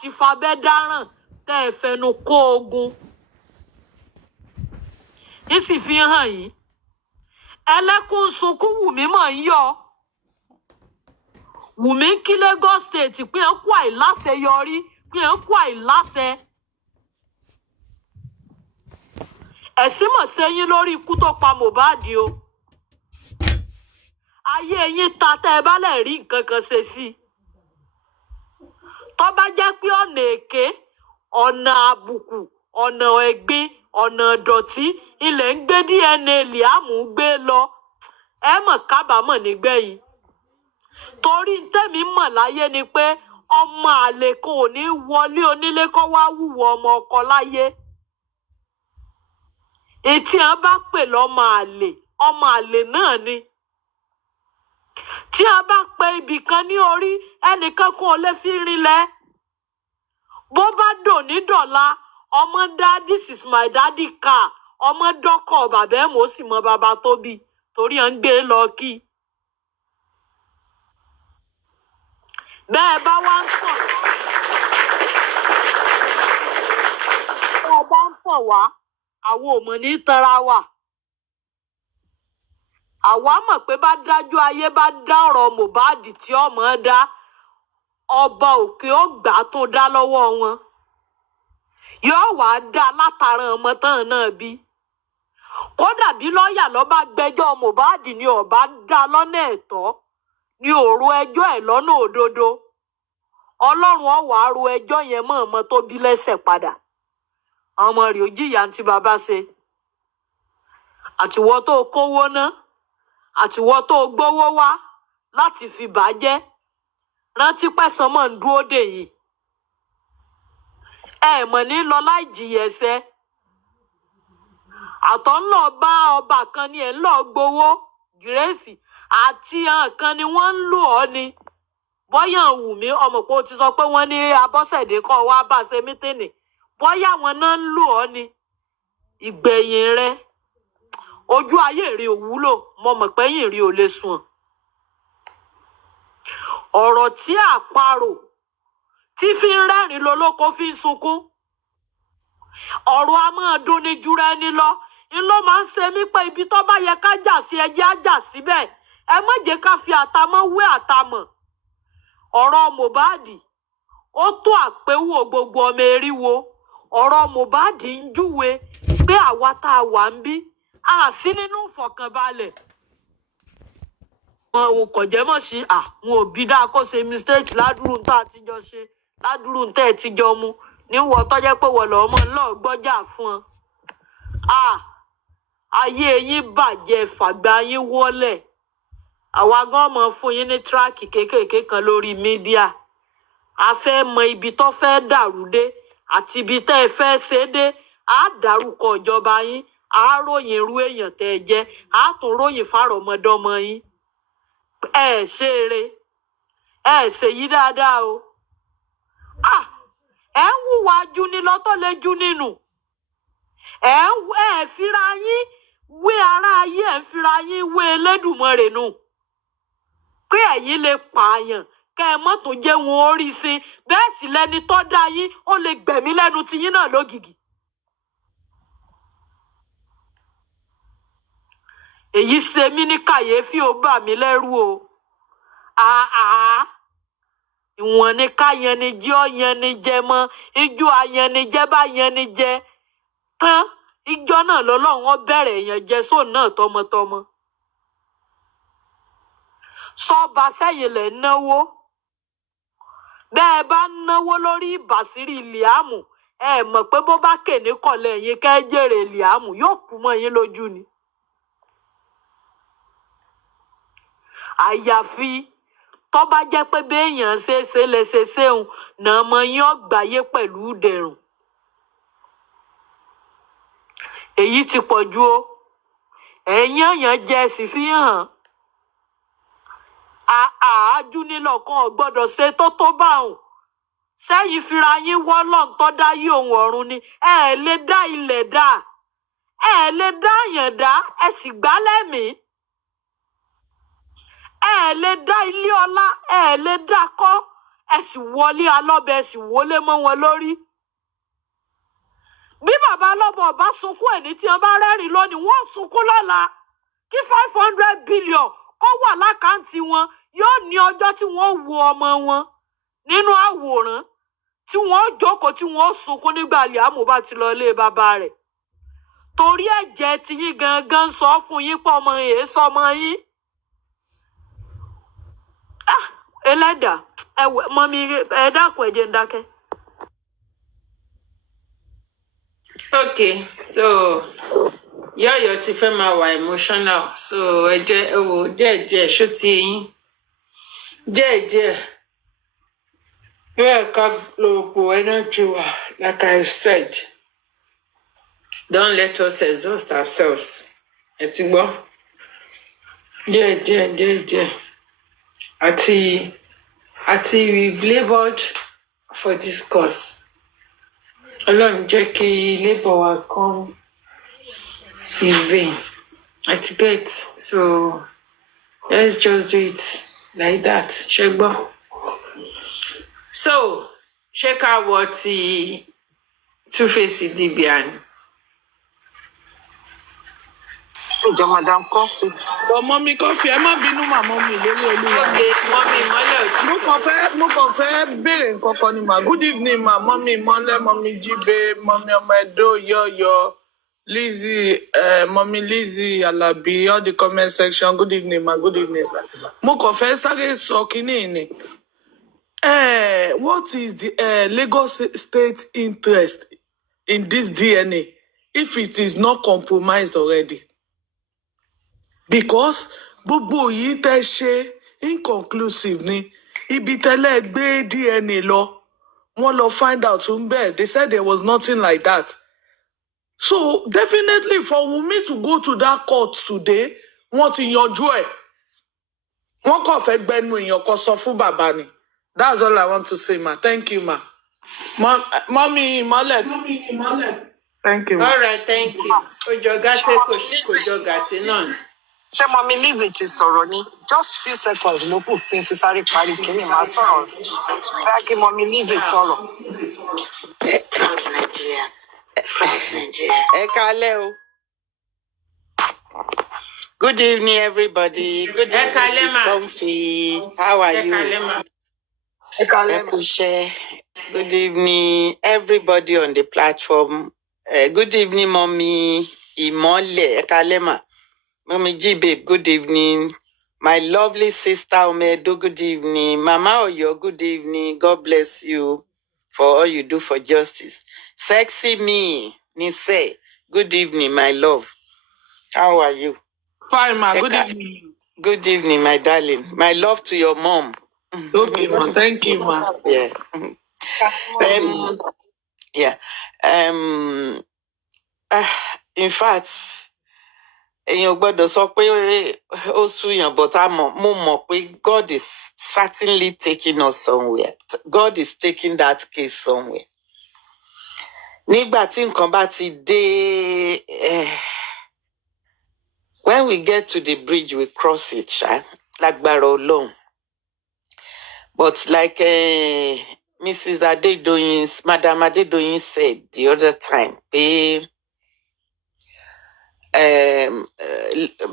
ti fabẹ́ dáràn tẹ́ ẹ fẹnu kó ogun ní sì fi hàn yín ẹlẹ́kùn sunkún Wùmí mọ̀ ń yọ Wùmí kí Lagos State pé ń kó àìláṣeyọrí pé ń kó àìláṣẹ ẹ̀sìn mọ̀ sẹ́yìn lórí ikú tó pa Mohbad o ayé yín ta tẹ́ ẹ bá lè rí nǹkan kan ṣe sí tó bá jẹ́ pé ọ̀nà èké ọ̀nà àbùkù ọ̀nà ẹ̀gbin ọ̀nà ìdọ̀tí ilẹ̀ ń gbé DNA Liam gbé lọ ẹ mọ̀ kábàámọ̀ nígbẹ̀yìn torí tẹ́mi mọ̀ láyé ni pé ọmọ àlè kan ò ní wọlé onílé kó wá wúwo ọmọ ọkọ láyé ètí à bá pè lọ́mọ àlè náà ni tí a bá pe ibì kan ní orí ẹnìkan kan ò lè fi rinlẹ̀ bó bá dòní dọ̀la ọmọ dá this is my daddy car ọmọ dọ́kọ̀ bàbá ẹ̀ mọ̀ ó sì mọ bàbá tó bí torí à ń gbé lọ kí bẹ́ẹ̀ bá wá ń tàn bẹ́ẹ̀ bá ń tàn wá àwọn ò mọ̀ ní tanra wà àwa mọ̀ pé bá dájú ayé bá dá ọ̀rọ̀ Mohbad tí ọmọ dá ọba òkè ó gbà tó dá lọ́wọ́ wọn yóò wá dá látara ọmọ tán náà bí kódà bí lọ́ọ̀yà ló bá gbẹ́jọ́ Mohbad ni ọba dá lọ́nà ẹ̀tọ́ ni òru ẹjọ́ ẹ̀ lọ́nà òdodo Ọlọ́run ó wá ro ẹjọ́ yẹn mọ́ ọmọ tó bí lẹ́sẹ̀ padà ọmọ rẹ̀ ò jìyà tí bàbá ṣe àtiwọ́ tó kówó ná àtiwọ́ tó gbówó wá láti fi bàjẹ́ rántí pẹ̀sán mọ̀ ń dúró dè yìí ẹ mọ̀ ní lọ láì jìyà ẹ̀ṣẹ̀ àtọ̀ ń lọ bá ọba kan ni ẹ̀ ń lọ gbowó gírèsì àti kan ni wọ́n ń lò ọ́ ni bọ́yà Wùmí ọmọ pé ó ti sọ pé wọ́n ní Abọ́sẹ̀dé kọ́ wá bá ṣe mítìnì bọ́yà wọn náà ń lò ọ́ ni ìgbẹ̀yìn rẹ ojú ayé rí ò wúlò mo mọ̀ pé yìn rí ò lè sùn ọ̀rọ̀ tí àparò tí fi ń rẹ́rìn lolóko fi ń sunkún ọ̀rọ̀ a máa dùn ní jura ẹni lọ ń ló máa ń ṣe mí pé ibi tó bá yẹ ká jà sí ẹjẹ́ á jà síbẹ̀ ẹ má jẹ́ ká fi àtàmọ́ wé àtàmọ̀ ọ̀rọ̀ Mohbad ó tó àpéwò gbogbo ọmọ eriwo ọ̀rọ̀ Mohbad ń júwe pé àwa tá a wà ń bí a sí nínú ìfọ̀kànbalẹ̀ wọn ò kọ̀ jẹ́ mọ̀ sí àwọn òbí dáa kó ṣe mistake ládùúrú tá a ti jọ ṣe ládùúrú tẹ́ ẹ ti jọ mu níwọ̀ tọ́jẹ́ pé wọ́n lọ́ọ́ mọ́ lọ́ọ́ gbọ́jà fún ọ ayé yín bàjẹ́ fàgbà yín wọlẹ̀ àwa gan mọ̀ fún yín ní tíráàkì kéékèèké kan lórí mídíà a fẹ́ mọ ibi tó fẹ́ dàrú dé àti ibi tẹ́ ẹ fẹ́ ṣe dé á dárúkọ ìjọba yín á ròyìn irú èèyàn tẹ́ ẹ jẹ́ á tún ròyìn fárọmọdọ́mọ yín ẹ ṣe eré ẹ ṣe yí dáadáa o ẹ ń hùwà juni lọ tó lè jú nínú ẹ fira yín wé ara ayé ẹ ń fira yín wé Elédùmarè nù pé ẹ̀yin lè pààyàn kẹ́ ẹ mọ́ tó jẹ́ wọn orí sí bẹ́ẹ̀ sì lẹni tó dá yín ó lè gbẹ̀mí lẹ́nu tiyín náà lógìgì. èyí ṣe mí ní kàyéfì ó bà mí lẹ́rù o ìwọ̀n ni ká yanijẹ́ ọ yanijẹ́ mọ́ ijó ayanijẹ́ bá yanijẹ́ tán ìjọ náà lọ́lọ́run ó bẹ̀rẹ̀ èèyàn jẹ sóun náà tọmọtọmọ sọba sẹ́yìn lẹ̀ náwó bẹ́ẹ̀ bá náwó lórí ìbàṣírí Liam ẹ mọ̀ pé bó bá kèní kọ̀lẹ̀ yín kẹ́ jèrè Liam yóò kú mọ́ yín lójú ni àyàfi tó bá jẹ́ pé béèyàn ṣe lè ṣe ṣéun náà mọ yín ọgbàyé pẹ̀lú dẹ̀rùn èyí ti pọ̀ ju o ẹ̀yìn èèyàn jẹ́ sì fi hàn àájú nílọ̀kan ọ̀gbọ́dọ̀ ṣe tó bá òun sẹ́yìn fira yín wọ́lọ́n tó dá yí òun ọ̀run ni ẹ lè dá ilẹ̀ dá ẹ lè dá àyàn dá ẹ sì gbá lẹ́mìí ẹ lè dá ilé ọlá ẹ lè dá kọ́ ẹ sì wọlé alọ́bẹ ẹ sì wọlé mọ́ wọn lórí. Bí bàbá alọ́bọ bá sunkún ẹ̀ ní tí wọ́n bá rẹ́rìn lónìí wọ́n sunkún lọ́la. Kí 500 billion kó wà lákàntì wọn yóò ní ọjọ́ tí wọ́n wo ọmọ wọn nínú àwòrán tí wọ́n jókòó tí wọ́n sunkún nígbà Liam bá ti lọ ilé bàbá rẹ̀. Torí ẹ̀jẹ̀ tí yín gangan sọ fún yín pọ̀ ọmọ yìí sọmọ yín. Ẹlẹ́dàá ẹ̀wẹ̀ mọ́mí ẹ dákun ẹ jẹ́ n dákẹ́. Okay, so yọ̀yọ̀ ti fẹ́ máa wà emotional, so ẹ jẹ́ ẹ wò díẹ̀díẹ̀ ṣó ti yín díẹ̀díẹ̀ bẹ́ẹ̀ ká lo òpó energy wa like I said. Don't let us exhaust ourselves. Ẹ ti gbọ́? Díẹ̀díẹ̀. Àti we've laboured for this cause. Ọlọ́run jẹ́ kí labour wa come in vain. Àti get, so let's just do it like that. Ṣé gbọ́? So, ṣé ká wọ ti Two-Face Dibian? Ìjọ Madam Coffee. Mommy Coffee, ẹ má bínú mà mommy lórí Olúwa. Okay, mommy ìmọ́lẹ̀ ò tí. Mo kàn fẹ́ béèrè nǹkan kan ni mà. Good evening ma, mommy ìmọ́lẹ̀, mommy Jíbe, mommy ọmọ Ẹdó, Yọ̀yọ̀, Lizzie, mommy Lizzie, Alabi, all the comment section. Good evening ma, good evening sir. Mo kàn fẹ́ sáré sọ kínní ni. What is the Lagos State interest in this DNA if it is not compromised already? Because gbogbo yìí tẹ́ ṣe inconclusive ni ibi tẹ́lẹ̀ gbé DNA lọ wọ́n lọ find out ń bẹ́ẹ̀ they said there was nothing like that. So definitely for Wunmi to go to that court today wọ́n ti yanjú ẹ̀ wọ́n kàn fẹ́ gbẹnu èèyàn kan sọ fún bàbá ni. That's all I want to say ma. Thank you ma. Mommy Ìmọ́lẹ̀. Thank you ma. All right, thank you. Ojo gàtẹ́ kò jọ gàtẹ́ náà ni. Ṣé Mọ́mí Lizzie ti sọ̀rọ̀ ni? Just few seconds ló kù kí n fi sáré parí kí ni màá sọ̀rọ̀ sí. Bẹ́ẹ̀ kí Mọ́mí Lizzie sọ̀rọ̀. Ẹ káalẹ́ o. Good evening, everybody. Good evening, Mrs. Comfy. How are you? Ẹ kú iṣẹ́. Good evening, everybody on the platform. Good evening, Mommy Ìmọ́lẹ̀. Ẹ káalẹ́ ma. Mommy G babe, good evening. My lovely sister Omedo, good evening. Mama Oyo, good evening. God bless you for all you do for justice. Sexy me, Nise, good evening, my love. How are you? Fine ma, good evening. Good evening, my darling. My love to your mom. Okay ma, thank you ma. Yeah. In fact, èèyàn gbọ́dọ̀ sọ pé ó súyàn but mo mọ̀ pé God is certainly taking us somewhere. God is taking that case somewhere. Nígbà tí nǹkan bá ti dé when we get to the bridge we cross it lágbára Ọlọ́run. But like Mrs. Madam Adedoyin said the other time,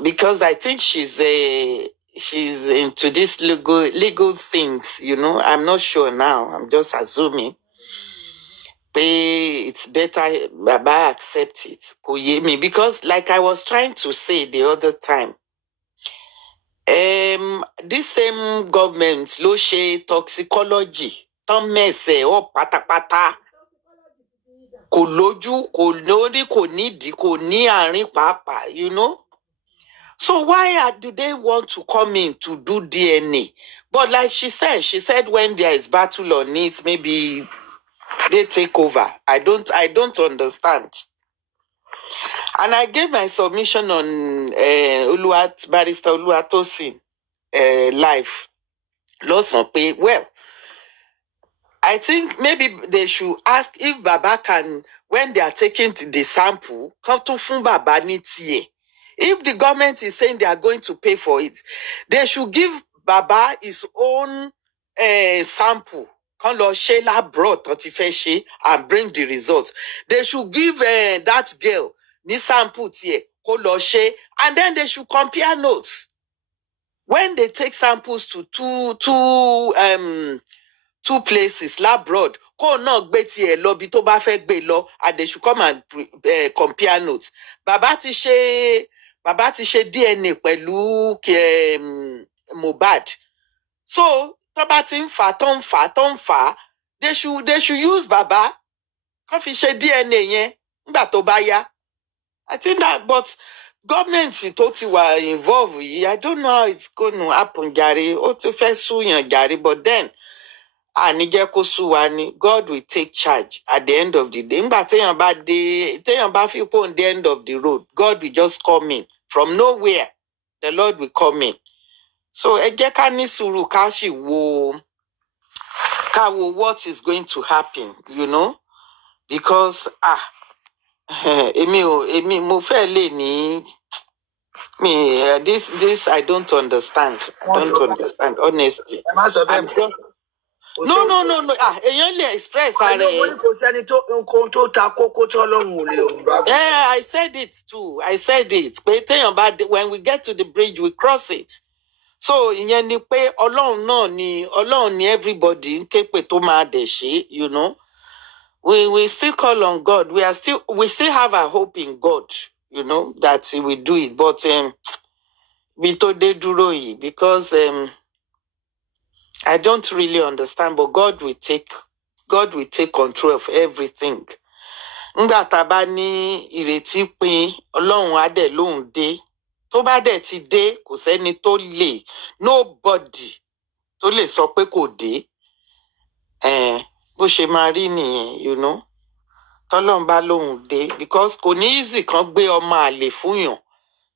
because I think she's into this legal things, you know. I'm not sure now. I'm just assuming. It's better Baba accept it. Because like I was trying to say the other time, this same government ló ṣe toxicology tán mẹsẹ ọ pátápátá kò lójú kò lórí kò nídìí kò ní àárín pàápàá, you know. So why do they want to come in to do DNA? But like she said when there is battle on it, maybe they take over. I don't understand. And I gave my submission on Barrister Oluwatosin live. Well, I think maybe they should ask if Baba can, when they are taking the sample, come to fún Baba ní tiẹ̀. If the government is saying they are going to pay for it, they should give Baba his own sample kan lọ ṣe labroad tán ti fẹ́ ṣe and bring the result. They should give that girl ní sample tiẹ̀ kó lọ ṣe and then they should compare notes. When they take samples to two places labroad, kó náà gbé tiẹ̀ lọ bí tó bá fẹ́ gbé lọ and they should come and compare notes. Bàbá ti ṣe DNA pẹ̀lú Mohbad. So tó bá ti ń fà tó ń fà, they should use bàbá kán fi ṣe DNA yẹn nígbà tó bá yá. I think that, but government tó ti wà involved yìí, I don't know how it's going to happen jàre. Ó ti fẹ́ súyàn jàre, but then àní jẹ́ kó sú wa ni. God will take charge at the end of the day. Nígbà téèyàn bá fi pò the end of the road, God will just come in from nowhere. The Lord will come in. So ẹ jẹ́ ká ní sùúrù ká sì wo what is going to happen, you know, because èmi mo fẹ́ lè ní this I don't understand. Honestly. I'm just no èèyàn lè express ara ẹ̀. Yeah, I said it too. Pé téèyàn bá when we get to the bridge we cross it. So ìyẹn ni pé Ọlọ́run ni everybody ń ké pé tó máa dẹ̀ ṣe, you know. We still call on God. We still have a hope in God, you know, that He will do it. But bí tó dé dúró yìí, because I don't really understand, but God will take control of everything. Nígbà tá a bá ní ìrètí pin, Ọlọ́run á dẹ̀ lóhùn dé. Tó bá dẹ̀ ti dé, kò sẹ́ni tó lè, nobody tó lè sọ pé kò dé. Bó ṣe máa rí nìyẹn, you know. Tọ́lọ́run bá lóhùn dé, because kò ní easy kan gbé ọmọ àlè fúnyàn,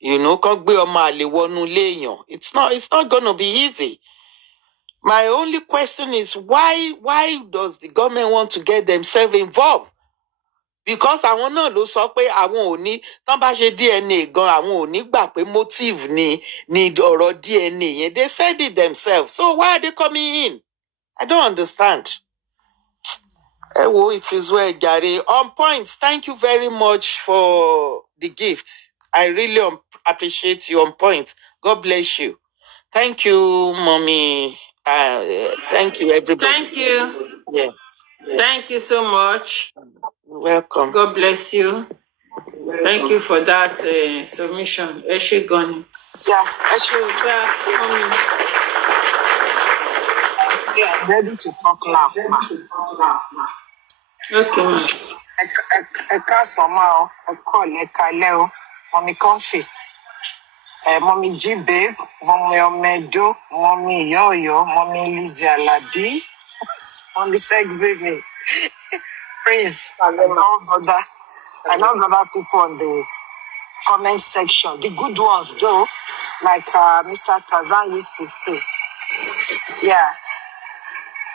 you know, kan gbé ọmọ àlè wọnú ilé èèyàn. It's not gonna be easy. My only question is why does the government want to get themselves involved? Because àwọn náà ló sọ pé àwọn ò ní, tán bá ṣe DNA gan, àwọn ò ní gbà pé motive ni ọ̀rọ̀ DNA yẹn. They said it themselves. So why are they coming in? I don't understand. It is well, Gary. On point. Thank you very much for the gift. I really appreciate you. On point. God bless you. Thank you, Mommy. Thank you, everybody. Thank you. Yeah. Thank you so much. You're welcome. God bless you. Thank you for that submission. Ẹ ṣé gan ni. Yeah, actually, I'm ready to talk now. Okay, ma. Ẹ káàsán máa o, ẹ kúrọ̀lẹ́, ẹ káalẹ́ o, Mommy Comfy, Mommy G Babe, Mommy Omedo, Mommy Ìyá Ọ̀yọ́, Mommy Lizzie Alabi, Mommy Sexy Me, Prince, and other people on the comment section. The good ones though, like Mr. Tazan used to say. Yeah.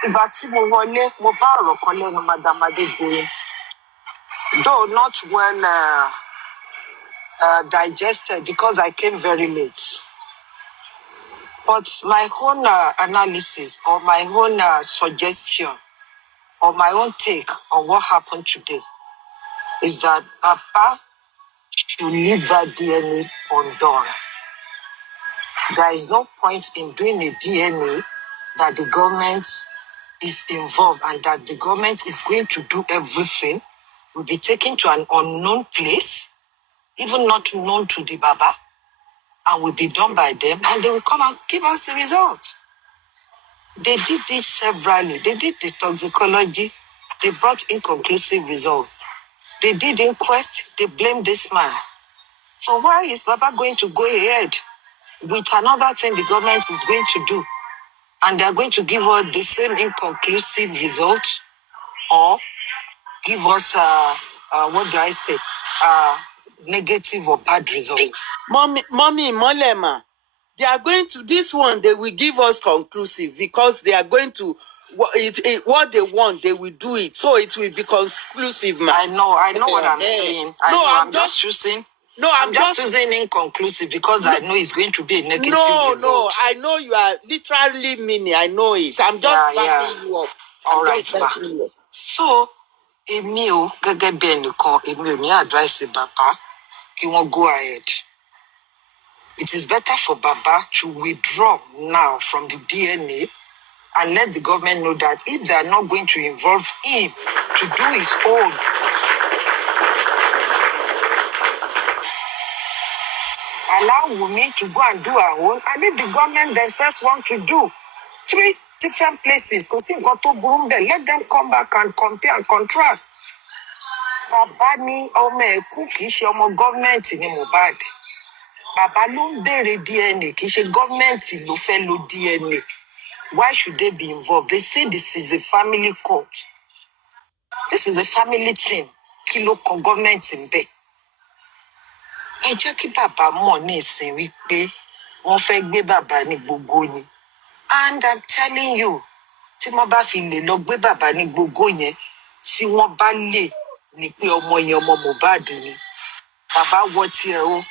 Ìgbà tí mo wọlé, mo bá ọ̀rọ̀ kan lẹ́nu Madam Adégoyin. Though not well digested because I came very late. But my own analysis or my own suggestion or my own take on what happened today is that Papa should leave that DNA undone. There is no point in doing a DNA that the government is involved and that the government is going to do everything, will be taken to an unknown place, even not known to the Baba, and will be done by them, and they will come and give us the result. They did this severally. They did the toxicology. They brought inconclusive results. They did inquest. They blamed this man. So why is Baba going to go ahead with another thing the government is going to do? And they're going to give us the same inconclusive result or give us, negative or bad results. Mommy, Molema, they are going to, this one, they will give us conclusive because they are going to, what they want, they will do it. So it will be conclusive, man. I know what I'm saying. I'm just choosing. No, I'm just using inconclusive because I know it's going to be a negative result. No, I know you are literally meaning. I know it. I'm just backing you up. All right, ma. So, èmi ò gẹ́gẹ́ bí ẹnìkan, èmi ò ní advice Baba kí wọ́n go ahead. It is better for Baba to withdraw now from the DNA and let the government know that if they are not going to involve him to do his own, allow Wumi to go and do her own, and if the government themselves want to do 3 different places, because let them come back and compare and contrast. Baba ní ọmọ ẹ̀kú kì í ṣe ọmọ gọ́ọ̀mẹ̀ntì ní Mohbad. Baba ló ń béèrè DNA, kì í ṣe gọ́ọ̀mẹ̀ntì ló fẹ́ lo DNA. Why should they be involved? They say this is a family court. This is a family thing. Kí ló kan gọ́ọ̀mẹ̀ntì ń bẹ̀? Ẹ jẹ́ kí bàbá mọ̀ ní ìsìn wípé wọ́n fẹ́ gbé bàbá ní gbogbo ni. And I'm telling you, tí wọ́n bá fi lè lọ gbé bàbá ní gbogbo yẹn, tí wọ́n bá lè ní pé ọmọ yẹn ọmọ Mohbad ni, bàbá wọ tiẹ̀ o,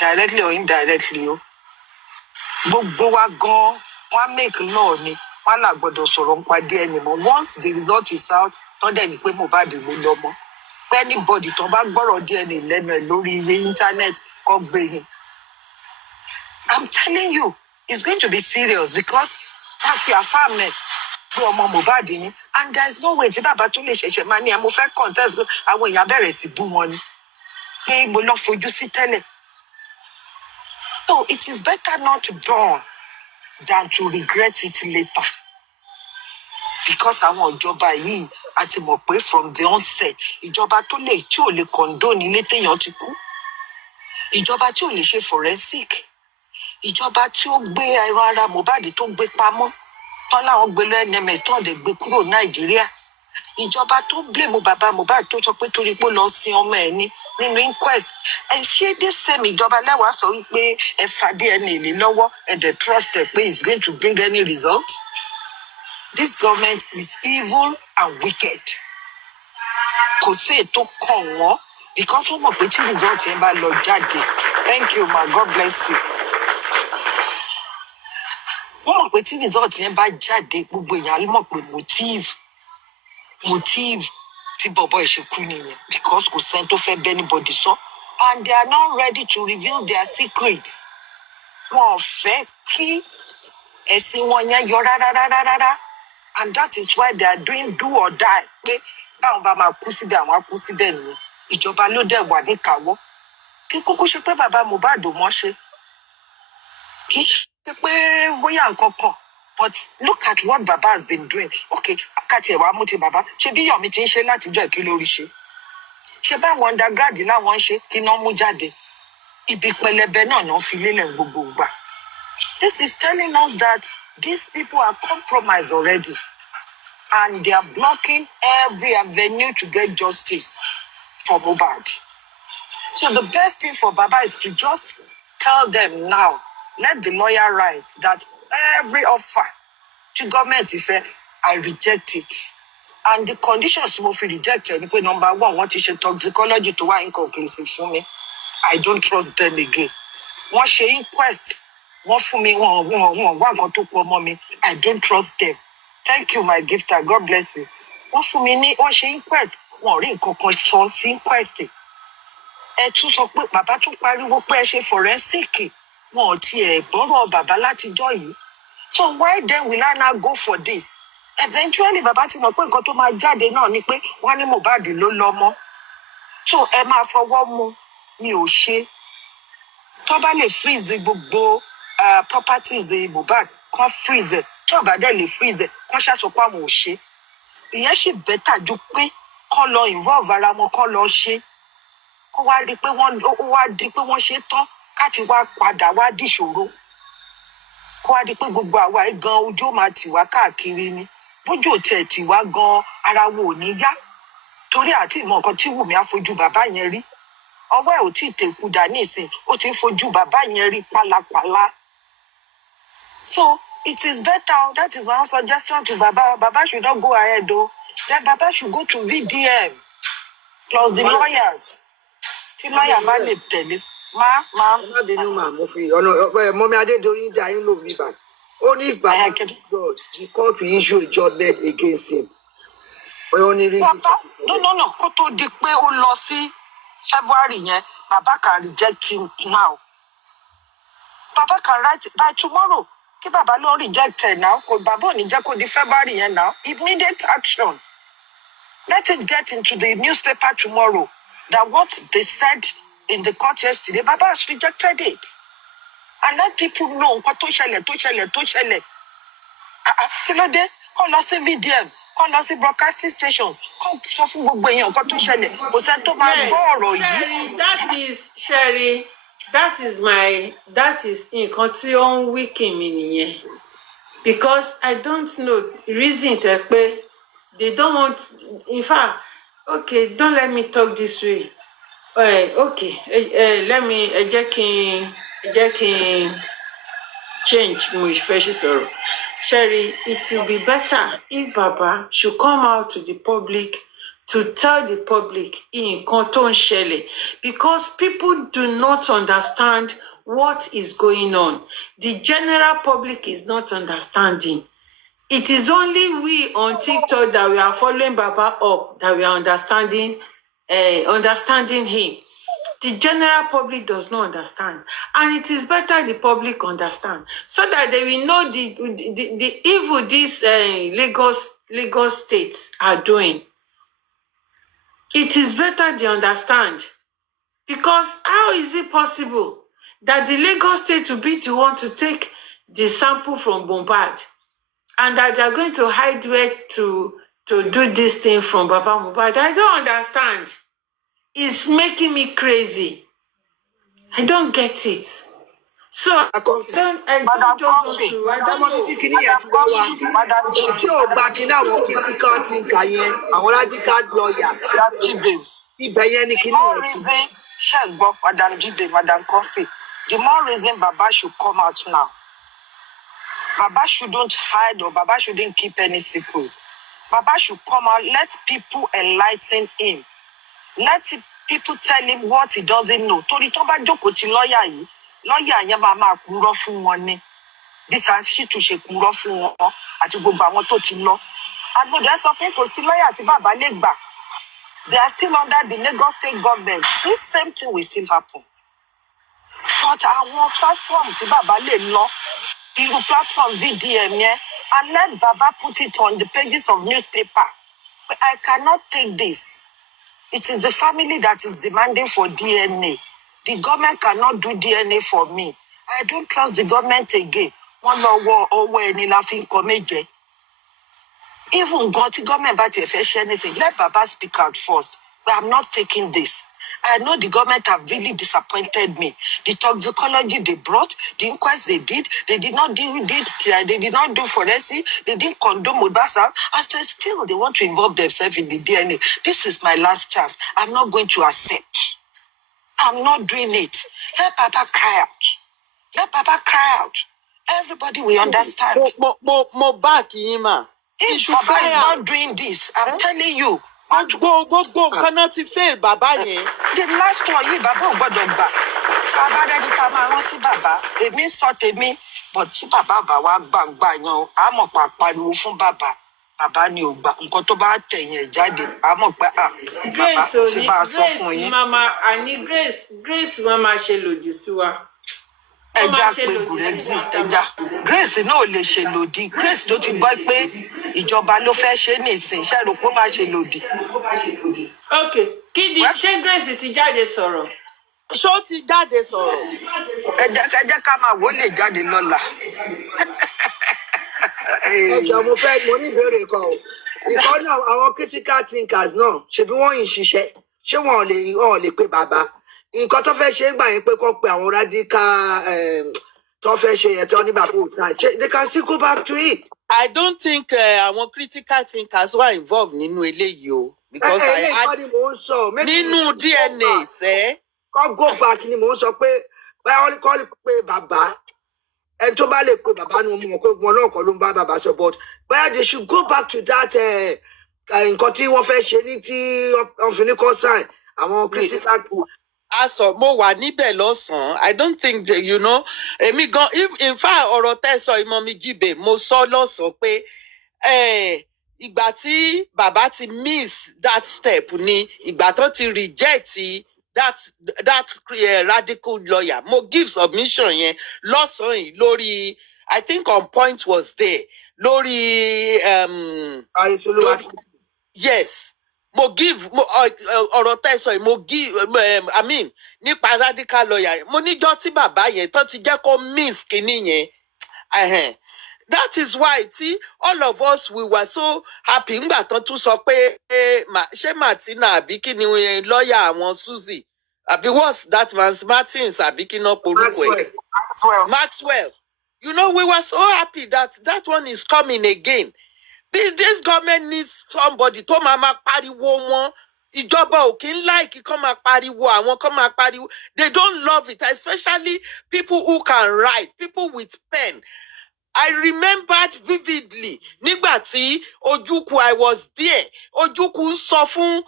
directly or indirectly o. Gbogbo wa gan, wọ́n make law ni, wọ́n là gbọ́dọ̀ sọ̀rọ̀ nípa DNA mọ́. Once the result is out, tán dẹ̀ ní pé Mohbad ló lọ́mọ. Anybody tó bá gbọ́rọ̀ DNA lẹ́nu ẹ̀ lórí internet kọ́ gbé yín. I'm telling you, it's going to be serious because that's your family. Pé ọmọ Mohbad ni, and there is no way tí bàbá tó lè ṣẹ̀ṣẹ̀ máa ní mo fẹ́ contest pé àwọn èèyàn bẹ̀rẹ̀ sí bú wọn ni. Pé mo lọ fojú sí tẹ́lẹ̀. So it is better not to dawn than to regret it later. Because àwọn ìjọba yìí a ti mọ̀ pé from the onset, ìjọba tí ò lè condone ilé téèyàn ti kú. Ìjọba tí ò lè ṣe forensic. Ìjọba tí ó gbé ẹran ara Mohbad tó gbé pamọ́. Tán láwọn gbé lọ NMS tán lè gbé kúrò Nàìjíríà. Ìjọba tó blame bàbá Mohbad tó sọ pé torí pé ó lọ sin ọmọ ẹ̀ ní nínú inquest. Ẹ ṣé dé sẹ́mi ìjọba lẹ́wàá sọ wípé ẹ fa DNA lé lọ́wọ́ ẹ dẹ̀ trust ẹ pé it's going to bring any result. This government is evil and wicked. Kò sí ètò kàn wọ́n because wọ́n mọ̀ pé tí result yẹn bá lọ jáde. Thank you ma, God bless you. Wọ́n mọ̀ pé tí result yẹn bá jáde gbogbo èèyàn ló mọ̀ pé motive tí bọ̀bọ̀ ìṣekú nìyẹn because kò sẹ́ni tó fẹ́ bẹ́ anybody sọ and they are not ready to reveal their secrets. Wọn ò fẹ́ kí ẹ̀sìn wọn yẹn yọ rárá and that is why they are doing do or die pé báwọn bá máa kú síbẹ̀ àwọn á kú síbẹ̀ nìyẹn. Ìjọba ló dẹ̀ wà níkàáwọ́. Kí kúkú ṣe pé bàbá Mohbad ò mọ̀ ṣe. Kì í ṣe pé bóyá nǹkan kan. But look at what Baba has been doing. Okay, Kati Ewa Muti Baba. Ṣé bí Yomi ti ń ṣe láti jọ ìkí lórí ṣe? Ṣé báwọn undergrad láwọn ń ṣe kí iná mú jáde? Ibi pẹlẹbẹ náà náà fi lélẹ̀ gbogbo ìgbà. This is telling us that these people are compromised already. And they are blocking every avenue to get justice for Mohbad. So the best thing for Baba is to just tell them now, let the lawyer write that every offer to government is I reject it. And the conditions must be rejected. Number one, what is a toxicology to why inconclusive for me? I don't trust them again. What she inquest, what for me, one got to mommy. I don't trust them. Thank you, my gifter. God bless you. What for me, what she inquest, one ring inquest. Ẹ tún sọ pé bàbá tún pariwo pé ẹ ṣe forensic. Wọn ò tiẹ̀ gbọ́rọ̀ bàbá látijọ́ yìí. So why then will I now go for this? Eventually, bàbá ti mọ̀ pé nǹkan tó máa jáde náà ni pé wọ́n ní Mohbad ló lọ́mọ. So ẹ máa fọwọ́ mu mi ò ṣe. Tó bá lè freeze gbogbo properties Mohbad, kan freeze. Tó bá dẹ̀ lè freeze, kan ṣàṣọpọ̀ àwọn ò ṣe. Ìyẹn ṣì better ju pé kán lọ involve ara wọn kán lọ ṣe. Ó wá di pé wọ́n ṣe tán káti wá padà wá dìṣòro. Kó wá di pé gbogbo àwa gan ojú máa tì wá káàkiri ni. Bójú ò tiẹ̀ tì wá gan ara wo ò ní yá. Torí àti ìmọ̀ nǹkan tí Wùmí á fojú bàbá yẹn rí. Ọwọ́ ẹ̀ ò tí ì tẹ̀kù dà nísìn, ó ti ń fojú bàbá yẹn rí pálapàla. So it is better, that is my suggestion to Baba. Baba should not go ahead though. Then Baba should go to VDM plus the lawyers. Tí lawyer bá lè tẹ̀lé. Ma. Má bínú mà mo fi ọ̀nà Mọ́mí Adédoyin dá yín lò mí bá. Only if Baba God, the court will issue a judgment against him. But only reason. Baba, no. Kó tó di pé ó lọ sí February yẹn, Baba can reject him now. Baba can write by tomorrow. Kí Baba ló reject ẹ̀ now. Kò Baba ò ní jẹ́ kó di February yẹn now. Immediate action. Let it get into the newspaper tomorrow that what they said in the court yesterday, Baba has rejected it. And let people know nǹkan tó ṣẹlẹ̀. Kí ló dé? Kọ́ lọ sí VDM, kọ́ lọ sí broadcasting station, kọ́ sọ fún gbogbo èèyàn nǹkan tó ṣẹlẹ̀. Kò sẹ́ni tó máa gbọ́ ọ̀rọ̀ yìí. Sherry, that is nǹkan tí ó ń weaken mi nìyẹn. Because I don't know reason tẹ́ pé they don't want, in fact, okay, don't let me talk this way. Okay, let me, jẹ́ kí n change mo ìfẹ́ sọ̀rọ̀. Sherry, it will be better if Baba should come out to the public to tell the public nǹkan tó ń ṣẹlẹ̀, because people do not understand what is going on. The general public is not understanding. It is only we on TikTok that we are following Baba up, that we are understanding him. The general public does not understand. And it is better the public understand, so that they will know the evil these Lagos states are doing. It is better they understand. Because how is it possible that the Lagos state will be the one to take the sample from Bombard, and that they are going to hide where to do this thing from Baba Mohbad? I don't understand. It's making me crazy. I don't get it. So, I don't know. Tí ò gba kíní àwọn critical thinker yẹn, àwọn radical lawyer. Ibẹ̀ yẹn ni kíní more reason, Madam Jibe, Madam Kofi, the more reason Baba should come out now. Baba shouldn't hide, or Baba shouldn't keep any secrets. Baba should come out, let people enlighten him. Let people tell him what he doesn't know. Torí tó bá jókòó ti lọ́yà yẹn máa kúrò fún wọn ni. This has she to ṣe kúrò fún wọn àti gbogbo àwọn tó ti lọ. Agbódò sọ pé kò sí lọ́yà tí bàbá lè gbà. They are still under the Lagos state government. This same thing will still happen. But àwọn platform tí bàbá lè lọ, irú platform VDM yẹn, and let Baba put it on the pages of newspaper. But I cannot take this. It is the family that is demanding for DNA. The government cannot do DNA for me. I don't trust the government again. One lọ ọwọ́ ẹni la fi ń kọ méje. Even God, the government about to share anything. Let Baba speak out first. But I'm not taking this. I know the government have really disappointed me. The toxicology they brought, the inquest they did not do forensic, they didn't condone Mudbasa. I said, still, they want to involve themselves in the DNA. This is my last chance. I'm not going to accept. I'm not doing it. Let Baba cry out. Let Baba cry out. Everybody will understand. Mo back yín mà. If Baba is not doing this, I'm telling you. Gbogbo nǹkan náà ti fail bàbá yẹn. The last one yìí bàbá ò gbọ́dọ̀ gbà. Ká bá rẹ́ni ká máa rán sí bàbá. Èmi sọ tèmi, but tí bàbá bá wá gbàgbà yan, a mọ̀ pa pariwo fún bàbá. Bàbá ni ò gbà. Nǹkan tó bá tẹ̀yìn ẹ̀ jáde, a mọ̀ pé bàbá ṣe bá a sọ fún yín. Grace máa ṣe lòdì sí wa. Ẹja pé Gurexi, ẹja. Grace náà ò lè ṣe lòdì. Grace ló ti gbọ́ pé ìjọba ló fẹ́ ṣe nísìn. Ṣé rò pé ó máa ṣe lòdì? Okay, ṣé Grace ti jáde sọ̀rọ̀? Ṣó ti jáde sọ̀rọ̀? Ẹjẹ́ ká máa wò lè jáde lọ́la. Ẹjọ́ mo ní ìbéèrè kan o. Ìkọ́ni àwọn critical thinkers náà, ṣebí wọ́n yìí ṣiṣẹ́, ṣé wọn ò lè pe bàbá? Nǹkan tó fẹ́ ṣe ń gbà yín pé kó pe àwọn radical tó fẹ́ ṣe ẹ̀tọ́ ní bàbá òòtá. They can still go back to it. I don't think àwọn critical thinkers were involved nínú eléyìí o. Because I had nínú DNA ṣe. Kọ́ go back ni mò ń sọ pé báyọ̀ ní kọ́ lè pe bàbá. Ẹni tó bá lè pe bàbá ni mo mọ̀ pé wọn náà kọ́ ló ń bá bàbá sọ, but báyọ̀ they should go back to that nǹkan tí wọ́n fẹ́ ṣe ní tí wọ́n fi ní kọ́ sign àwọn critical. mo wà níbẹ̀ lọ́sàn-án. I don't think that, you know, èmi gan, if in fact ọ̀rọ̀ tẹ́ sọ ìmọ̀ mi jíbe, mo sọ lọ́sàn-án pé ìgbà tí bàbá ti miss that step ni ìgbà tó ti reject that radical lawyer. Mo give submission yẹn lọ́sàn-án yìí lórí, I think on point was there lórí yes. Mo give ọ̀rọ̀ tẹ́ sọ yìí mo give I mean nípa radical lawyer mo níjọ́ tí bàbá yẹn tó ti jẹ́ kó miss kinní yẹn. That is why all of us we were so happy ngbà tán tún sọ pé ṣé Martina àbí kí ni lọ́ọ̀yà àwọn Suzy àbí what's that man's Martins àbí kí náà porúkọ ẹ̀ Maxwell. You know, we were so happy that one is coming again. This government needs somebody tó máa pariwo wọn. Ìjọba ò kí ń like kán máa pariwo àwọn kán máa pariwo. They don't love it, especially people who can write, people with pen. I remembered vividly nígbà tí Ojukwu, I was there. Ojukwu ń sọ fún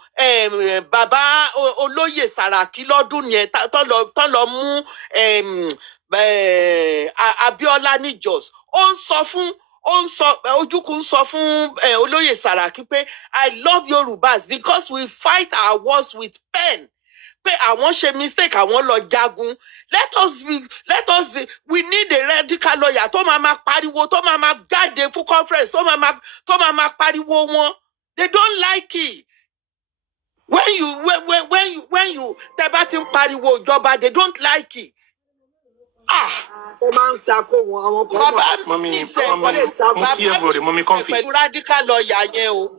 bàbá olóyè Sàràkí lọ́dún yẹn tán lọ mú Abíọ́lá ní Jos. Ojukwu ń sọ fún olóyè Sàràkí pé I love Yorùbás because we fight our wars with pen. Pé àwọn ṣe mistake àwọn lọ jagun. Let us be we need a radical lawyer tó máa pariwo tó máa jáde fún conference tó máa pariwo wọn. They don't like it. When you tẹ́ bá ti ń pariwo ìjọba, they don't like it. Ó máa ń takò wọn àwọn kan náà. Mo kí everybody, mommy comfy. Pẹ̀lú radical lawyer yẹn o.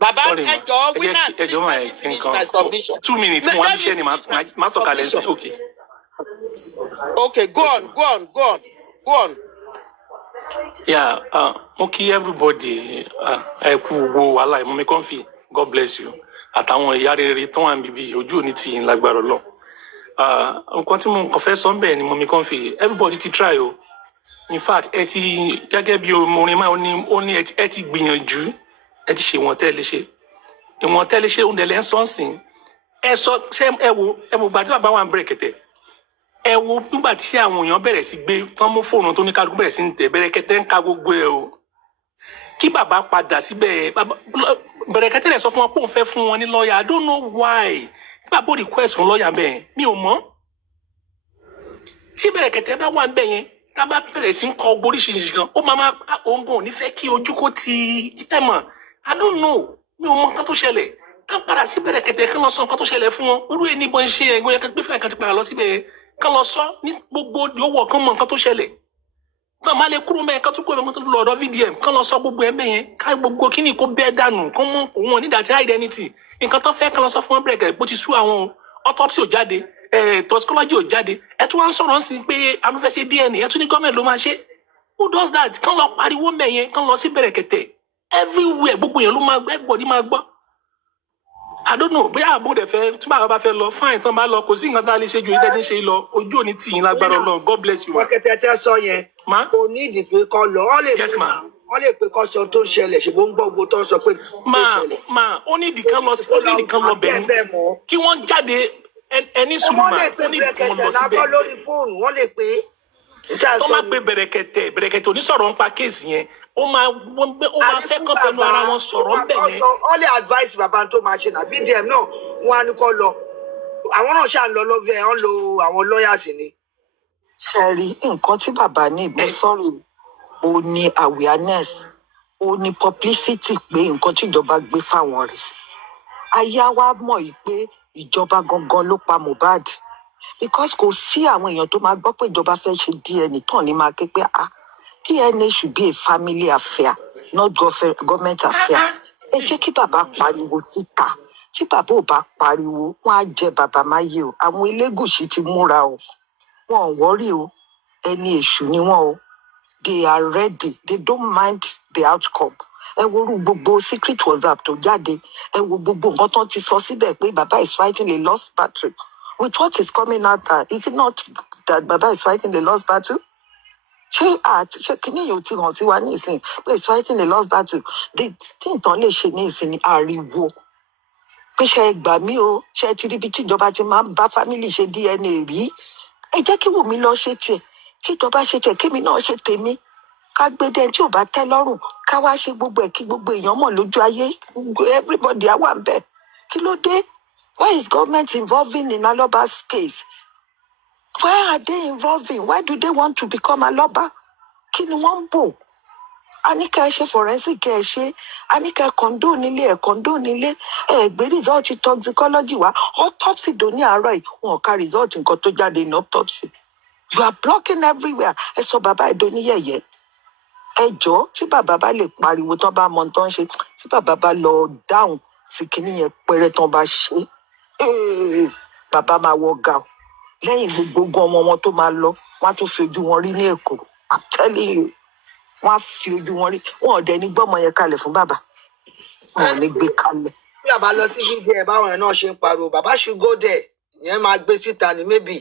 Bàbá ẹjọ́ winners please let me finish my submission. 2 minutes mo wá bí ṣe ni màá sọ̀kalẹ̀ sí. Okay, go on. Yeah, mo kí everybody ẹ kú gbogbo wàhálà ẹ mommy comfy, God bless you. Àtàwọn ìyá rere tó wà níbí ojú òní tì yín lágbára Ọlọ́run. Nǹkan tí mo kàn fẹ́ sọ bẹ́ẹ̀ ni mommy comfy, everybody ti try o. In fact ẹ ti gẹ́gẹ́ bí orin máa ó ní ẹ ti gbìyànjú. Ẹ ti ṣe ìwọ̀n tẹ́lẹ̀ ṣe ìwọ̀n tẹ́lẹ̀ ṣe oúnjẹ lẹ́ ń sọ́nsìn ẹ sọ ṣé ẹ wo gbà tí bàbá wa ń bẹ̀rẹ̀ kẹ̀tẹ̀ ẹ wo nígbà tí àwọn èèyàn bẹ̀rẹ̀ sí gbé tán mú fóònù tó ní kálukú bẹ̀rẹ̀ sí ń tẹ̀ bẹ̀rẹ̀ kẹ̀tẹ̀ ń ka gbogbo ẹ o kí bàbá padà síbẹ̀ bẹ̀rẹ̀ kẹ̀tẹ̀ rẹ̀ sọ fún wọn pé òun fẹ́ fún wọn ní lọ́ọ̀yà I don't know why tí bàbá ò request fún lọ́ọ̀yà bẹ́ẹ̀ mi ò mọ̀ tí bẹ̀rẹ̀ kẹ̀tẹ̀ bá wà ń bẹ̀ yẹn tá bá bẹ̀rẹ̀ sí ń kọ oríṣiríṣi kan ó máa òun gan ò ní fẹ́ kí ojú kó ti ẹ̀ mọ̀ I don't know. Mi ò mọ nǹkan tó ṣẹlẹ̀. Kán padà sí bẹ̀rẹ̀ kẹ̀tẹ̀ kán lọ sọ nǹkan tó ṣẹlẹ̀ fún wọn. Irú ẹni bọ́n ṣe ẹ̀gbọ́n yẹn kan gbé fẹ́ẹ̀ kan ti padà lọ síbẹ̀ kán lọ sọ ní gbogbo ìyówó kán mọ nǹkan tó ṣẹlẹ̀. Fún àmàlẹ́ kúrò mẹ́ẹ̀ kán tún kó ẹ̀mọ́ tó lọ ọ̀dọ̀ VDM kán lọ sọ gbogbo ẹ̀ mẹ́yẹn ká gbogbo kíní kó bẹ́ẹ̀ dànù kán mọ wọn nígbà tí identity. Nǹkan tó fẹ́ kán lọ sọ fún wọn bẹ̀rẹ̀ kẹ̀ bó ti sú àwọn o. Autopsy ò jáde, toxicology ò jáde. Ẹ tún wá ń sọ̀rọ̀ sí pé a fẹ́ ṣe DNA, ẹ tún ní gọ́ọ̀mẹ̀ntì ló máa ṣe. Who does that? Kán lọ pariwo mẹ́yẹn kán lọ sí bẹ̀rẹ̀ kẹ̀tẹ̀. Everywhere gbogbo èèyàn ló máa gbọ́ everybody máa gbọ́. I don't know bóyá àbúrò dẹ̀ fẹ́ tí bàbá bá fẹ́ lọ fine tán bá lọ kò sí nǹkan tá a lè ṣe ju ìtẹ́jú ń ṣe lọ ojú òní tì yín lágbára Ọlọ́run God bless you. Pọ̀kẹ́tẹ́ sọ yẹn kò ní ìdí pé kọ́ lọ wọ́n lè pé kọ́ sọ tó ń ṣẹlẹ̀ ṣùgbọ́n ń gbọ́ gbogbo tó ń sọ pé tó ń ṣẹlẹ̀. Ó ní ìdí kan lọ bẹ̀ ni kí wọ́n jáde ẹni sùúrù mà ó ní ìdí kan lọ síbẹ̀. Wọ́n lè pé tó máa pe bẹ̀rẹ̀kẹ̀tẹ̀ onísọ̀rọ̀ ń pa kéèsì yẹn ó máa fẹ́ kán fẹnu ara wọn sọ̀rọ̀ ń bẹ̀ yẹn. ó lè advice bàbá tó máa ṣe náà VDM náà wọn á ní kó lọ àwọn náà ṣáà lọ lọ́fẹ̀ẹ́ ẹ̀ ń lo àwọn lawyers ni. ṣẹ́rí nǹkan tí bàbá ní ìbọn sọ́rí ó ní awareness ó ní publicity pé nǹkan tí ìjọba gbé fáwọn rẹ̀ aya wa mọ̀ yìí pé ìjọba gangan ló pa Mohbad because kò sí àwọn èèyàn tó máa gbọ́ pé ìjọba fẹ́ ṣe DNA tán ní máa ké pé DNA should be a family affair not government affair. Ẹ jẹ́ kí bàbá pariwo síta tí bàbá ò bá pariwo wọ́n á jẹ bàbá máyé o àwọn Elégùṣì ti múra o wọn ò wọ́rí o ẹni èṣù ni wọ́n o they are ready they don't mind the outcome. Ẹ wo orú gbogbo secret WhatsApp tó jáde ẹ wo gbogbo nǹkan tó ti sọ síbẹ̀ pé bàbá is fighting a lost battle. With what is coming out there, is it not that Baba is fighting the lost battle? Ṣé kíní yóò ti hàn sí wa ní ìsìn pé is fighting the lost battle? The thing tán lè ṣe ní ìsìn ni ariwo. pé ṣe ẹ gbà mí o ṣe ti ríbi tíjọba ti máa ń bá fámìlì ṣe DNA rí, ẹ jẹ́ kí Wùmí lọ ṣe tiẹ̀, kíjọba ṣe tiẹ̀, kémi náà ṣe tèmi, ká gbé dé tí ò bá tẹ́ lọ́rùn, ká wá ṣe gbogbo ẹ̀ kí gbogbo èèyàn mọ̀ lójú ayé, everybody á wà ń bẹ̀. Kí ló dé? Why is government involving in Aloba's case? Why are they involving? Why do they want to become Aloba? Kí ni wọ́n ń bò? A ní ká ẹ ṣe forensic ẹ ṣe, a ní ká ẹ kọ̀ǹdó nílé, ẹ gbé result toxicology wá, autopsy dò ní àárọ̀ yìí, wọn ò ka result nǹkan tó jáde ní autopsy. You are blocking everywhere. Ẹ sọ bàbá ẹ dóní yẹ̀yẹ́. Ẹ jọ̀ọ́ tí bàbá bá lè pariwo tán bá mọ tán ṣe, tí bàbá bá lọ dáhùn sí kinní yẹn pẹrẹ tán bá ṣe, bàbá máa wọ ga o. Lẹ́yìn gbogbo ọmọ wọn tó máa lọ, wọ́n á tún fi ojú wọn rí ní Èkó. I'm telling you, wọ́n á fi ojú wọn rí. Wọn ò dẹ̀ ní gbọ́mọ yẹn kalẹ̀ fún bàbá. Wọn ò ní gbé kalẹ̀. bí àbá lọ sí fídíò ẹ báwọn yẹn náà ṣe ń pariwo bàbá should go there ìyẹn máa gbé síta ní maybe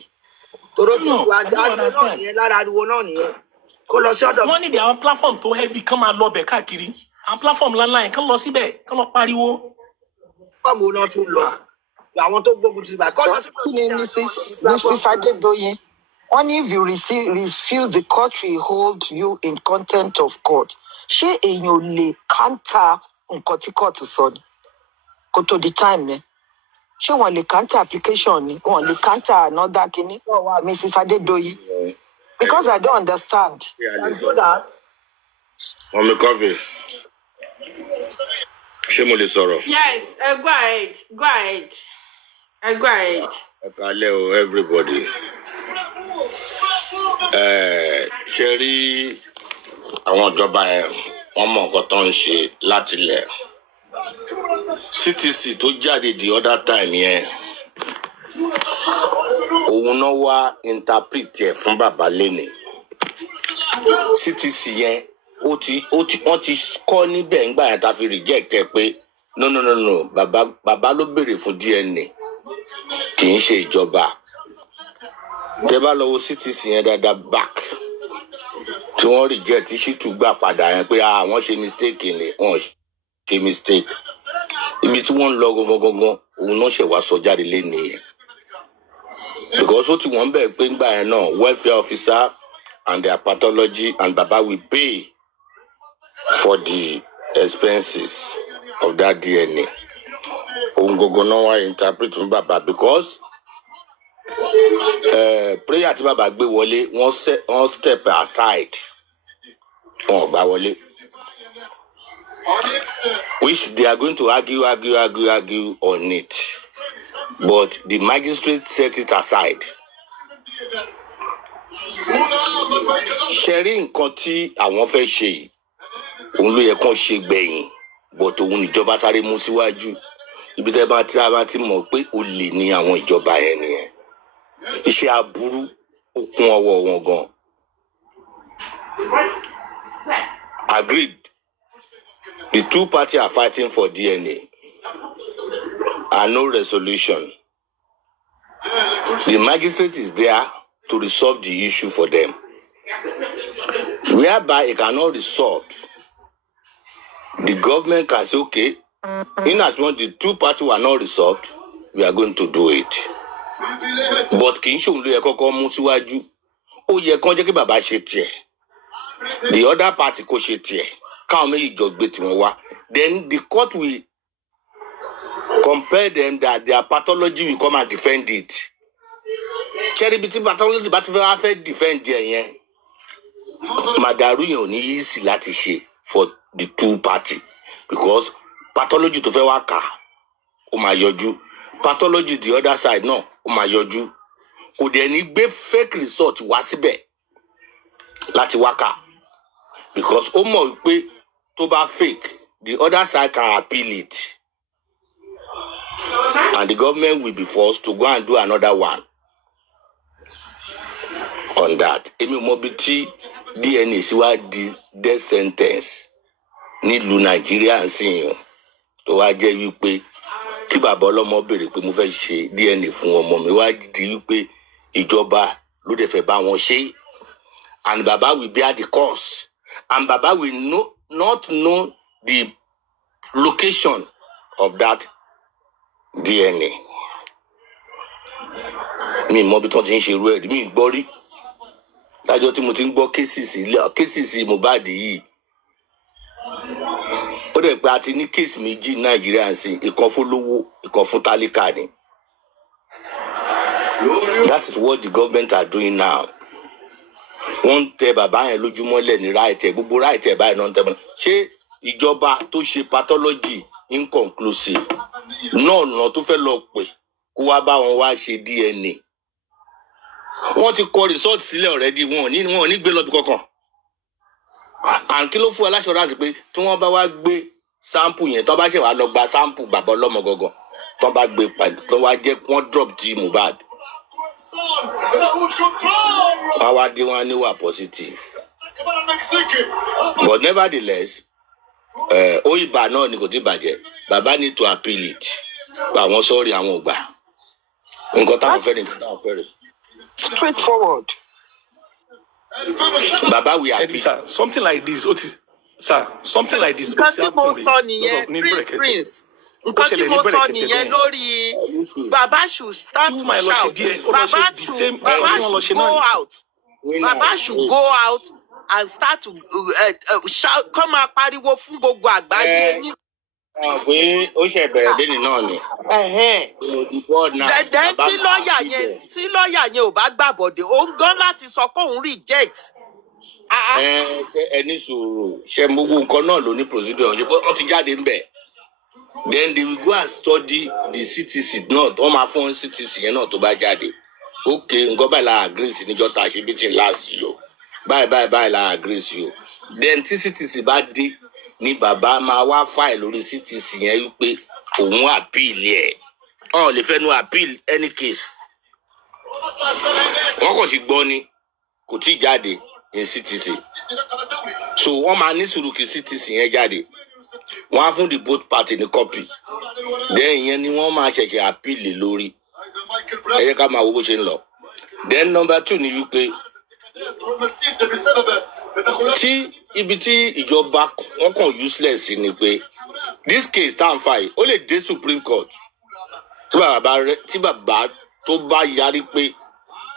toró tí No, tu I don't ariwo náà understand. nìyẹn lára ariwo náà nìyẹn kó lọ sí ọ̀dọ̀ wọ́n ní àwọn platform tó heavy kán máa lọ bẹ̀ káàkiri àwọn platform ńláńlá yẹn kán lọ síbẹ̀ kán lọ pariwo. fọ́ọ̀mù náà tún lọ àwọn tó gbógun ti bá kọ́ lọ sí Kí ni Mrs. Adedoyin? Wọ́n ní if you refuse, the court will hold you in contempt of court. Ṣé èèyàn ò lè counter nǹkan tí court sọ ni? Kó tó di time yẹn. Ṣé wọ́n lè counter application ni? Wọ́n lè counter another kinní? Mrs. Adedoyin. Because I don't understand. and so that Mọ̀mí Kọ́fì, ṣé mo lè sọ̀rọ̀? Yes, go ahead. Go ahead. Go ahead. Ẹ kálẹ́ o, everybody. Ṣé rí àwọn ìjọba yẹn, wọ́n mọ nǹkan tó ń ṣe láti ilẹ̀. CTC tó jáde the other time yẹn, òun náà wá interpret ẹ̀ fún bàbá lénìí. CTC yẹn wọ́n ti kọ́ níbẹ̀ ńgbà yẹn ta fi reject ẹ pé no bàbá ló béèrè fún DNA kì í ṣe ìjọba. Tẹ́ bá lọ wo CTC yẹn dáadáa back tí wọ́n reject tí ṣìtú gbà padà yẹn pé wọ́n ṣe mistake ni wọ́n ṣe mistake. Ibi tí wọ́n ń lọ gangan òun náà ṣe wá sọ jáde lénìí yẹn. Because ó ti wọ́n bẹ̀ pé ńgbà yẹn náà welfare officer and their pathology and baba will pay for the expenses of that DNA. Òun gangan náà wá interpret fún bàbá because prayer tí bàbá gbé wọlé wọ́n step aside wọ́n ò gbà wọlé. Which they are going to argue on it. But the magistrate set it aside. Ṣé rí nǹkan tí àwọn fẹ́ ṣe yìí, òun ló yẹ kán ṣe gbẹ̀yìn, but òun níjọba sáré mú síwájú. Ibi tẹ́ bá ti mọ̀ pé olè ní àwọn ìjọba yẹn nìyẹn. Iṣẹ́ aburú ó kún ọwọ́ wọn gan. Agreed. The two parties are fighting for DNA and no resolution. The magistrate is there to resolve the issue for them. Whereby it cannot resolve, the government can say, okay, in as much the two parties were not resolved, we are going to do it. But kì í ṣe òun ló yẹ kọ́kọ́ mú síwájú. Ó yẹ kán jẹ́ kí bàbá ṣe tiẹ̀. The other party kó ṣe tiẹ̀. Káwọn méjì jọ gbé tiwọn wá. Then the court will compel them that their pathology will come and defend it. Ṣé ibi tí pathology bá ti fẹ́ defend ẹ̀ yẹn? Màdàrú yẹn ò ní easy láti ṣe for the two party because pathology tó fẹ́ wá kà ó máa yọjú. Pathology the other side náà ó máa yọjú. Kò dẹ̀ ní gbé fake result wá síbẹ̀ láti wá kà because ó mọ̀ pé tó bá fake the other side can appeal it and the government will be forced to go and do another one on that. Èmi ò mọ̀ bí tí DNA sì wá di death sentence nílùú Nàìjíríà ń sìn yàn tó wá jẹ́ wípé kí bàbá ọlọ́mọ béèrè pé mo fẹ́ ṣe DNA fún ọmọ mi wá di wípé ìjọba ló dẹ̀ fẹ́ bá wọn ṣe and baba will bear the cost and baba will not know the location of that DNA mi mọ bí tí wọ́n ti ń ṣe irú ẹ̀ mi gbọ́ rí lájọ́ tí mo ti ń gbọ́ kéṣìṣì Mohbad yìí ó dẹ̀ pé a ti ní kéèsì méjì Nàìjíríà sí ìkan fún lówó ìkan fún tálíkà ni. That is what the government are doing now. Wọ́n ń tẹ bàbá yẹn lójúmọ́lẹ̀ ní ráìtẹ̀ gbogbo ráìtẹ̀ báyìí náà ń tẹ mọ́. Ṣé ìjọba tó ṣe pathology inconclusive náà lọ tó fẹ́ lọ pè kó wá bá wọn wá ṣe DNA? Wọ́n ti kọ result sílẹ̀ already wọn ò ní gbé lọ bí kankan. And kí ló fún aláṣọ láti pé tí wọ́n bá wá gbé sample yẹn tó bá ṣe wá lọ gba sample bàbá ọlọ́mọ gangan tó bá gbé pàdé tó wá jẹ́ wọ́n drop ti Mohbad. Wọ́n wá dé wọn níwà positive. But nevertheless, Oyinba náà ni kò tí bàjẹ́. Bàbá need to appeal it. Àwọn sọ́ọ̀rì àwọn ò gbà. Nǹkan táwọn fẹ́ ni nǹkan táwọn fẹ́ rè. Straightforward. Bàbá we appeal. Sir, something like this, something like this. Nǹkan tí mo sọ nìyẹn, Prince. Nǹkan tí mo sọ nìyẹn lórí Baba should start to shout. Baba should go out. Baba should go out and start to shout. Kọ́ máa pariwo fún gbogbo àgbáyé ní. Pé ó ṣe bẹ̀rẹ̀ dénì náà ni. Dẹ̀dẹ̀ tí lọ́ọ̀yà yẹn ò bá gbàbọ̀dé, òun gan láti sọ pé òun reject. Ẹni sùúrù ṣe gbogbo nǹkan náà ló ní procedure yìí wọ́n ti jáde ń bẹ̀. Then they will go and study the CTC náà wọ́n máa fún CTC yẹn náà tó bá jáde. Ok nǹkan báyìí la agree sí níjọ́ tá a ṣe meeting last year o báyìí la agree sí o. Then tí CTC bá dé ni bàbá máa wá file lórí CTC yẹn wípé òun appeal ẹ̀. Wọ́n lè fẹ́ nu appeal any case. Wọ́n kàn sí gbọ́ ni kò tí ì jáde ní CTC. So wọ́n máa ní sùúrù kí CTC yẹn jáde. Wọ́n á fún the both party ní copy. Then ìyẹn ni wọ́n máa ṣẹ̀ṣẹ̀ appeal lé lórí. Ẹ jẹ́ ká máa wo bó ṣe ń lọ. Then number 2 ni wípé tí ibi tí ìjọba wọn kàn useless ni pé this case tá à ń fà yìí ó lè dé Supreme Court tí bàbá tó bá yarí pé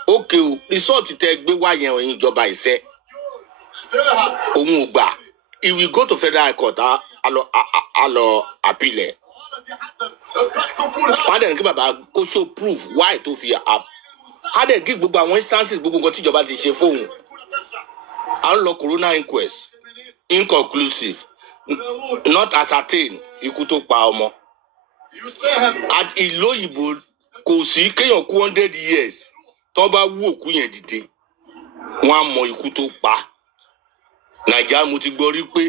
ókè o result tẹ gbé wá yẹn òyìn ìjọba ìṣe òun ò gbà he will go to Federal High Court a lọ appeal ẹ̀. Wọ́n á dẹ̀ ní kí bàbá kó show proof why tó fi á dẹ̀ gí gbogbo àwọn instances gbogbo nǹkan tíjọba ti ṣe fóun. À ń lọ corona inquest inconclusive not ascertain ikú tó pa ọmọ. At ìlú òyìnbó kò sí kéèyàn kú 100 years tó bá wú òkú yẹn dìde wọ́n á mọ ikú tó pa. Nàìjíríà mo ti gbọ́ rí pé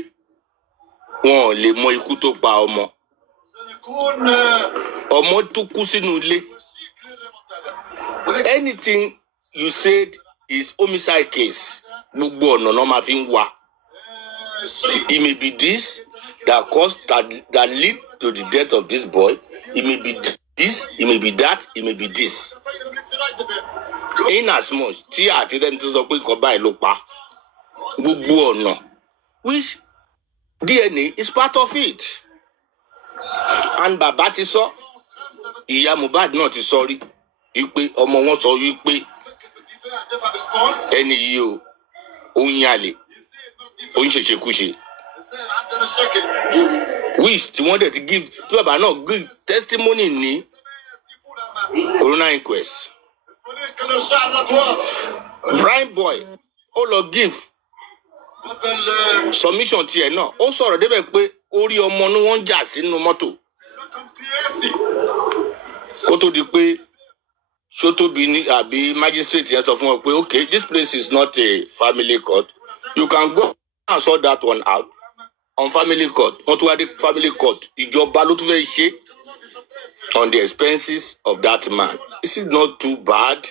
wọn ò lè mọ ikú tó pa ọmọ. Ọmọ tó kú sínú ilé. Anything you said is homicide case. Gbogbo ọ̀nà náà máa fi ń wá. It may be this that caused that lead to the death of this boy. It may be this, it may be that, it may be this. In as much tí àti rẹ́ni tó sọ pé nǹkan báyìí ló pa. Gbogbo ọ̀nà which DNA is part of it. And bàbá ti sọ, ìyá Mohbad náà ti sọ rí wípé ọmọ wọn sọ wípé ẹni yìí o ó ń yàlè ó ń ṣèṣekúṣe which tí wọ́n dẹ̀ ti give tí bàbá náà give testimony ní corona inquest. Prime boy ó lọ give submission tiẹ̀ náà ó sọ̀rọ̀ débẹ̀ pé orí ọmọ ni wọ́n ń jà sínú mọ́tò kó tó di pé Ṣótóbi ní àbí magistrate yẹn sọ fún wọn pé okay this place is not a family court you can go and sort that one out on family court. Wọ́n tún wá dé family court ìjọba ló tún fẹ́ ṣe on the expenses of that man. This is not too bad.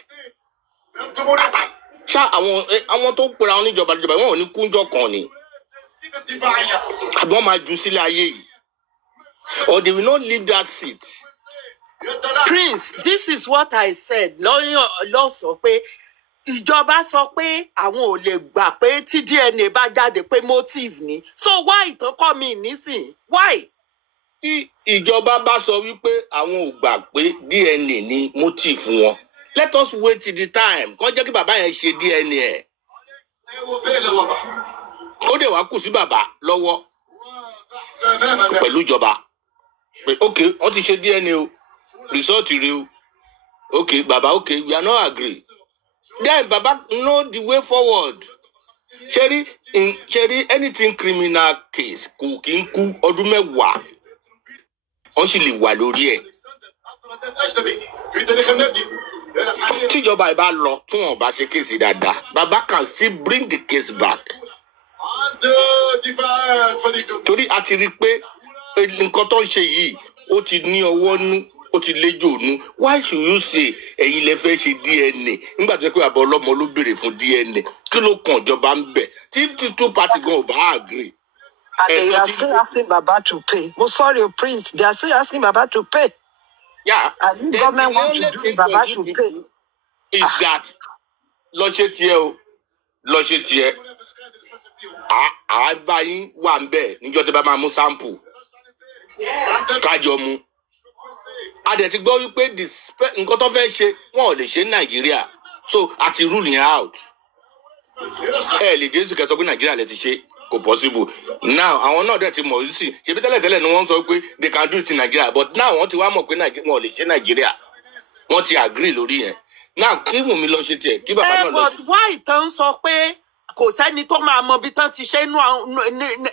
Ṣá àwọn tó pera wọn níjọba wọn ò ní kúnjọ kan ni àbí wọ́n máa jù sílẹ̀ ayé yìí or they will not leave that seat. Prince, this is what I said lọ sọ pé ìjọba sọ pé àwọn ò lè gbà pé tí DNA bá jáde pé motive ni so why ìtàn kọ́ mi nísìn why tí ìjọba bá sọ wípé àwọn ò gbà pé DNA ni motive wọn, let us wait till the time kán jẹ́ kí bàbá yẹn ṣe DNA ẹ̀. Ó dẹ̀ wá kù sí bàbá lọ́wọ́ pẹ̀lú ìjọba pé ok wọ́n ti ṣe DNA o result rèé o ok bàbá ok we are not agree, then bàbá know the way forward. Ṣẹ́rí anything criminal case kò kí ń kú ọdún 10 wọ́n sì lè wà lórí ẹ̀. Tíjọba ẹ̀ bá lọ tí wọn bá ṣe kéèsì dáadáa, bàbá can still bring the case back. Torí a ti rí i pé nǹkan tó ń ṣe yìí ó ti ní ọwọ́ nú ó ti léjò nú. Why should you say ẹ̀yin lẹ fẹ́ ṣe DNA nígbà tó yẹ pé bàbá ọlọ́mọ ló béèrè fún DNA? Kí ló kàn ìjọba ń bẹ̀ tí two party gan ò bá agree? And they are still asking Baba to pay. Oh, sorry, Prince. They are still asking Baba to pay. Yeah. And the government wants to do it, Baba should pay. Is that lọ ṣe tiẹ̀ o, lọ ṣe tiẹ̀. Àbá yín wà ń bẹ̀ níjọ́ tí bá máa mú sample kájọ mu. A dẹ̀ ti gbọ́ wípé nǹkan tó fẹ́ ṣe wọn ò lè ṣe ní Nàìjíríà, so a ti rule it out. Ẹ lè dé sí kẹsàn pé Nàìjíríà lè ti ṣe kò possible. Now àwọn náà dẹ̀ ti mọ̀ sí ṣebí tẹ́lẹ̀tẹ́lẹ̀ ni wọ́n sọ pé they can do it in Nigeria, but now wọ́n ti wá mọ̀ pé wọn ò lè ṣe Nàìjíríà. Wọ́n ti agree lórí yẹn. Now kí Wùnmí lọ ṣe tiẹ̀ kí bàbá náà lọ ṣe. But why tán sọ pé kò sẹ́ni tó máa mọ bí tán ti ṣe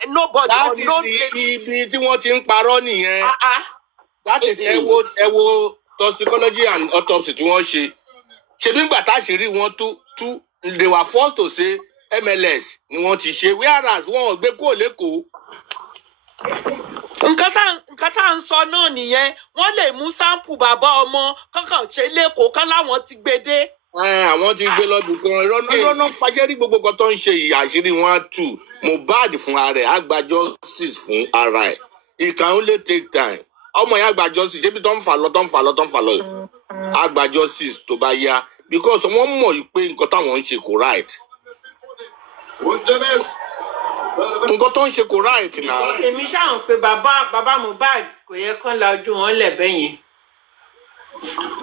nobody. That is ibi tí wọ́n ti ń parọ́ nìyẹn. That is ẹ wo toxicology and autopsy tí wọ́n ṣe. Ṣebí ńgbà táṣìírí wọn tú they were forced to say MLS ni wọ́n ti ṣe, whereas wọn ò gbé kúrò lÉkòó. Nǹkan tá à ń sọ náà nìyẹn, wọ́n lè mú sáǹpù bàbá ọmọ kankan ṣe lÉkòó kán láwọn ti gbé dé. Àwọn ti gbé lọ́dún kan irọ́ náà pàṣẹ rí gbogbo nǹkan tó ń ṣe yìí àṣírí wọn á tú. Mohbad fún ara ẹ̀ á gba justice fún ara ẹ̀. It can only take time. Ọmọ yẹn á gba justice ṣébi tó ń fà lọ yìí. Á gba justice tó bá yá because wọ́n mọ̀ pé nǹkan táwọn ń ṣe kò right. Nǹkan tó ń ṣe kò right náà. Èmi ṣáà ń pe bàbá Mohbad kò yẹ kán la ojú wọn lẹ̀ bẹ́yẹn.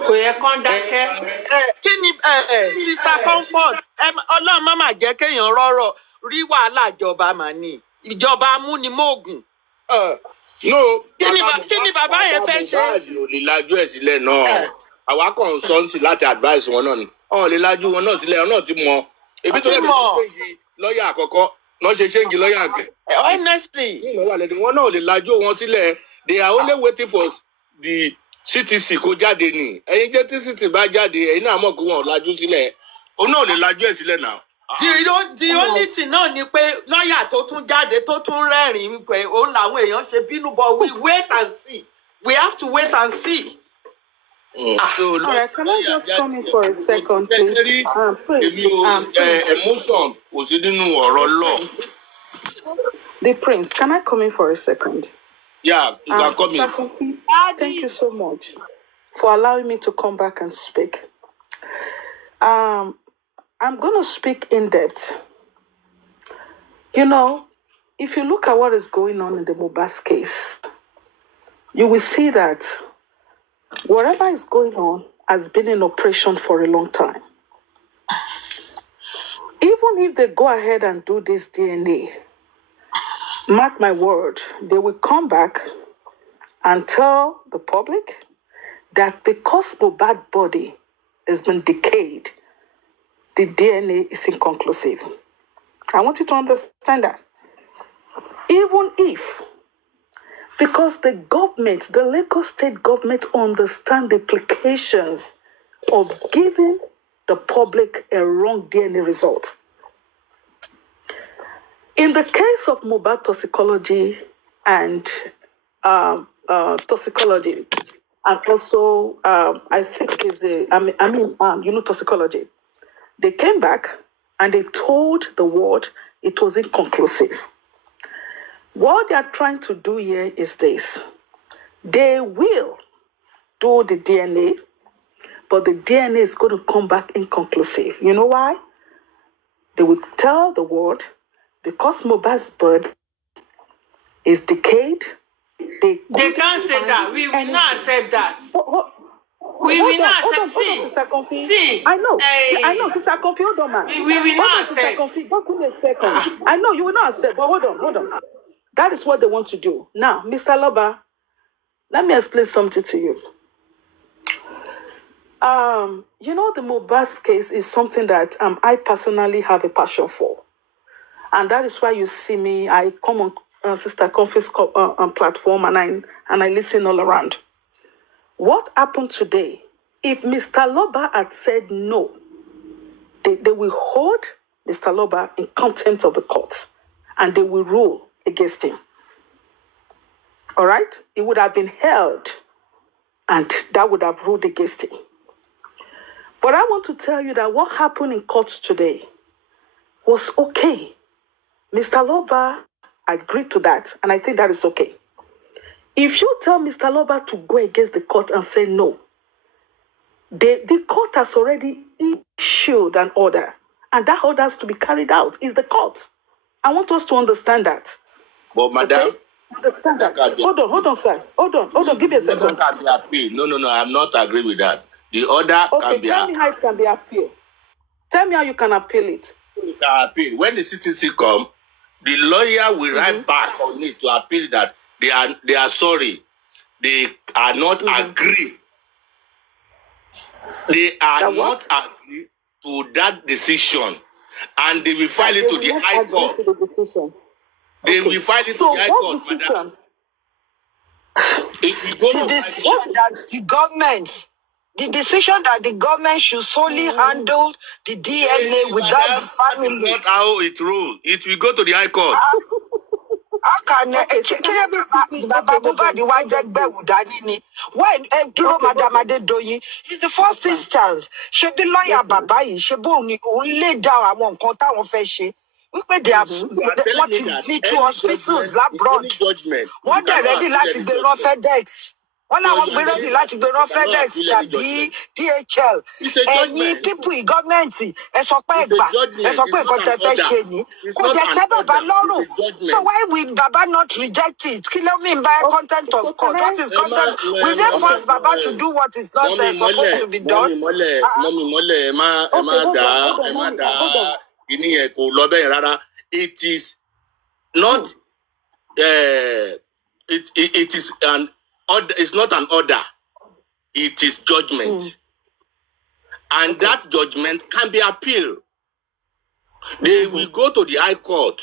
Kò yẹ kán dákẹ́. Kí ni Sister Comfort Ọlọ́run má mà jẹ́ kéèyàn rọ́rọ̀ rí wàhálà ìjọba mà ní ìjọba amúnimóògùn. No. Kí ni bàbá yẹn fẹ́ ṣe? Mohbad ò lè lajú ẹ̀ sílẹ̀ náà. Àwa kàn ń sọ sí láti advice wọn náà ni. Ọ̀n lè lajú wọn náà sílẹ̀, wọn náà ti mọ̀. Ebi tó lè bí ṣéǹgì lọ́ọ̀yà àkọ́kọ́ náà ṣe ṣéǹgì lọ́ọ̀yà àgbẹ̀. Honestly. Wọn náà lè lajú wọn sílẹ̀. They are only waiting for the CTC kó jáde ni. Ẹ̀yin jẹ́ tí CTC bá jáde, ẹ̀yin náà mọ̀ kó wọn ò lajú sílẹ̀. Òun náà lè lajú ẹ̀ sílẹ̀ náà. The only thing náà ni pé lọ́ọ̀yà tó tún jáde tó tún rẹ́rìn-ín pé òun làwọn èèyàn ṣe bínú, but we wait and see. We have to wait and see. All right, can I just come in for a second, please? Prince. Emotion kò sí nínú ọ̀rọ̀ lọ. The Prince, can I come in for a second? Yeah, you can come in. Thank you so much for allowing me to come back and speak. I'm going to speak in depth. You know, if you look at what is going on in the Mohbad case, you will see that whatever is going on has been in operation for a long time. Even if they go ahead and do this DNA, mark my word, they will come back and tell the public that because Mohbad's body has been decayed, the DNA is inconclusive. I want you to understand that. Even if, because the government, the Lagos state government understand the implications of giving the public a wrong DNA result. In the case of Mohbad toxicology and toxicology, and also I think is the toxicology, they came back and they told the world it was inconclusive. What they are trying to do here is this. They will do the DNA, but the DNA is going to come back inconclusive. You know why? They will tell the world because Mohbad's blood is decayed, They They can't say find that. We will anything. not accept that. We Hold will not on, accept. See, Sister Confi. see, I know, Sister Confi, hold on, man. we will Hold not on, Sister accept. Confi, just give me a second. I know you will not accept, but hold on. That is what they want to do. Now, Mr. Loba, let me explain something to you. You know, the Mohbad case is something that I personally have a passion for. And that is why you see me, I come on Sister Confi's platform and I listen all around. What happened today? If Mr. Loba had said no, they will hold Mr. Loba in contempt of the court and they will rule against him. All right? He would have been held and that would have ruled against him. But I want to tell you that what happened in court today was okay. Mr. Loba agreed to that, and I think that is okay. If you tell Mr. Loba to go against the court and say no, the court has already issued an order, and that order has to be carried out. It's the court. I want us to understand that. But madam, Okay? Understand that. Hold on, sir. Hold on, give me a second. order can be appealed. No, I'm not agree with that. The order Okay, can be tell me how it can be appealed. Tell me how you can appeal it. appealed. When the CTC come, the lawyer will write back on it to appeal that they are sorry. They are not agree. They are That not what? agree to that decision, and they will file They it to will the not High agree Court. to the decision. They Okay. will file it So to the High what Court, decision? madam. If you go The to decision that the decision that the government should solely handle the DNA without madam, the that is family. not how it rolls. It will go to the High Court. How can Okay, so can you just quickly Baba Mohbad wá jẹ́ gbẹ̀wù dání ni? When dúró Madam Adédoyin, it's the first instance. Ṣebí lọ́ọ̀yà bàbá yìí, ṣe bóun ni òun lay down àwọn nǹkan táwọn fẹ́ ṣe. Wípé they have You are telling wọ́n me ti that ní two any hospitals judgment, labroad. any judgment, you Wọ́n dẹ̀ cannot ready appeal láti any gbé rán judgment. FedEx. Wọ́n So láwọn you gbé are ready telling láti me gbé you rán cannot FedEx appeal any tàbí judgment. DHL. It's a Ẹ̀yin judgment. pípù gọ́ọ̀mẹ̀ntì ẹ sọ pé It's a ẹgbà ẹ judgment. sọ pé It's nǹkan not tẹ an fẹ́ order. ṣe ni. It's Kò not dẹ̀ an tẹ́ bàbá order. lọ́rùn. It's a judgment. So why will Baba not reject it? Kí ló mean by Okay, content so of can court? What is content? Will they force Baba to do what is not supposed to be done? mọ́mì mọ́lẹ̀, ẹ má dá kíní yẹn kò lọ bẹ́ẹ̀ rárá. It is not. It is an order. It's not an order. It is judgment, and that judgment can be appealed. They will go to the High Court.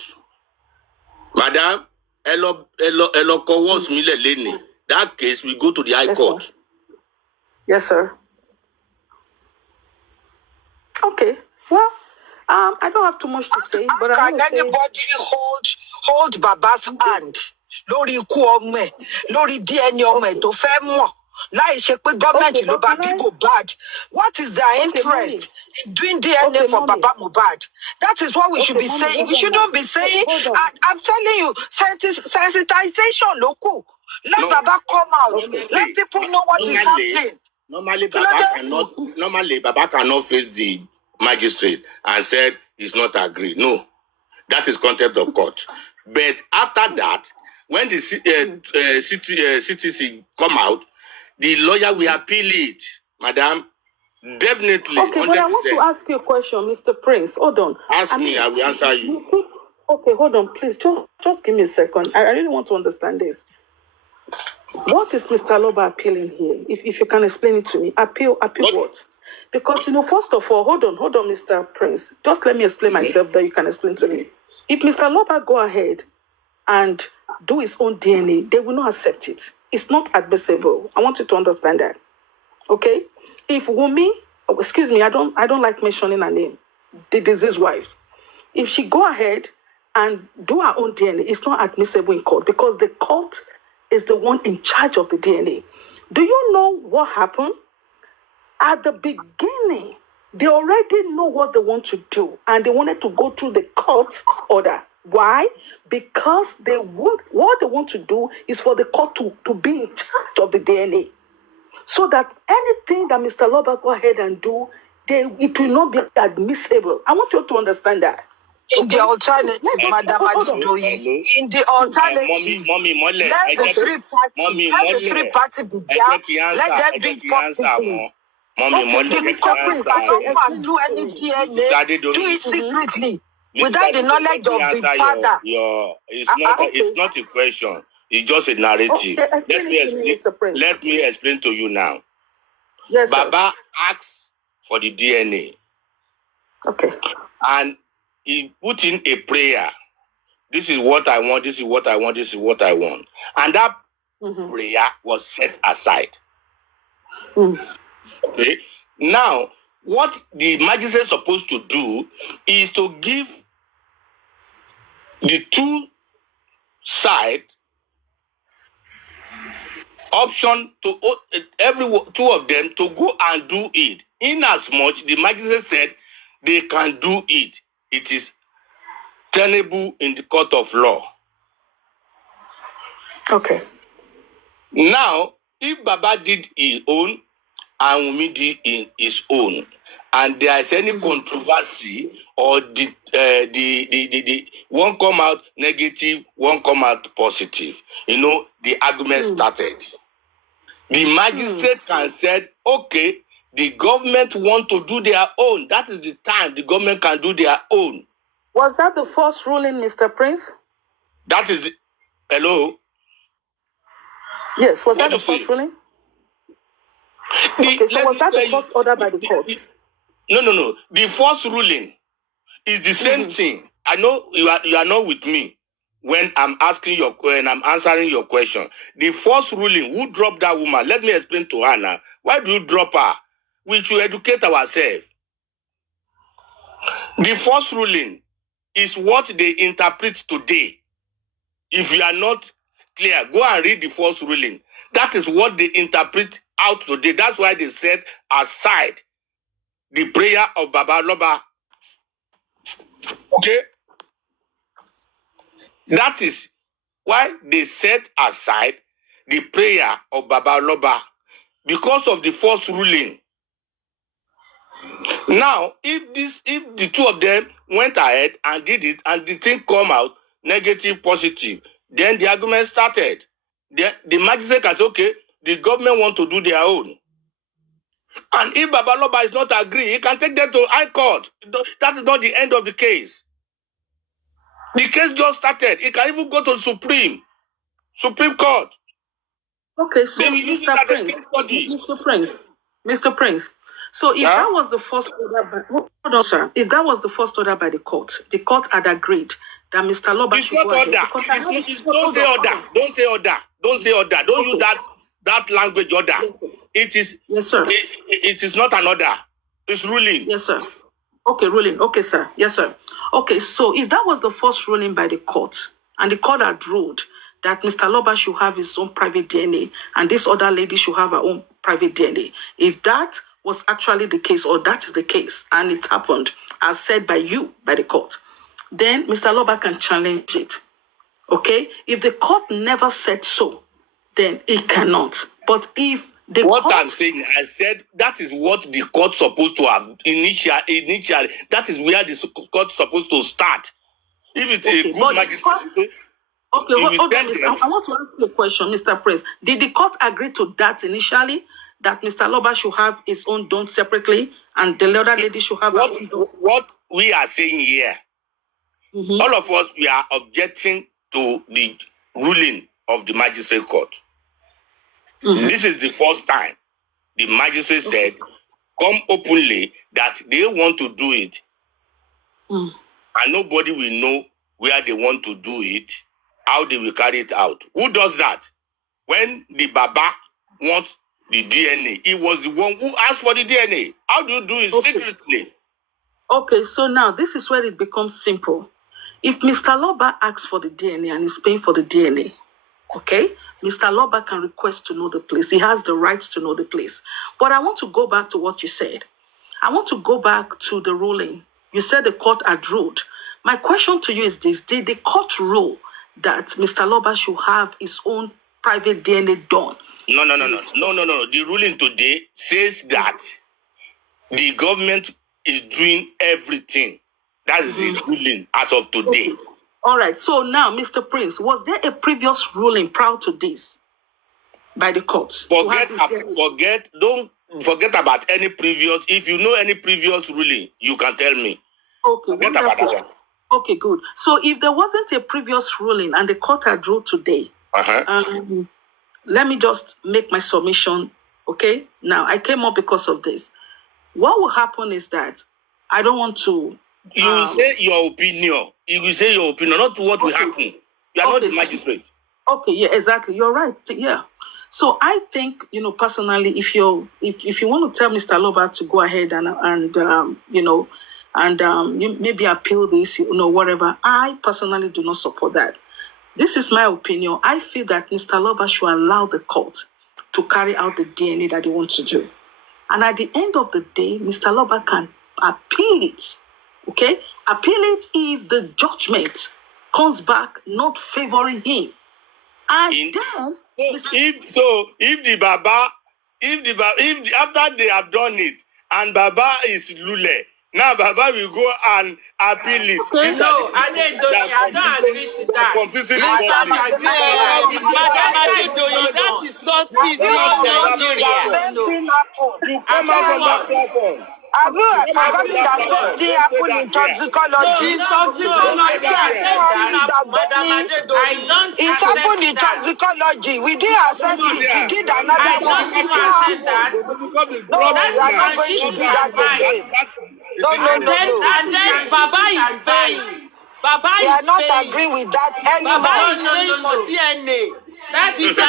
Madam, ẹ lọ cohorts mílẹ̀ lẹ́nìí. That case will go to the High Court. Sir. Yes, sir. Okay. Well, I don't have too much to say, but I Can want to say. anybody hold Baba's hand lórí ikú ọmọ ẹ̀, lórí DNA ọmọ ẹ̀ tó fẹ́ mọ̀? Láì ṣe pé gọ́ọ̀mẹ̀ntì ló bá bí Mohbad. What is their interest in doing DNA for Baba Mohbad? That is what we should be saying. We shouldn't be saying, I'm telling you, sensitization ló kù. Let Baba come out. Let people know what is happening. Normally, Baba cannot face the magistrate and said he's not agreed. No, that is contempt of court. But after that, when the CTC come out, the lawyer will appeal it, madam. Definitely, 100%. Okay, but I want to ask you a question, Mr. Prince. Hold on. Ask me, I will answer you. Okay, hold on, please. Just give me a second. I really want to understand this. What is Mr. Loba appealing here? If you can explain it to me. Appeal what? Because, first of all, hold on, Mr. Prince. Just let me explain myself that you can explain to me. If Mr. Loba go ahead and do his own DNA, they will not accept it. It's not admissible. I want you to understand that. Okay? If Wumi, excuse me, I don't like mentioning her name, the deceased wife. If she go ahead and do her own DNA, it's not admissible in court because the court is the one in charge of the DNA. Do you know what happened? At the beginning, they already know what they want to do, and they wanted to go through the court order. Why? Because what they want to do is for the court to be in charge of the DNA. So that anything that Mr. Loba go ahead and do, it will not be admissible. I want you to understand that. In the Okay? alternative, Let's Madam hold on. Adedoyin, Hello. in the Mommy, alternative, mommy, mole. let the Okay. three party, Mommy, let the mole. three party be Ẹ there. jẹ́ kí Let answer. them Ẹ do jẹ́ it kí answer publicly. wọn. Mommy, Okay, mole. The Ẹ jẹ́ kí culprit answer. cannot okay, go and explain do it to any me. DNA, Mrs. do Adedoyin. it secretly Mrs. without the Adedoyin, knowledge let me of the answer father. your. It's Okay. not a question. It's just a narrative. Okay, explain it to me, Mr. Prince. Let me explain to you now. Yes, sir. Baba asked for the DNA Okay. and he put in a prayer. This is what I want. This is what I want. This is what I want. And that prayer was set aside. Okay. Now, what the magistrate is supposed to do is to give the two sides option to every two of them to go and do it. In as much the magistrate said they can do it, it is tenable in the court of law. Okay. Now, if Baba did his own and Wunmi did his own, and there is any controversy or the one come out negative, one come out positive, the argument started. The magistrate can said, okay, the government want to do their own. That is the time the government can do their own. Was that the first ruling, Mr. Prince? That is, hello? Yes, was What that the do you first say? ruling? Okay, so was that the first order by the court? No. The first ruling is the same thing. I know you are not with me when I'm answering your question. The first ruling, who dropped that woman? Let me explain to her now. Why do you drop her? We should educate ourselves. The first ruling is what they interpret today. If you are not clear, go and read the first ruling. That is what they interpret out today. That's why they set aside the prayer of Baba Loba. Okay? That is why they set aside the prayer of Baba Loba because of the first ruling. Now, if the two of them went ahead and did it and the thing come out negative, positive, then the argument started. The magistrate can say, okay, the government want to do their own. And if Baba Loba is not agree, he can take them to High Court. That is not the end of the case. The case just started. It can even go to Supreme Court. Okay, so They will use it Mr. as a Prince, case study. Mr. Prince. So if Yeah? that was the first order by, hold on, sir. If that was the first order by the court had agreed that Mr. Loba It's should not go ahead. order. Because I have Don't say order. Don't say order. Don't say order. Don't use Okay. that language order. Yes, sir. It is. Yes, sir. It is not an order. It's ruling. Yes, sir. Okay, ruling. Okay, sir. Yes, sir. Okay, so if that was the first ruling by the court, and the court had ruled that Mr. Loba should have his own private DNA, and this other lady should have her own private DNA, if that was actually the case, or that is the case, and it happened as said by you, by the court, then Mr. Loba can challenge it. Okay? If the court never said so, then it cannot. But if the What court... I'm saying, I said that is what the court supposed to have initially. That is where the court supposed to start. If it's a good magistrate, Okay, hold on, I I want to ask you a question, Mr. Prince. Did the court agree to that initially, that Mr. Loba should have his own done separately, and the other lady should have her own done? What we are saying here, all of us, we are objecting to the ruling of the magistrate court. This is the first time the magistrate said, come openly that they want to do it. And nobody will know where they want to do it, how they will carry it out. Who does that? When the Baba wants the DNA, he was the one who asked for the DNA. How do you do it secretly? Okay, so now this is where it becomes simple. If Mr. Loba asks for the DNA and is paying for the DNA, okay, Mr. Loba can request to know the place. He has the right to know the place. But I want to go back to what you said. I want to go back to the ruling. You said the court had ruled. My question to you is this: did the court rule that Mr. Loba should have his own private DNA done? No. The ruling today says that the government is doing everything. That's the ruling as of today. All right. So now, Mr. Prince, was there a previous ruling prior to this by the court? Don't forget about any previous. If you know any previous ruling, you can tell me. Okay, Forget about that one. Okay, good. So if there wasn't a previous ruling and the court had ruled today, let me just make my submission, okay? Now, I came up because of this. What will happen is that I don't want to... You will say your opinion. You will say your opinion, not what will happen. You are not the magistrate. Okay, yeah, exactly. You're right. Yeah. So I think, personally, if you want to tell Mr. Loba to go ahead and you maybe appeal this, whatever, I personally do not support that. This is my opinion. I feel that Mr. Loba should allow the court to carry out the DNA that they want to do. And at the end of the day, Mr. Loba can appeal it. Okay? Appeal it if the judgment comes back not favoring him. And then... If after they have done it and Baba is Lule, now Baba will go and appeal it. Okay. No, I don't agree to that. That is not easy in Nigeria. Same thing happened. Have you forgotten that same thing happened in toxicology? It happened in toxicology. We didn't accept it. We did another one. No, we are not going to do that again. No. And then Baba is paying. We are not agreeing with that anymore. Baba is paying for DNA. That is the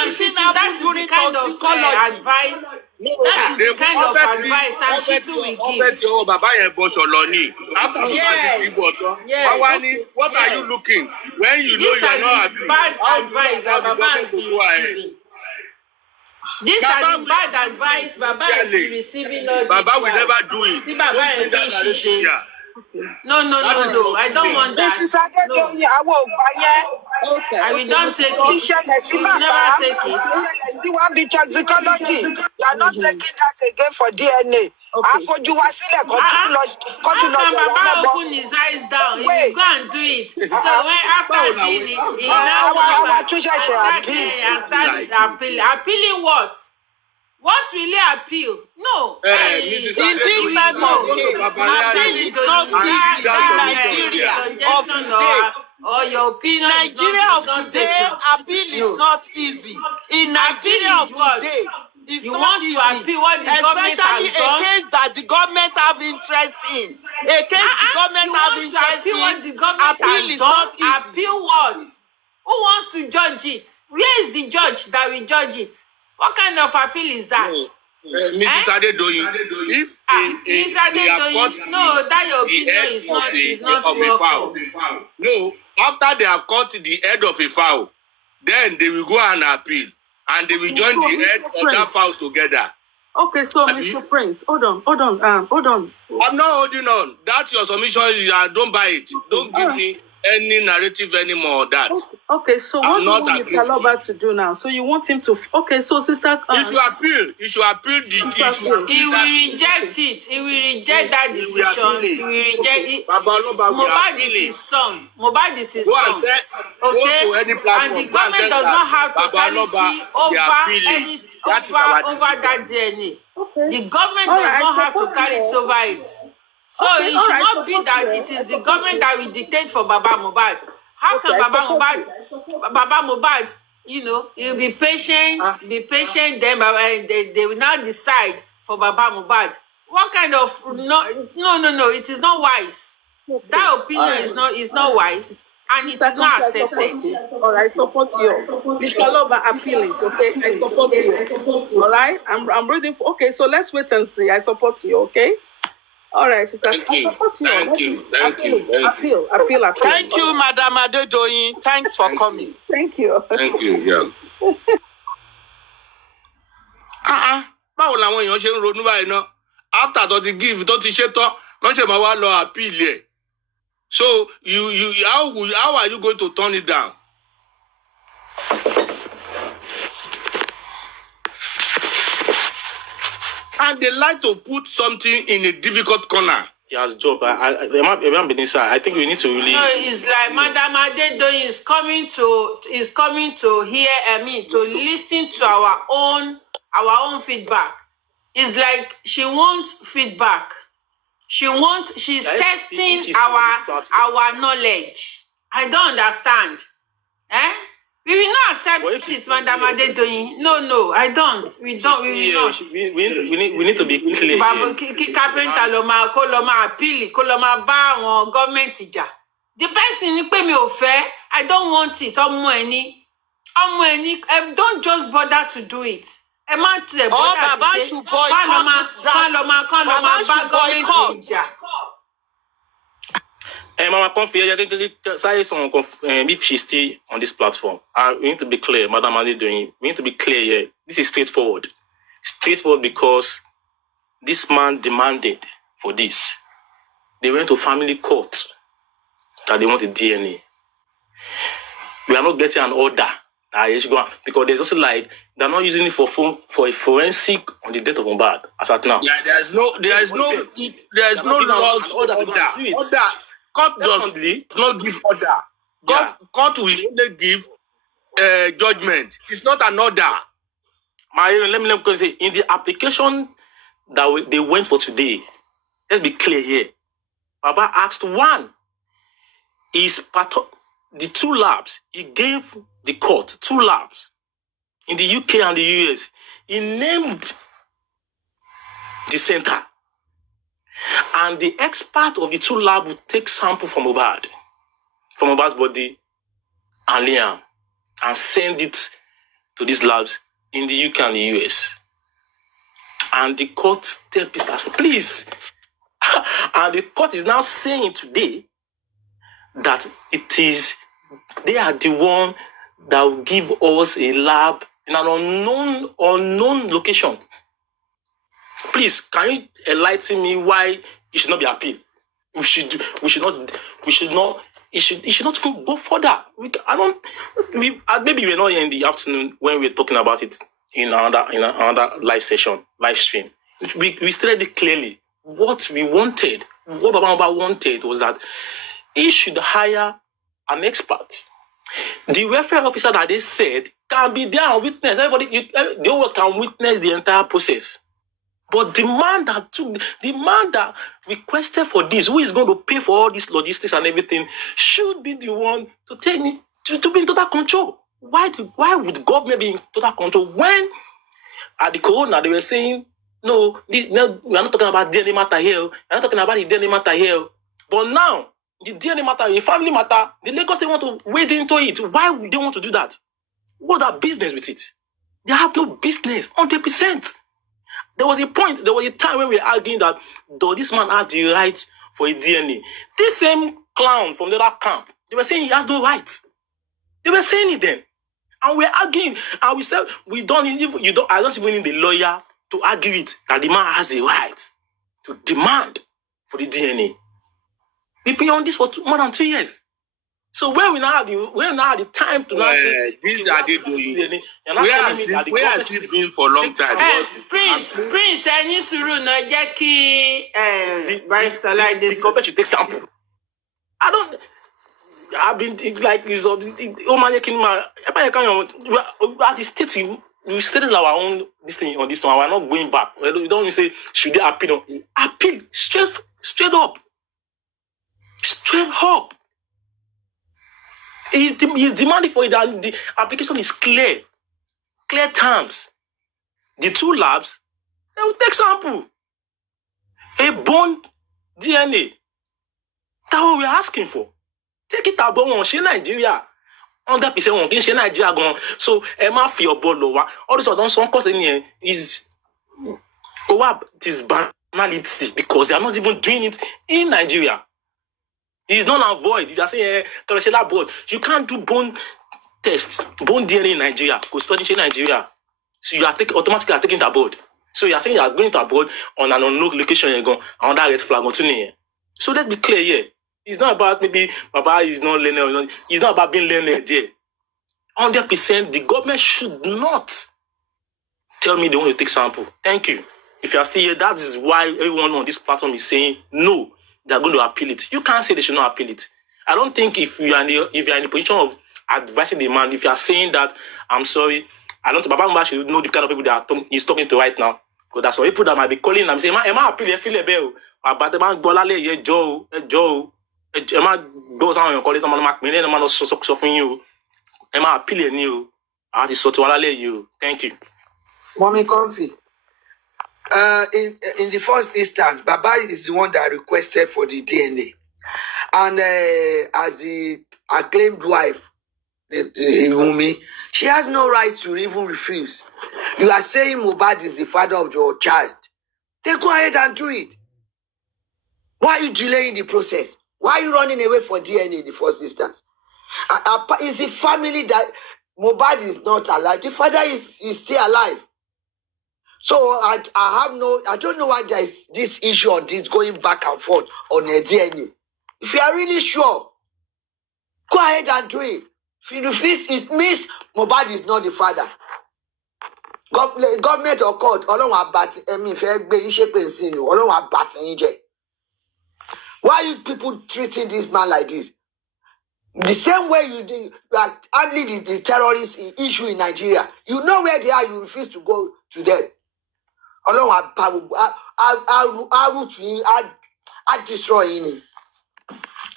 kind of advice. That is the kind of advice Ashitu will give. What are you looking? When you know you are not happy. Bad advice that Baba has been receiving. These are the bad advice Baba has been receiving. Baba will never do it. See, Baba and Fishy. No. I don't want that. Mrs. Adedoyin, I won't buy it. I will not take it. We will never take it. See what be toxicology. You are not taking that again for DNA. How can Baba open his eyes down? He will go and do it. So when after doing it, he now appeal. Appealing what? What will he appeal? No. In this type of case, appeal is not easy in Nigeria of today. Or your opinion Nigeria of today, appeal is not easy. In Nigeria of today, it's you not want easy. to appeal what the government Especially has done. a case that the government have interest in. A case the government have interest appeal what the in. government Appeal has is done. not easy. Appeal what? Who wants to judge it? Where is the judge that will judge it? What kind of appeal is that? Mrs. Adedoyin, if Mrs. Adedoyin, no, that your opinion is not welcome. No, after they have cut the head of a fowl, then they will go and appeal, and they will join the head of that fowl together. Okay, so Mr. Prince, hold on. I'm not holding on. That's your submission. Don't buy it. Don't give me any narrative anymore on that. Okay, so what do you want Mr. Loba to do now? So you want him to... Okay, so sister... He should appeal. He should appeal the issue. He will reject it. He will reject that decision. He will reject it. Mohbad is his son. Mohbad is his Go son. to any platform. And the government does not have totality over that DNA. Okay. The government does not have totality over it. So it should not be that it is the government that will dictate for Baba Mohbad. How can Baba Mohbad, he'll be patient, then they will now decide for Baba Mohbad. What kind of no, it is not wise. That opinion is not wise, and it is not accepted. All right, support you. Mr. Loba, appeal it, okay? I support you. All right? I'm reading for... Okay, so let's wait and see. I support you, okay? All right, sister. Thank you. Thank you. Appeal. Thank you, Madam Adedoyin. Thanks for coming. Thank you. Yeah. Báwo làwọn èèyàn ṣe ń ronú báyìí náà? After tó ti give, tó ti ṣe tán, wọ́n ṣe máa wá lọ appeal ẹ̀. So, how are you going to turn it down? And they like to put something in a difficult corner. he has job. I think we need to really. No, it's like Madam Adedoyin is coming to hear, to listen to our own feedback. It's like she wants feedback. She's testing our knowledge. I don't understand. We will not accept it, Madam Adedoyin. No, I don't. We will not. We need to be clear. Carpenter kó lọ máa appeal, kó lọ máa bá àwọn gọ́ọ̀mẹ̀ntì jà. The best thing ni pé mi ò fẹ́. I don't want it. Ọmọ ẹni. Don't just bother to do it. Ẹ má tilẹ̀ bother Baba ti ṣe. should boycott that. Kán lọ máa bá gọ́ọ̀mẹ̀ntì jà. Mama Comfy, if she's still on this platform, we need to be clear, Madam Adedoyin. We need to be clear here. This is straightforward. Straightforward because this man demanded for this. They went to family court that they want a DNA. We are not getting an order because there's also like they're not using it for a forensic on the death of Mohbad as at now. Yeah, there's no law order. Court does not give order. Yeah. Court will only give judgment. It's not an order. Let me say, in the application that they went for today, let's be clear here. Baba asked one. Is part of the 2 labs. He gave the court 2 labs in the UK and the US. He named the center. And the expert of the 2 labs would take sample from Mohbad's body and Liam, and send it to these labs in the UK and the US. And the court step is as please. And the court is now saying today that they are the one that will give us a lab in an unknown location. Please, can you enlighten me why it should not be appealed? It should not go further. Maybe we're not here in the afternoon when we're talking about it in another live stream. We stated it clearly. What we wanted, what Baba wanted was that he should hire an expert. The welfare officer that they said can be there and witness. The whole world can witness the entire process. But the man that requested for this, who is going to pay for all this logistics and everything, should be the one to take me to be in total control. Why would government be in total control when at the corona they were saying, no, we are not talking about DNA matter here. We are not talking about the DNA matter here. But now, the DNA matter, the family matter, the Lagos, they want to wade into it. Why would they want to do that? What's their business with it? They have no business, 100%. There was a time when we were arguing that does this man have the right for a DNA? This same clown from the other camp, they were saying he has no right. They were saying it then. And we're arguing. And we said I don't even need a lawyer to argue it that the man has a right to demand for the DNA. We've been on this for more than 2 years. So when we now have the time to this are they doing? Where has it been for a long time? Prince, ẹni sùúrù náà jẹ́ kí barrister like this. The government should take sample. I've been like this. At the state, we stated our own this thing on this one. We're not going back. We don't even say should they appeal. Appeal straight up. Straight up. He's demanding for it. And the application is clear terms. The 2 labs, they will take sample. A bone DNA. That's what we're asking for. Take it about one. She Nigeria. 100% one. She Nigeria gone. So Emma for your ball lower. All this don't sound cause any is this banality because they are not even doing it in Nigeria. It is not avoid. If you are saying board, you can't do bone tests, bone DNA in Nigeria, because studying in Nigeria. So you are automatically taking it aboard. So you are saying you are going to abroad on an unknown location and go another red flag on here. So let's be clear here. It's not about maybe Baba is not learning. It's not about being learned there. 100%, the government should not tell me they want to take sample. Thank you. If you are still here, that is why everyone on this platform is saying no. they are going to appeal it. You can't say they should not appeal it. I don't think if you are in the position of advising the man, if you are saying that, I'm sorry, I don't think Baba Mohbad should know the kind of people that he's talking to right now. Because there's some people that might be calling him and saying, Emma appeal, you feel a bell. But the man Bolale, yeah, Joe, Emma goes on and call it a man, Macmillan, a man of suffering you. Emma appeal you. I just sort of you. Thank you. Mommy Comfy. In the first instance, Baba is the one that requested for the DNA. And as the acclaimed wife, the Wunmi, she has no right to even refuse. You are saying Mohbad is the father of your child. Then go ahead and do it. Why are you delaying the process? Why are you running away for DNA in the first instance? Is the family that Mohbad is not alive? The father is still alive. So I don't know why there is this issue on this going back and forth on a DNA. If you are really sure, go ahead and do it. If you refuse, it means Mohbad is not the father. Government or court, why are you people treating this man like this? The same way you are handling the terrorist issue in Nigeria. You know where they are, you refuse to go to them. I destroy you.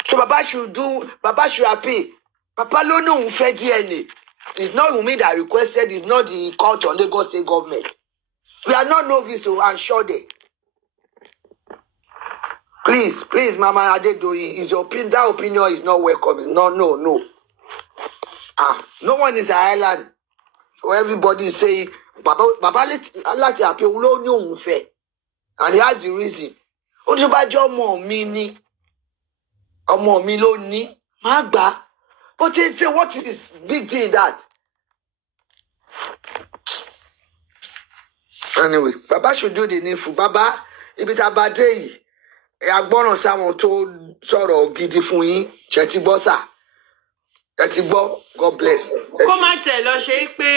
So Baba should appeal. Papa no know DNA. It's not Wunmi that requested, it's not the court or Lagos State government. We are not novice to ensure them. Please, Mama Adedoyin, his opinion, that opinion is not welcome. It's no. No one is an island. So everybody is saying, Baba let appeal, and he has the reason. But they say, what is big deal in that? Anyway, Baba should do the needful. Baba, if it's a bad day, agbọ́ràn sáwọn tó sọ̀rọ̀ gidi fún yín, ṣe ti gbọ́ sà, ẹ ti gbọ́, God bless. Kó má tẹ̀ lọ ṣe pé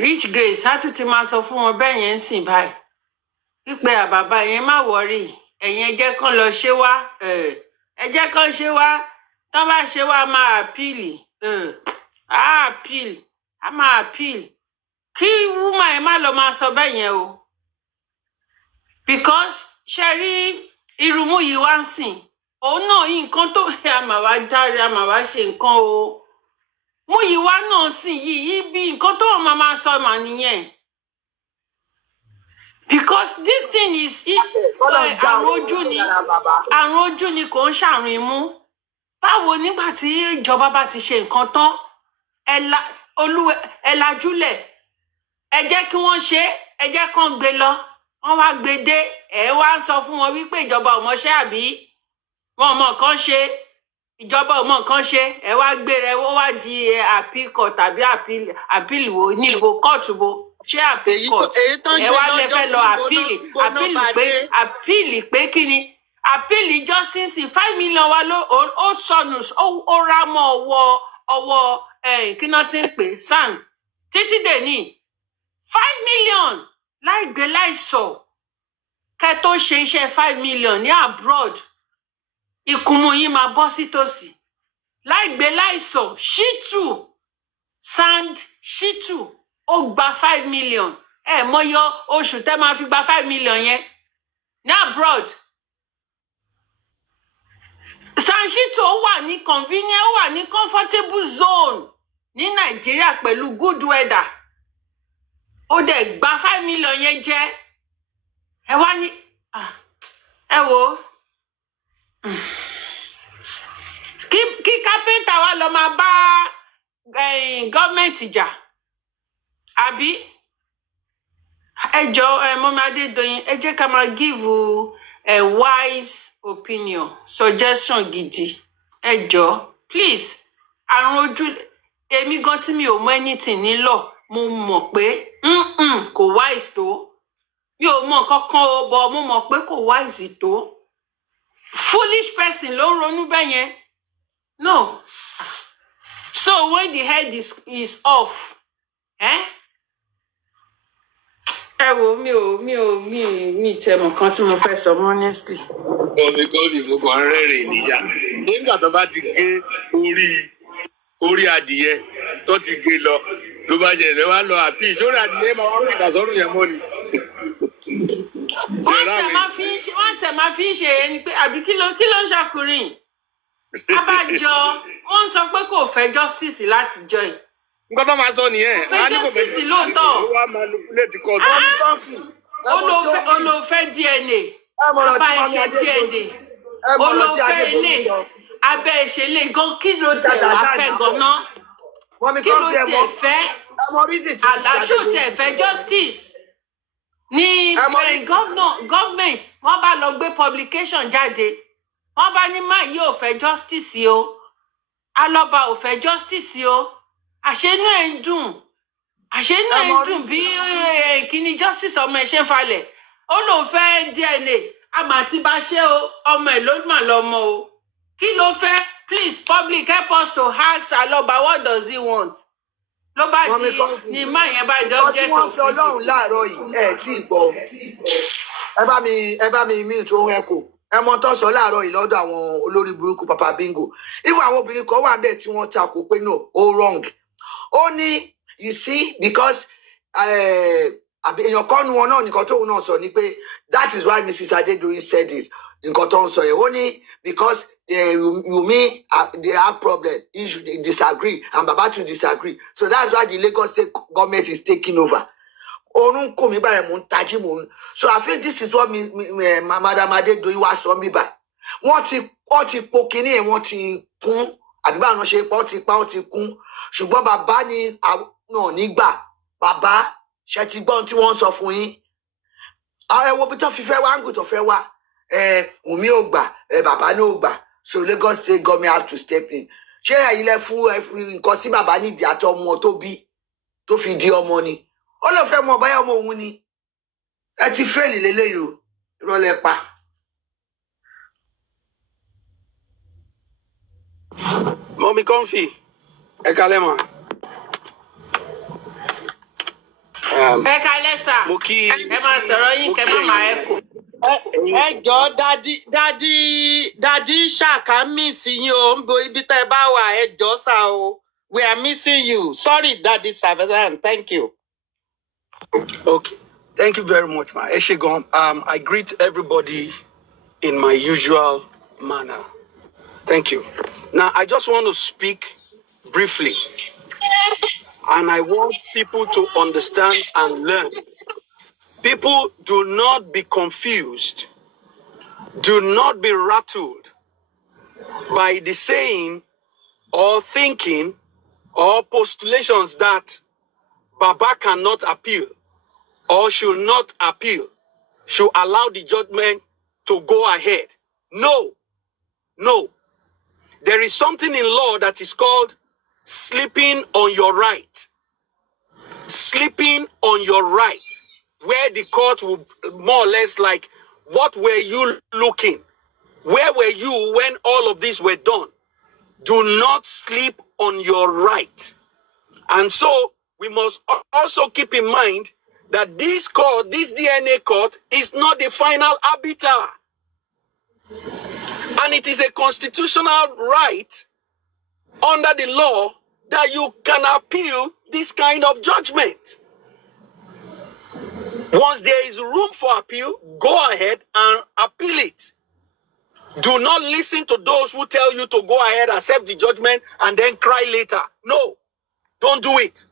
Rich Grace á tún ti máa sọ fún wọn bẹ́ẹ̀ yẹn ń sìn báyìí. Pípẹ́ àbàbà yẹn má wọ̀rì, ẹ̀yin ẹ jẹ́ kán lọ ṣe wá, ẹ jẹ́ kán ṣe wá, tán bá ṣe wá máa àpíìlì, á máa àpíìlì. Kí woman ẹ má lọ máa sọ bẹ́ẹ̀ yẹn o. Because ṣe rí irúmú yìí wá ń sìn, òun náà yìí nǹkan tó àmàwá járe àmàwá ṣe nǹkan o. Mú yìí wá náà sìn yìí bí nǹkan tó máa máa sọ mà nìyẹn. Because this thing is àrùn ojú ni kò ń ṣàrùn imú. Báwo nígbà tí ìjọba bá ti ṣe nǹkan tán, ẹ lajúlẹ̀, ẹ jẹ́ kí wọ́n ṣe, ẹ jẹ́ kán gbé lọ, wọ́n wá gbé dé, ẹ wá ń sọ fún wọn wípé ìjọba ò mọṣẹ́ àbí wọn ò mọ nǹkan ṣe, ìjọba ò mọ nǹkan ṣe, ẹ wá gbé rẹ, ó wá di appeal court tàbí appeal wo ní ìbò court wo, ṣé appeal court, ẹ wá lè fẹ́ lọ appeal pé kí ni, appeal justice 5 million wa ló ó sọnù, ó rá mọ́ ọwọ́ kí náà ti ń pè SAN títí dè ní 5 million láì gbé láì sọ, kẹ́ tó ṣe iṣẹ́ 5 million ní abroad, ìkùnmù yín máa bọ́ sí tòsí, láì gbé láì sọ. Shitu ó gba 5 million, ẹ mọyọ oṣù tẹ́ máa fi gba 5 million yẹn ní abroad. Shitu ó wà ní convenient, ó wà ní comfortable zone ní Nàìjíríà pẹ̀lú good weather, ó dẹ̀ gba 5 million yẹn jẹ́. Ẹ wá ní ẹ wò kí kápẹ́ńtà wa lọ máa bá gọ́ọ̀mẹ̀ntì jà àbí? Ẹ jọ̀ọ́ Mọ́mí Adédoyin, ẹ jẹ́ ká máa give a wise opinion, suggestion gidi. Ẹ jọ̀ọ́ please, àrùn ojú èmi gan tí mi ò mọ anything nílò, mo mọ̀ pé kò wise tó. Mi ò mọ kankan o, but mo mọ̀ pé kò wise tó. Foolish person ló ń ronú bẹ́ẹ̀ yẹn. No. So when the head is off, ẹ wo mi tẹ mọ kan tí mo fẹ́ sọ honestly. Omi kọ́ọ̀fì mo kàn ń rẹ́rìn níjà. Nígbà tó bá ti gé orí adìyẹ tó ti gé lọ ló bá ṣẹlẹ̀ wá lọ àpí sórí adìyẹ máa wá padà sọ́rùn yẹn mọ́ ni. wọ́n tẹ̀ máa fi ń ṣe ẹni pé àbí kí ló ń ṣàkùnrin abájọ wọ́n sọ pé kò fẹ́ justice láti jọ ẹ̀. Nǹkan tó máa sọ nìyẹn. Kò fẹ́ justice lóòótọ́. Ó wá manipulate court. Olófẹ́ DNA abá ẹ̀ṣẹ̀ DNA olófẹ́ ilé abẹ́ ẹ̀ṣẹ̀ ilé gan kí ló tiẹ̀ wá fẹ́ gan-an kí ló tiẹ̀ fẹ́ àlàáṣò tiẹ̀ fẹ́ justice ní government wọ́n bá lọ gbé publication jáde wọ́n bá ní máa yí ò fẹ́ justice o alọ́ba ò fẹ́ justice o àṣẹnú ẹ̀ ń dùn bí kíní justice ọmọ ẹ̀ ṣe ń falẹ̀ ó lóun fẹ́ DNA àmọ́ àti bá ṣe o ọmọ ẹ̀ ló mà lọ́mọ o kí ló fẹ́ please public help us to ask alọ́ba what does he want ló bá di ní má yẹn bá jọ jẹ́ tó. wọ́n fi ọlọ́run láàárọ̀ yìí ẹ̀ tí ì gbọ́ ẹ bá mi mí tó ń ẹ̀kọ́ ẹ mọ tó sọ láàárọ̀ yìí lọ́dọ̀ àwọn olórí burúkú papa bingo if àwọn obìnrin kan wà bẹ́ẹ̀ tí wọ́n takò pé no ó wrong ó ní you see because èèyàn kan nu wọn náà nìkan tóun náà sọ ni pé that is why Mrs. Adedoyin said this nǹkan tó ń sọ yẹn ó ní because Wunmi they have problem issue they disagree and Baba too disagree so that's why the Lagos state government is taking over orun kò mí báyìí mò ń tají mò ń so I feel this is what Madam Adedoyin wá sọ mí báyìí wọ́n ti po kinní ẹ̀ wọ́n ti kún àbí báwọn ṣe pa wọ́n ti kún ṣùgbọ́n bàbá ni náà nígbà bàbá ṣe ti gbọ́n tí wọ́n sọ fún yín ẹ wo bí tó fi fẹ́ wá ń gùn tó fẹ́ wá Wunmi ò gbà bàbá ní ò gbà so Lagos state government have to step in ṣé ẹ̀yin lẹ fún nǹkan sí bàbá nídìí àti ọmọ tó bí tó fi di ọmọ ni ó lè fẹ́ mọ báyọ̀ ọmọ òun ni ẹ ti fẹ́ẹ̀lì lélẹ́yìí o ìrọ̀lẹ́ pa. Mọ́mí Kọ́ńfì ẹ kalẹ́ mọ́. ẹ kalẹ́ sà Mo kí ẹ máa sọ̀rọ̀ yín kẹ́ má máa ẹ kù. ẹ jọ dadi ṣàkà miss yín o ń bo ibi tẹ́ ẹ bá wà ẹ jọ sá o we are missing you sorry daddy Savesan thank you. Okay, thank you very much ma ẹ ṣé gan I greet everybody in my usual manner. Thank you. Now I just want to speak briefly and I want people to understand and learn. People, do not be confused. Do not be rattled by the saying or thinking or postulations that Baba cannot appeal or should not appeal, should allow the judgment to go ahead. No. There is something in law that is called sleeping on your right. Sleeping on your right, where the court will more or less like, what were you looking? Where were you when all of this were done? Do not sleep on your right. And so we must also keep in mind that this court, this DNA court, is not the final arbiter. And it is a constitutional right under the law that you can appeal this kind of judgment. Once there is room for appeal, go ahead and appeal it. Do not listen to those who tell you to go ahead, accept the judgment, and then cry later. No, don't do it.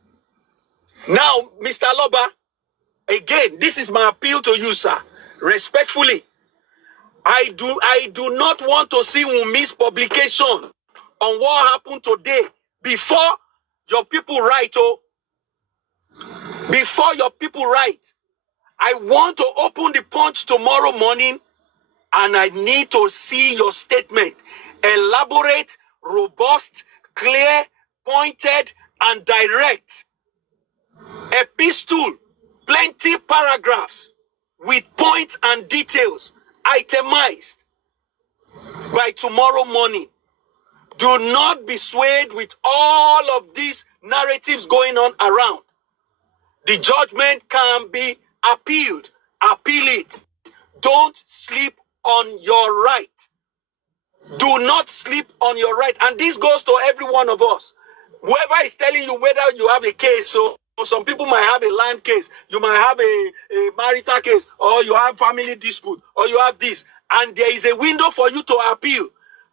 Now, Mr. Loba, again, this is my appeal to you, sir. Respectfully, I do not want to see Wunmi's publication on what happened today before your people write. Before your people write. I want to open the Punch tomorrow morning and I need to see your statement. Elaborate, robust, clear, pointed, and direct. Epistle, plenty paragraphs with points and details, itemized by tomorrow morning. Do not be swayed with all of these narratives going on around. The judgment can be appealed, appeal it. Don't sleep on your right. Do not sleep on your right. And this goes to every one of us. Whoever is telling you whether you have a case, so some people might have a land case, you might have a marital case, or you have family dispute, or you have this, and there is a window for you to appeal.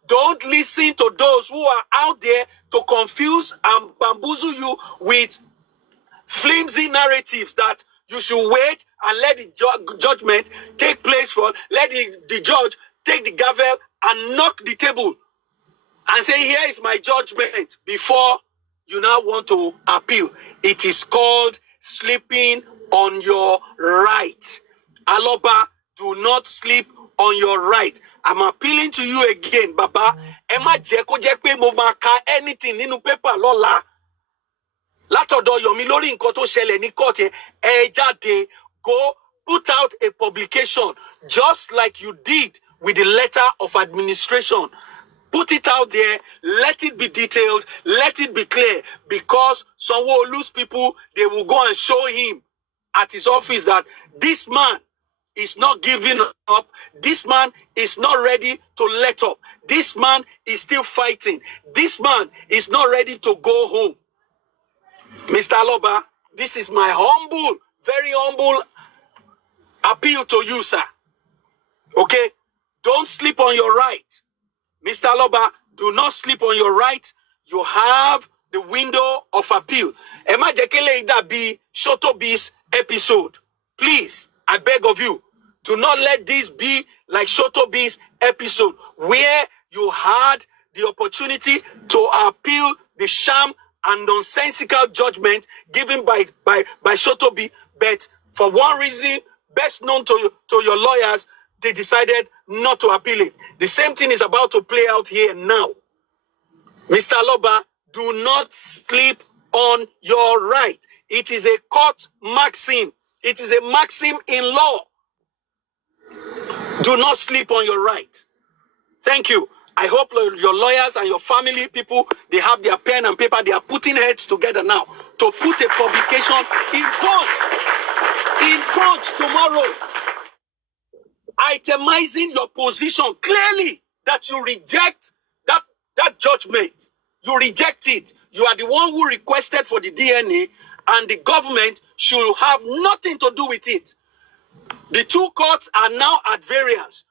Don't listen to those who are out there to confuse and bamboozle you with flimsy narratives that you should wait and let the judgment take place for, let the judge take the gavel and knock the table and say, here is my judgment, before you now want to appeal. It is called sleeping on your right. Aloba, do not sleep on your right. I'm appealing to you again, Baba. Emma Jeko Jekwe Momaka, anything nínú paper lọ́la. Látọ̀dọ̀ Yomi lórí nǹkan tó ṣẹlẹ̀ ní court yẹn, ẹ jáde, go put out a publication just like you did with the letter of administration. Put it out there, let it be detailed, let it be clear, because Sanwo-Olu's people, they will go and show him at his office that this man is not giving up. This man is not ready to let up. This man is still fighting. This man is not ready to go home. Mr. Aloba, this is my humble, very humble appeal to you, sir. Okay? Don't sleep on your right. Mr. Aloba, do not sleep on your right. You have the window of appeal. Emma Jekele Ida be Shotobi's episode. Please, I beg of you, do not let this be like Shotobi's episode, where you had the opportunity to appeal the sham and nonsensical judgment given by Shotobi, but for one reason best known to your lawyers, they decided not to appeal it. The same thing is about to play out here now. Mr. Aloba, do not sleep on your right. It is a court maxim. It is a maxim in law. Do not sleep on your right. Thank you. I hope your lawyers and your family people, they have their pen and paper. They are putting heads together now to put a publication in Punch tomorrow, itemizing your position clearly, that you reject that judgment. You reject it. You are the one who requested for the DNA, and the government should have nothing to do with it. The two courts are now at variance.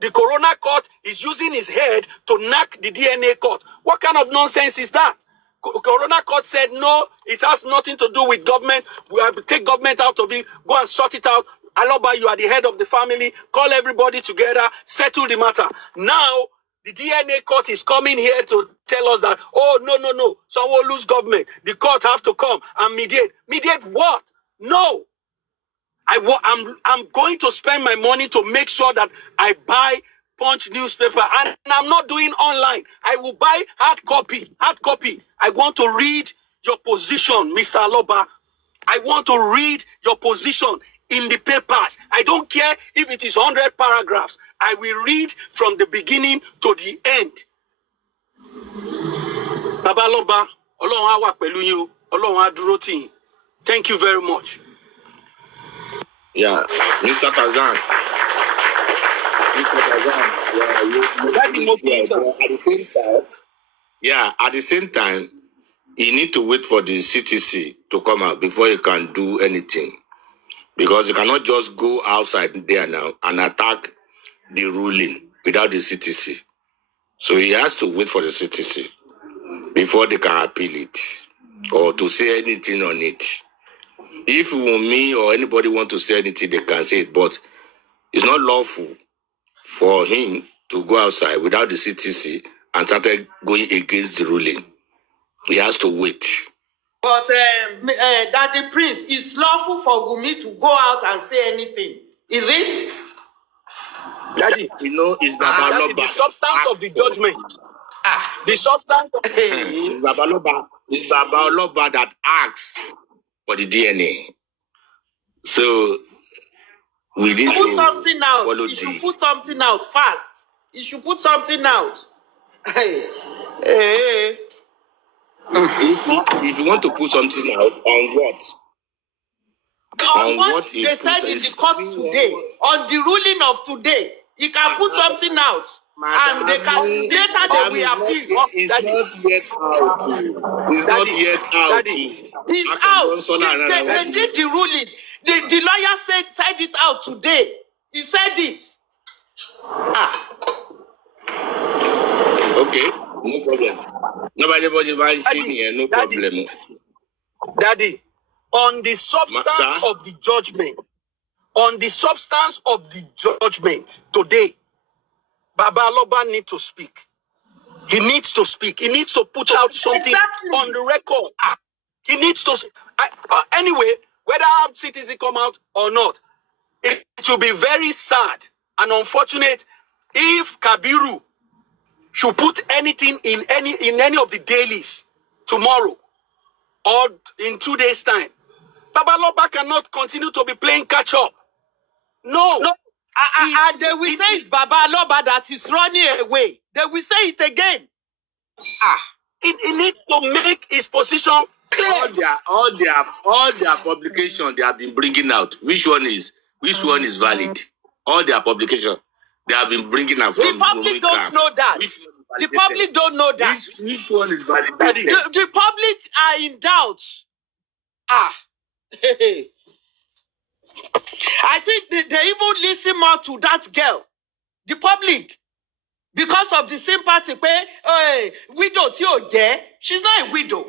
The Corona court is using his head to knock the DNA court. What kind of nonsense is that? Corona court said, no, it has nothing to do with government. We have to take government out of it. Go and sort it out. Aloba, you are the head of the family. Call everybody together. Settle the matter. Now, the DNA court is coming here to tell us that, oh, no. Someone lose government. The court have to come and mediate. Mediate what? No. I'm going to spend my money to make sure that I buy Punch newspaper, and I'm not doing online. I will buy hard copy. I want to read your position, Mr. Aloba. I want to read your position in the papers. I don't care if it is 100 paragraphs. I will read from the beginning to the end. Baba Aloba, Ọlọ́run á wà pẹ̀lú yín o. Ọlọ́run á dúró tì yín. Thank you very much. Yeah, Mr. Tazan. At the same time, you need to wait for the CTC to come out before you can do anything. Because you cannot just go outside there now and attack the ruling without the CTC. So he has to wait for the CTC before they can appeal it or to say anything on it. If me or anybody want to say anything, they can say it, but it's not lawful for him to go outside without the CTC and started going against the ruling. He has to wait. But Daddy Prince, it's lawful for Wunmi to go out and say anything. Is it? Daddy, It's Baba Daddy, Aloba. the substance of the judgment. The substance of It's Baba Aloba that asks for the DNA. So we need Put to something out. follow You should put something out fast. You should put something out. Hey. If you want to put something out on what? on what what he they put said in is the court today, on the ruling of today. He can put something out, and they can later they will appeal. it's Daddy, not yet out. It's not Daddy, yet out. Daddy, It's out. They did the ruling. The lawyer said it out today. He said it. Okay, no problem. Nobody mind seeing here, no problem. Daddy, on the substance Sir? of the judgment, today, Baba Aloba need to speak. He needs to speak. He needs to put out something on the record. He needs to. Anyway, whether citizen come out or not, it will be very sad and unfortunate if Kabiru should put anything in any of the dailies tomorrow or in 2 days' time. Baba Aloba cannot continue to be playing catch up. No. And they will say it's Baba Aloba that is running away. They will say it again. He needs to make his position clear. All their publication they have been bringing out. Which one is valid? All their publication they have been bringing out from The public don't know that. The public don't know that. Which one is validated? The public are in doubt. I think they even listen more to that girl, the public, because of the sympathy. Widow Tio there, she's not a widow.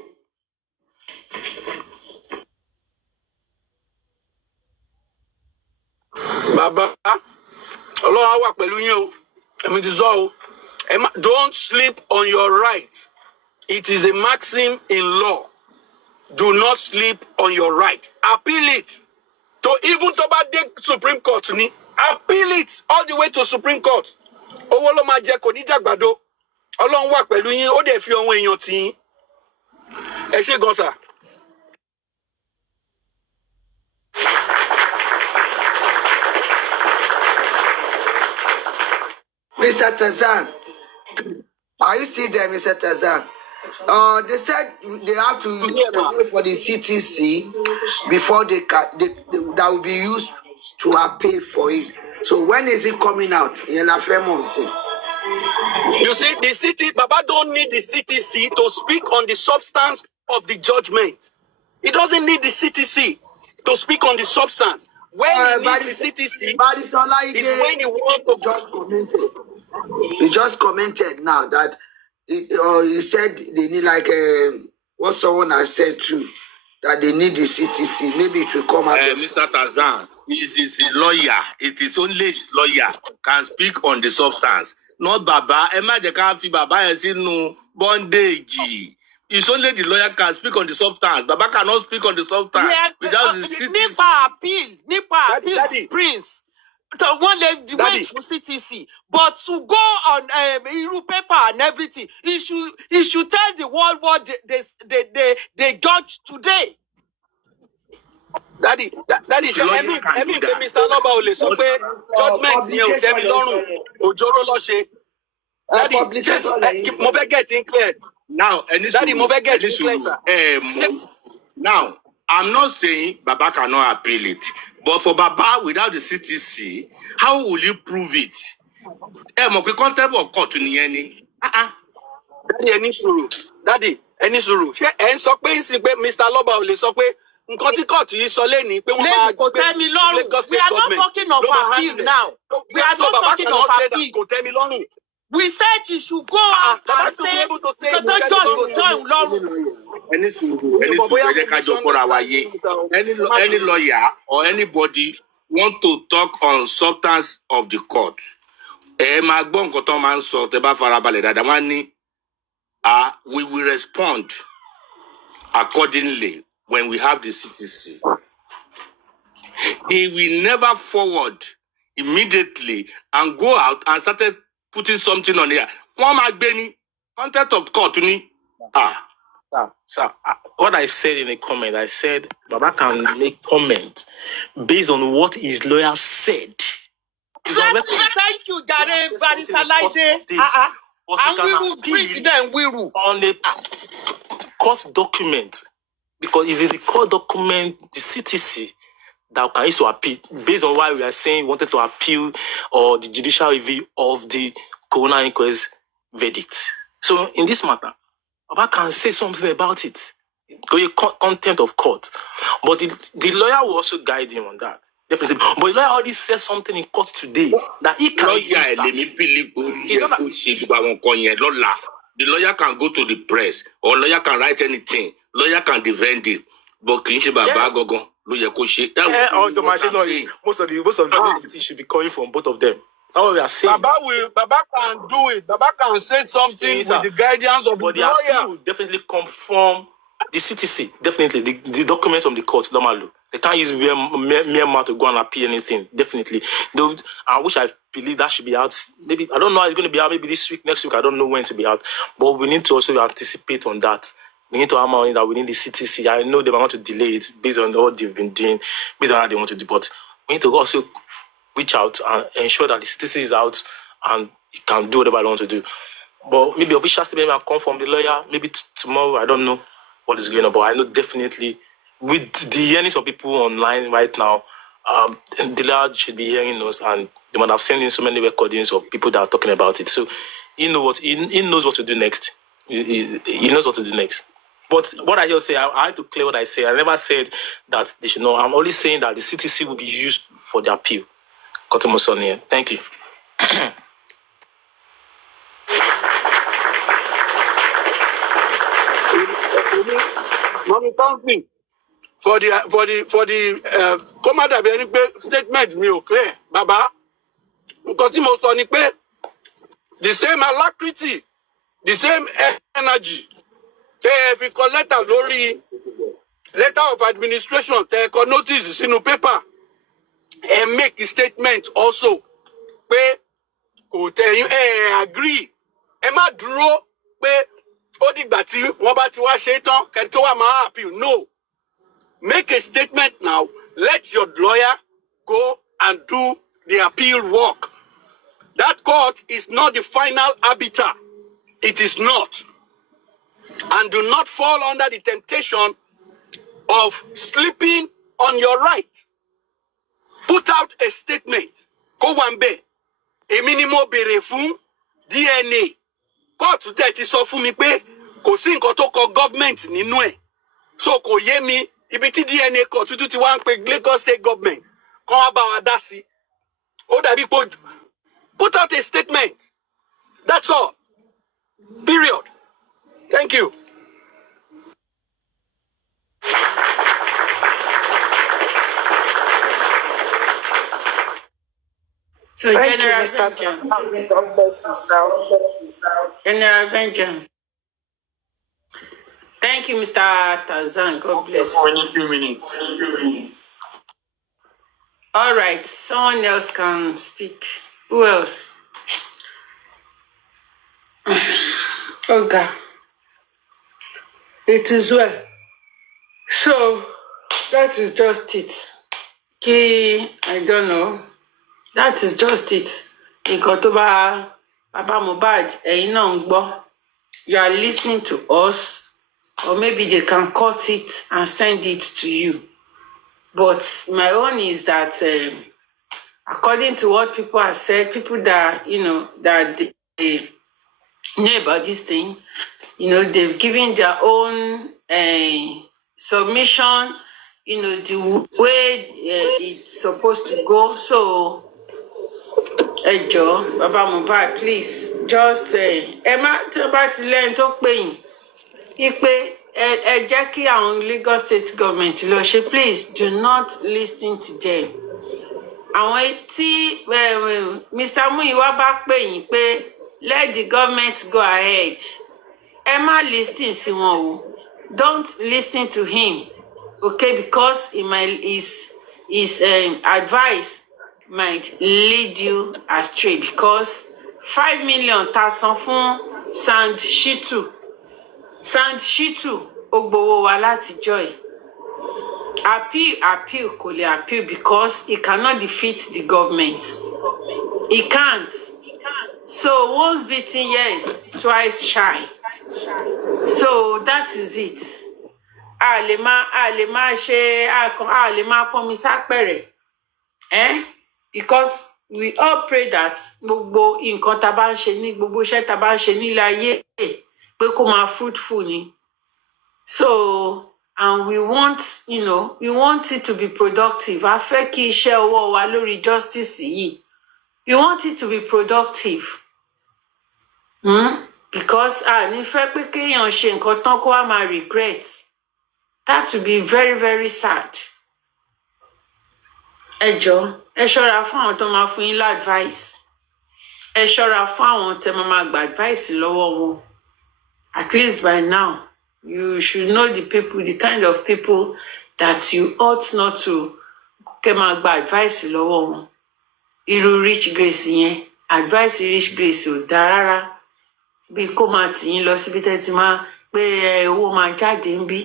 Baba, Ọlọ́run á wà pẹ̀lú yín o. Èmi ti sọ o. Don't sleep on your right. It is a maxim in law. Do not sleep on your right. Appeal it. Even to Supreme Court ni. Appeal it all the way to Supreme Court. Owó ló máa jẹ kò ní jàgbàdo. Ọlọ́run wà pẹ̀lú yín, ó dẹ̀ fi ohun èèyàn tì yín. Ẹ ṣé gan sà. Mr. Tazan, are you still there, Mr. Tazan? They said they have to wait for the CTC before they that will be used to pay for it. So when is it coming out? You see, the city, Baba don't need the CTC to speak on the substance of the judgment. He doesn't need the CTC to speak on the substance. When he needs the CTC, is when he wants to just commented. He just commented now that he said they need what someone has said too, that they need the CTC. Maybe it will come out. Mr. Tazan, is his lawyer. It is only his lawyer can speak on the substance. Not Baba. Imagine can't see Baba and say no bondage. It's only the lawyer can speak on the substance. Baba cannot speak on the substance without the CTC. Nipa appeal, Prince. So one left the wait for CTC, but to go on Iru paper and everything, he should tell the world what they judge today. Daddy, Mr. Aloba ò lè sọ pé judgment ni ò tẹ́ mi lọ́rùn, òjòrò ló ṣe. Daddy, mo fẹ́ get in clear. Now, Daddy, mo fẹ́ get in clear, sir. Now, I'm not saying Baba cannot appeal it, but for Baba without the CTC, how will you prove it? Mo pe contempt of court nìyẹn ni. Daddy, ẹni sùúrù. Ṣé ẹ ń sọ pé ń sìn pé Mr. Aloba ò lè sọ pé nǹkan tí court yìí sọ lẹ́ni pé wọ́n máa gbé Lagos State government. We are not talking of appeal now. We are not talking of appeal. Kò tẹ́ mi lọ́rùn. We said he should go out and say, "Tọ́tọ́ judge go tell him lọ́rùn." Any lawyer or anybody want to talk on substance of the court. Máa gbọ́ nǹkan tó máa ń sọ tẹ́ bá farabalẹ̀ dáadáa wọ́n ní we will respond accordingly when we have the CTC. He will never forward immediately and go out and started putting something on here. Wọ́n máa gbé ní contempt of court ni. Sir, what I said in the comment, I said Baba can make comment based on what his lawyer said. Thank you, Jare Barrister Laide. And President Wiru on a court document, because it is the court document, the CTC, that can use to appeal based on why we are saying we wanted to appeal or the judicial review of the coroner inquest verdict. So in this matter, Baba can say something about it. Contempt of court. But the lawyer will also guide him on that. Definitely. But the lawyer already said something in court today that he can use Lawyer, that. let me believe It's not that- the lawyer can go to the press or lawyer can write anything. Lawyer can defend it. But kì í ṣe bàbá gangan ló yẹ kó ṣe. Most of the things should be coming from both of them. That's what we are saying. Baba can do it. Baba can say something Yes, with the guidance of but the the appeal lawyer. will definitely come from the CTC. Definitely, the documents from the court, normally. They can't use mere mouth to go and appeal anything. Definitely. Though, which I believe that should be out. Maybe, I don't know how it's going to be out. Maybe this week, next week. I don't know when to be out. But we need to also anticipate on that. We need to hammer on that within the CTC. I know they want to delay it based on what they've been doing, based on how they want to do. But we need to also reach out and ensure that the CTC is out and it can do whatever I want to do. But maybe official statement will come from the lawyer. Maybe tomorrow. I don't know what is going on. But I know definitely with the hearings of people online right now, the lawyer should be hearing us, and they might have sent in so many recordings of people that are talking about it. So he knows what to do next. He knows what to do next. But what I just say, I had to clear what I say. I never said that they should know. I'm only saying that the CTC will be used for the appeal. Kotomosonia. Thank you. Mommy, thank me for the come out of statement me clear, Baba. Because mo sọ ni pé the same alacrity, the same energy. If you call letter of administration, take a notice in the paper and make a statement also. Pé kò tẹ́ yín agree. Ẹ má dúró pé ó dìgbà tí wọ́n bá ti wá ṣe tán kẹ́ tó wá máa appeal. No. Make a statement now. Let your lawyer go and do the appeal work. That court is not the final arbiter. It is not. And do not fall under the temptation of sleeping on your right. Put out a statement. Kowambe, èmi ni mo béèrè fún DNA. Court tẹ́ ti sọ fún mi pé kò sí nǹkan tó kọ government nínú ẹ̀. So kò yé mi ibi tí DNA court tuntun ti wá ń pe Lagos State government kán wá bá wa dá sí. Ó dàbí pé put out a statement. That's all. Period. Thank you. So Thank you, General Mr. Vengeance. God bless you, sir. General Vengeance. Thank you, Mr. Tarzan. God bless you. In a few minutes. All right, someone else can speak. Who else? Okay. It is well. So, that is just it. I don't know. That is just it. Nǹkan tó bá Baba Mohbad, ẹ̀yin náà ń gbọ́. You are listening to us, or maybe they can cut it and send it to you. But my own is that, according to what people have said, people that, that they know about this thing, they've given their own submission, the way it's supposed to go. So, Joe, Baba Mohbad, please, just, Emma, about to learn to pay. Ẹ jẹ́ kí àwọn Lagos State government lọ ṣe, please do not listen to them. Àwọn tí Mr. Muyiwa bá pè yín pé let the government go ahead. Ẹ má listen sí wọn o. Don't listen to him, okay? Because his advice might lead you astray. Because 5 million ta san fún Sand Shitu Ogbowo wa látijọ́ yìí. Appeal kò lè appeal because he cannot defeat the government. He can't. So once beaten, yes, twice shy. So that is it. a lè máa ṣe a lè máa pọnmi sápẹ̀rẹ̀ because we all pray that gbogbo nǹkan tá a bá ń ṣe ní gbogbo iṣẹ́ tá a bá ń ṣe nílé ayé pé kó máa fruitful ni. So and we want we want it to be productive. A fẹ́ kí iṣẹ́ ọwọ́ wa lórí justice yìí we want it to be productive. Because ní fẹ́ pé kéèyàn ṣe nǹkan tán kó wá máa regret. That would be very very sad. Ẹ jọ̀ọ́ ẹ ṣọ́ra fún àwọn tó máa fún yín advice. Ẹ ṣọ́ra fún àwọn tẹ́ máa gba advice lọ́wọ́ wọn. At least by now you should know the people, the kind of people that you ought not to kẹ́ máa gba advice lọ́wọ́ wọn. Irú Rich Grace yẹn advice Rich Grace ò dáa rárá. Bí kó máa tì yín lọ síbi tẹ́ ti máa pé owó máa jáde ń bí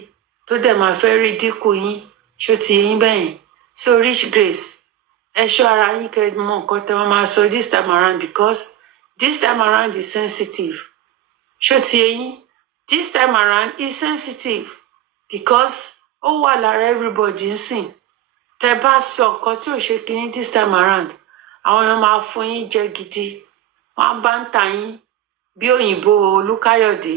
tó dẹ̀ máa fẹ́ rí dínkù yín ṣó ti yín bẹ́yìn. So Rich Grace ẹ ṣọ́ ara yín kẹ́ mọ nǹkan tẹ́ máa sọ this time around because this time around is sensitive. Ṣó ti yín this time around is sensitive because ó wà lára everybody ń sìn. Tẹ́ bá sọ nǹkan tí ò ṣe kíní this time around àwọn èèyàn máa fún yín jẹ gidi. Wọ́n bá ń ta yín bí òyìnbó Olúkáyọ̀dé.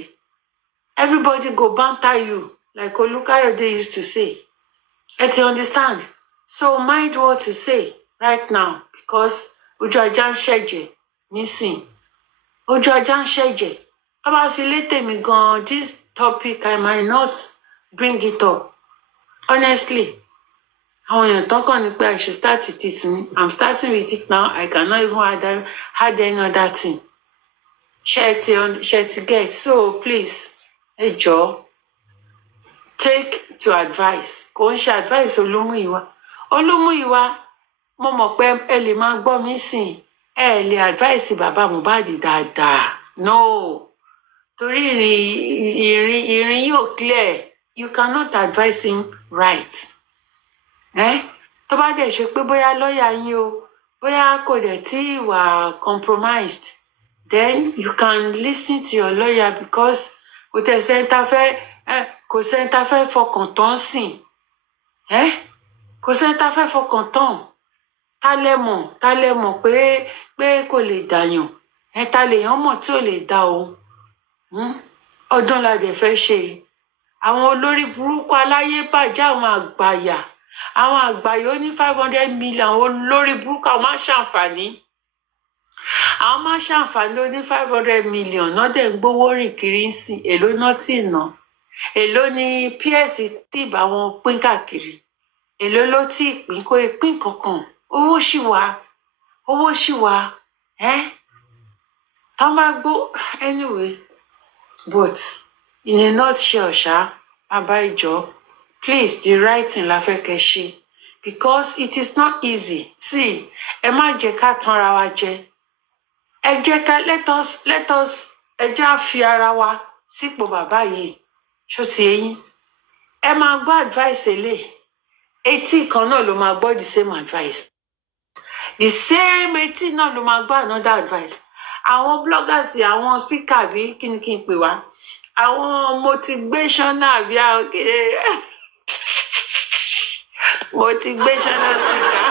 Everybody go banter you like Olúkáyọ̀dé used to say. Ẹ ti understand? So mind what you say right now because ojú ajá ń ṣẹ̀jẹ̀ nísìn. Ojú ajá ń ṣẹ̀jẹ̀. Tó bá fi létè mi gan this topic I might not bring it up. Honestly. Àwọn èèyàn tán kàn ní pé I should start with it ni. I'm starting with it now. I cannot even add any other thing. Ṣé ti get? So please, ẹ jọ̀ọ́, take to advice. Kò ń ṣe advice Olúmúyìwá. Olúmúyìwá, mo mọ̀ pé ẹ lè máa gbọ́ mi sìn. Ẹ lè advice bàbá Mohbad dáadáa. No. Torí ìrìn yóò clear. You cannot advise him right. Tó bá dẹ̀ ṣe pé bóyá lọ́ọ̀yà yín o, bóyá kò dẹ̀ tí wà compromised, then you can listen to your lawyer because kò tẹ̀ sẹ́ńtà fẹ́ fọkàn tán sìn. Kò sẹ́ńtà fẹ́ fọkàn tán. Ta lẹ mọ̀ pé kò lè dàyàn. Ta lèèyàn mọ̀ tí ò lè dá o. Ọdún la dẹ̀ fẹ́ ṣe. Àwọn olórí burúkú aláyé bàjẹ́ àwọn àgbàyà. Àwọn àgbàyà ó ní 500 million àwọn olórí burúkú àwọn máa ṣàǹfààní. Àwọn máa ṣàǹfààní ó ní 500 million náà dẹ̀ ń gbówó rìn kiri ń sìn. Èló náà tì ná. Èló ni PS tí bá wọn pín káàkiri. Èló ló tí ìpín kó ìpín kankan. Owó ṣì wà. Tán bá gbó anyway. But in a nutshell bàbá ìjọ, please the right thing la fẹ́ kẹ́ ṣe because it is not easy. See, ẹ má jẹ́ ká tanra wa jẹ. Ẹ jẹ́ ká let us ẹ jẹ́ á fi ara wa sípò bàbá yìí. Ṣó ti yín? Ẹ máa gbọ́ advice èlé. Etí kan náà ló máa gbọ́ the same advice. The same etí náà ló máa gbọ́ another advice. Àwọn bloggers àwọn speaker bí kí n pè wá. Àwọn motivational bí motivational speaker.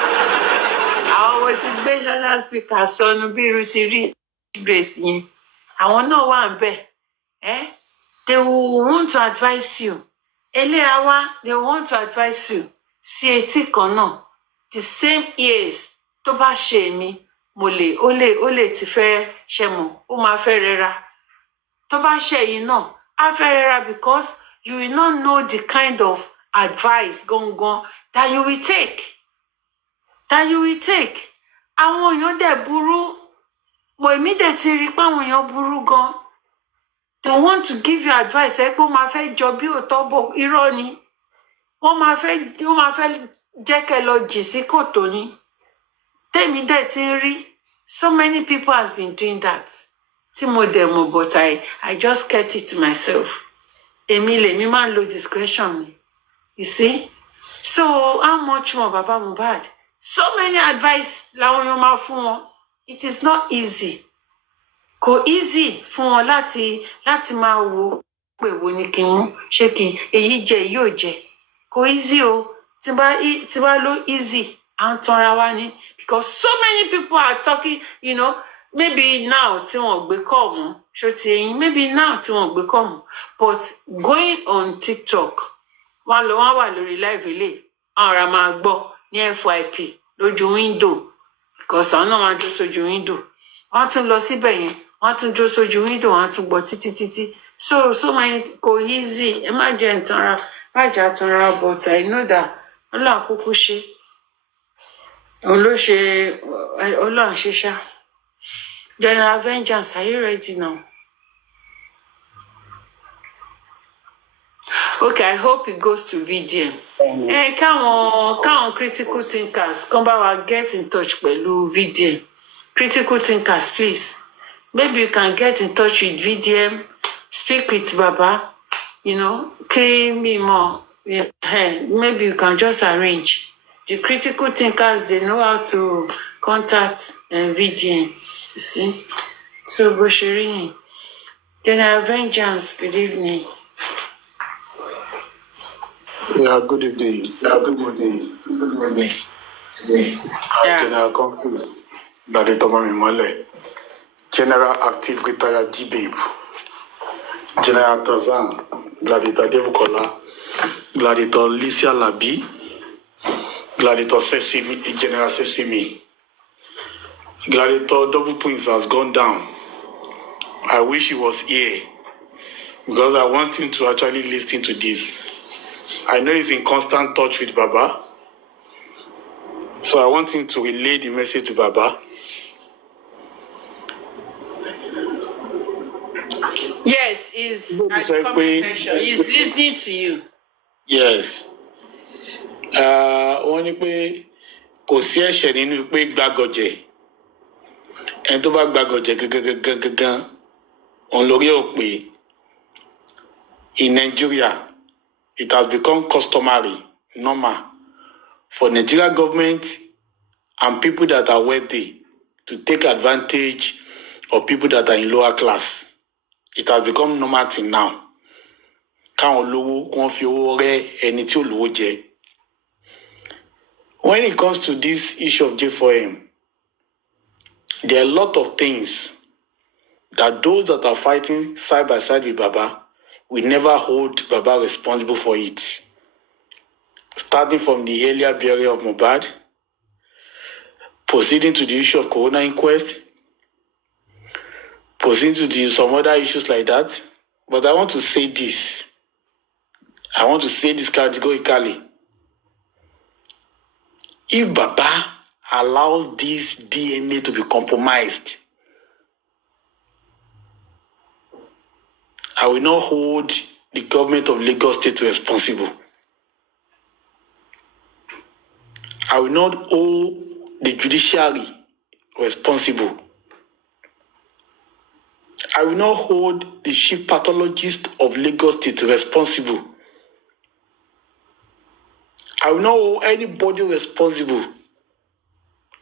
Àwọn motivational speaker sọnù bí irú ti rí Grace yẹn. Àwọn náà wà ń bẹ̀. They will want to advise you. Eléyà wá, they want to advise you. Sí etí kan náà. The same ears tó bá ṣe èmi ó lè ti fẹ́ ṣe mọ̀ ó máa fẹ́ rẹra. Tó bá ṣe yìí náà á fẹ́ rẹra because you will not know the kind of advice gangan that you will take. Àwọn èèyàn dẹ̀ burú. Mo èmi dẹ̀ ti rí pé àwọn èèyàn burú gan. They want to give you advice pé ó máa fẹ́ jọ bí òótọ́ bò irọ́ ni. Wọ́n máa fẹ́ jẹ́ kẹ́ lọ jì sí kòtò ni. Tèmi dẹ̀ ti rí. So many people has been doing that. Tí mo dẹ̀ mọ̀ but I just kept it to myself. Èmi lèmi máa ń lo discretion mi. You see? So how much more Baba Mohbad? So many advice làwọn èèyàn máa fún wọn. It is not easy. Kò easy fún wọn láti máa wò pé wo ni kí n mú ṣé kí èyí jẹ èyí ò jẹ kò easy o tí bá ló easy à ń tanra wa ni because so many people are talking maybe now tí wọn gbé kọ mọ ṣó ti eyín maybe now tí wọn gbé kọ mọ but going on TikTok wọn wà lórí live ilé àwọn ará máa gbọ́ ní FYP lójú window because àwọn náà máa dúró sójú window wọn tún lọ síbẹ̀ yẹn wọn tún dúró sójú window wọn tún gbọ́ títí so many kò easy ẹ má jẹ́ ìtanra má jẹ́ àtanra but I know that Ọlọ́run kúkú ṣe òun ló ṣe Ọlọ́run ṣe ṣá. General Vengeance, are you ready now? Okay, I hope it goes to VDM. Come on, critical thinkers, come back and get in touch with VDM. Critical thinkers, please. Maybe you can get in touch with VDM, speak with Baba, claim me more. Yeah, maybe you can just arrange. The critical thinkers, they know how to contact VDM. You see? So, Boshirini, General Vengeance, good evening. Yeah, good evening. Good evening. General Comfort, Gladiator Male, General Active Retired G-Babe, General Tazan, Gladiator Devukola, Gladiator Licia Labi, Gladiator Sesame, General Sesame. Gladiator Double Prince has gone down. I wish he was here because I want him to actually listen to this. I know he's in constant touch with Baba, so I want him to relay the message to Baba. Yes, he's at the comment section. He's listening to you. Yes. Wọ́n ní pé kò sí ẹ̀ṣẹ̀ nínú pé gbàgọ̀jẹ̀. Ẹni tó bá gbàgọ̀jẹ̀ gangan òun lórí ò pé. In Nigeria, it has become customary, normal, for Nigeria government and people that are wealthy to take advantage of people that are in lower class. It has become normal thing now. Káwọn olówó kàn fi owó rẹ́ ẹni tí ò lówó jẹ. When it comes to this issue of J4M, there are a lot of things that those that are fighting side by side with Baba will never hold Baba responsible for it. Starting from the earlier burial of Mohbad, proceeding to the issue of Corona inquest, proceeding to some other issues like that. But I want to say this. I want to say this categorically. If Baba allows this DNA to be compromised, I will not hold the government of Lagos State responsible. I will not hold the judiciary responsible. I will not hold the chief pathologist of Lagos State responsible. I will not hold anybody responsible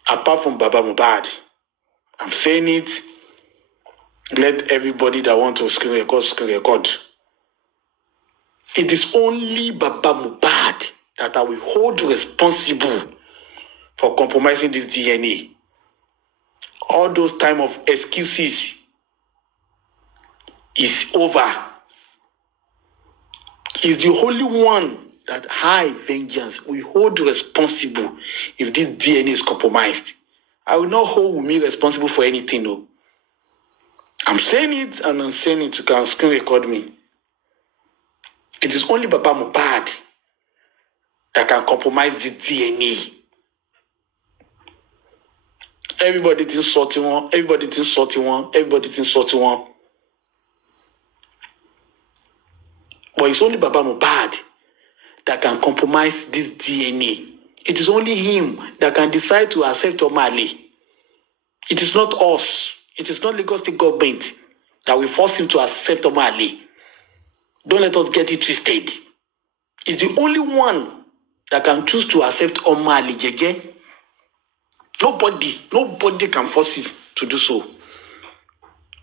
apart from Baba Mohbad. I'm saying it. Let everybody that wants to screen record. It is only Baba Mohbad that I will hold responsible for compromising this DNA. All those time of excuses is over. He's the only one that I, Vengeance, will hold responsible if this DNA is compromised. I will not hold me responsible for anything, no. I'm saying it and I'm saying it. You can screen record me. It is only Baba Mohbad that can compromise the DNA. Everybody thinks sorting one. Everybody thinks sorting one. Everybody thinks sorting one. But it's only Baba Mohbad that can compromise this DNA. It is only him that can decide to accept Omale. It is not us. It is not Lagos State government that will force him to accept Omale. Don't let us get it twisted. It's the only one that can choose to accept Omale Jeje. Nobody can force him to do so.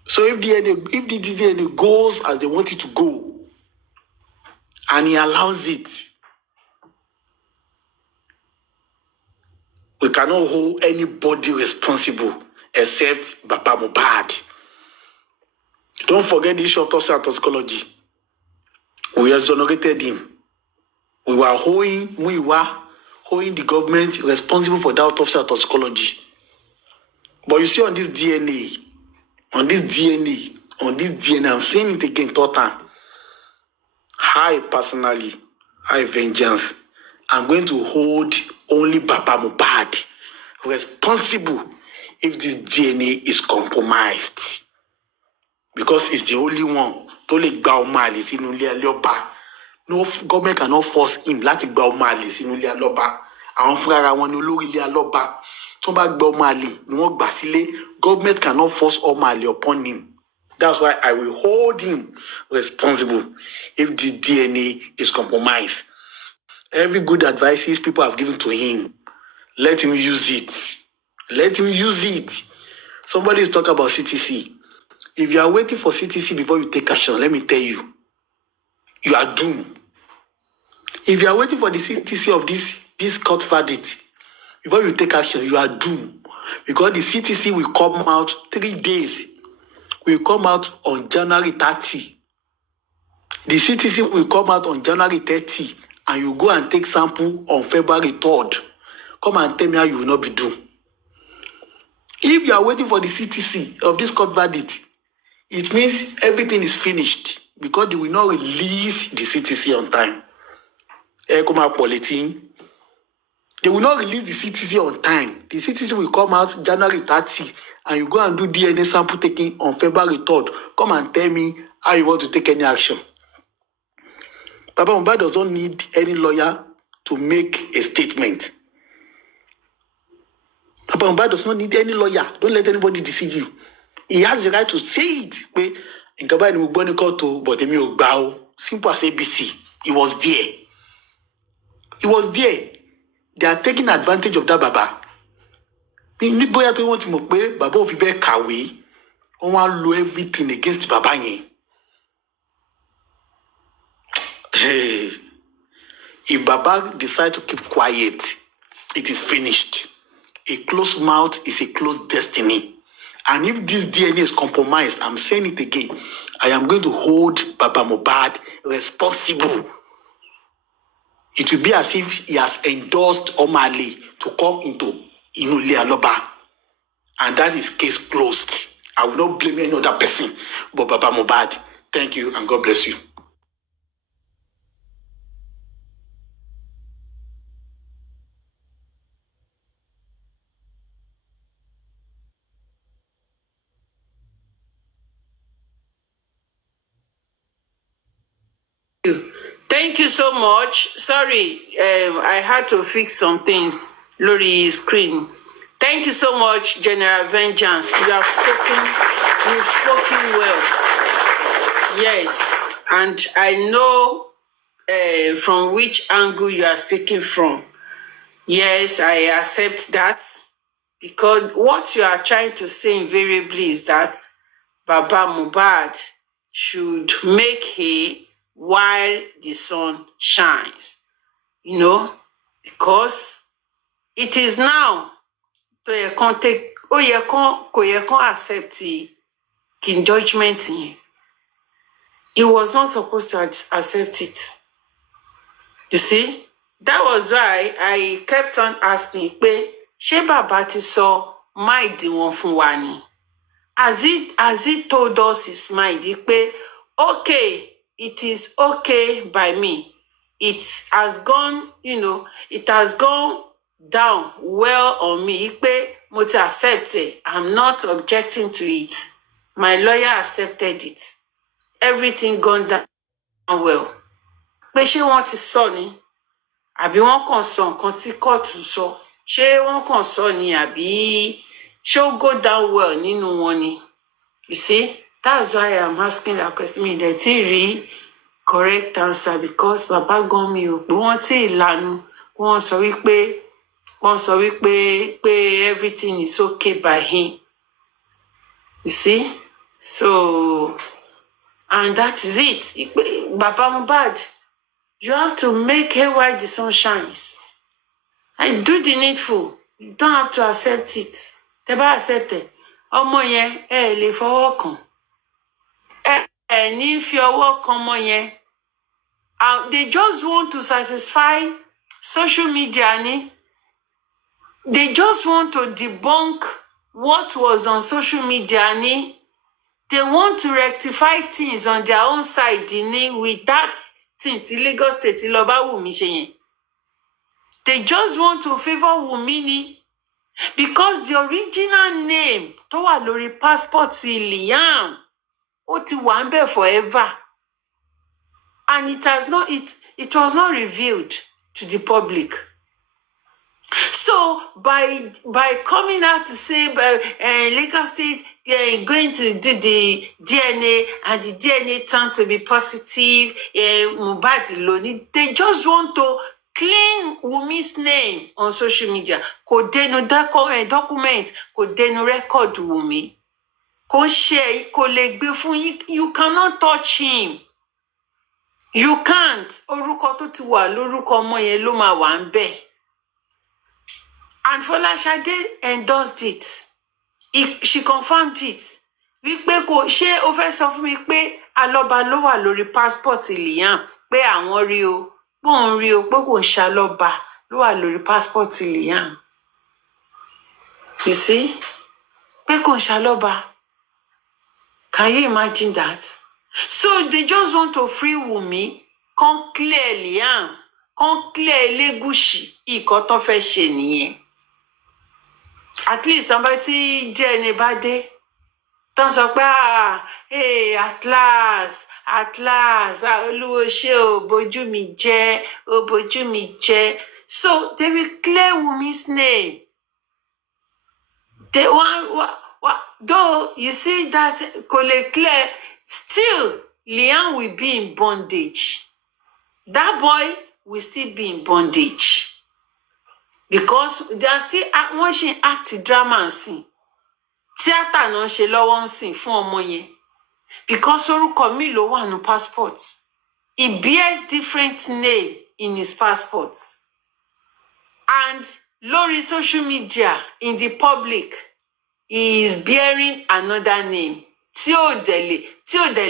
So if the DNA goes as they want it to go, and he allows it. We cannot hold anybody responsible except Baba Mohbad. Don't forget the issue of toxicology. We exonerated him. We were holding the government responsible for that autopsy and toxicology. But you see on this DNA, I'm saying it again, third time. I personally, vengeance, I'm going to hold only Baba Mohbad responsible if this DNA is compromised. Because it's the only one to let go mali sínú ilé ọba. No government cannot force him láti gba ọmọ àlè sínú ilé ọba. Àwọn fúnra wọn ni olórí ilé ọba. Tó bá gba ọmọ àlè ni wọ́n gbà sílé. Government cannot force ọmọ àlè upon him. That's why I will hold him responsible if the DNA is compromised. Every good advices people have given to him, let him use it. Let him use it. Somebody is talking about CTC. If you are waiting for CTC before you take action, let me tell you, you are doomed. If you are waiting for the CTC of this court verdict, before you take action, you are doomed. Because the CTC will come out 3 days. Will come out on January 30. The CTC will come out on January 30, and you go and take sample on February 3rd. Come and tell me how you will not be doomed. If you are waiting for the CTC of this court verdict, it means everything is finished because they will not release the CTC on time. They will not release the CTC on time. The CTC will come out January 30, and you go and do DNA sample taking on February 3rd. Come and tell me how you want to take any action. Baba Mohbad does not need any lawyer to make a statement. Baba Mohbad does not need any lawyer. Don't let anybody deceive you. He has the right to say it. Simple as ABC. He was there. He was there. They are taking advantage of that Baba. Baba will be kawe. Want to everything against Baba yen. Hey, if Baba decide to keep quiet, it is finished. A closed mouth is a closed destiny. And if this DNA is compromised, I'm saying it again, I am going to hold Baba Mohbad responsible. It will be as if he has endorsed Omali to come into Inule Aloba. And that is case closed. I will not blame any other person but Baba Mohbad. Thank you and God bless you. Thank you so much. Sorry, I had to fix some things. Lori screen. Thank you so much, General Vengeance. You've spoken well. Yes, and I know from which angle you are speaking from. Yes, I accept that, because what you are trying to say invariably is that Baba Mohbad should make hay while the sun shines, because it is now to a contact. Accept King judgment. He was not supposed to accept it. You see, that was why I kept on asking, ṣé bàbá ti sọ mind wọn fún wa ni? Has he told us his mind? Okay, it is okay by me. It has gone, it has gone down well on me. Mo ti accept it. I'm not objecting to it. My lawyer accepted it. Everything gone down well. Pé ṣé wọ́n ti sọ ni? Àbí wọ́n kàn sọ nǹkan tí kóòtù sọ? Ṣé wọ́n kàn sọ ni àbí ṣó go down well nínú wọn ni? You see, that's why I'm asking that question. Mi dẹ̀ tí rí correct answer, because bàbá gan mi ò pé wọ́n tí ìlànà wọ́n sọ wípé everything is okay by him. You see? So, and that is it. Baba Mohbad, You have to make hay while the sun shines. And do the needful. You don't have to accept it. Tẹ́ bá accept it. Ọmọ yẹn ẹ lè fọwọ́ kàn. Ẹ ní fi ọwọ́ kan ọmọ yẹn. They just want to satisfy social media ni. They just want to debunk what was on social media ni. They want to rectify things on their own side ni with that thing tí Lagos State lọ bá Wùmí ṣe yẹn. They just want to favour Wùmí ni. Because the original name tó wà lórí passport ti Liam ó ti wà ńbẹ̀ forever. And it was not revealed to the public. So by coming out to say Lagos State going to do the DNA and the DNA turned to be positive, Mohbad lóní, they just want to clean Wumi's name on social media. Kò dénú document, kò dénú record Wumi. Kò share, kò lè gbé fún yín. You cannot touch him. You can't. Orúkọ tó ti wà lórúkọ ọmọ yẹn ló máa wà ńbẹ̀. And Folashade endorsed it. She confirmed it. Wípé kò ṣé ó fẹ́ sọ fún mi pé Alọ́ba ló wà lórí passport Liam pé àwọn rí o, pé òun rí o, pé kò ń ṣàlọ́ba ló wà lórí passport Liam. You see? Pé kò ń ṣàlọ́ba. Can you imagine that? So they just want to free Wumi, come clear Liam, come clear Elegushi, ìkọ́ tó fẹ́ ṣe nìyẹn. At least somebody DNA bá dé. Tán sọ pé hey, at last, Olúwo ṣé o bójú mi jẹ́, o bójú mi jẹ́. So they will clear Wumi's name. They want, though you see that kò lè clear, still Liam will be in bondage. That boy will still be in bondage. Because they are still watching act drama and sing. Theater náà ṣe lọ́wọ́ ń sìn fún ọmọ yẹn. Because orúkọ mi ló wà ní passport. He bears different name in his passport. And lórí social media, in the public, he is bearing another name. Tí ò dẹ̀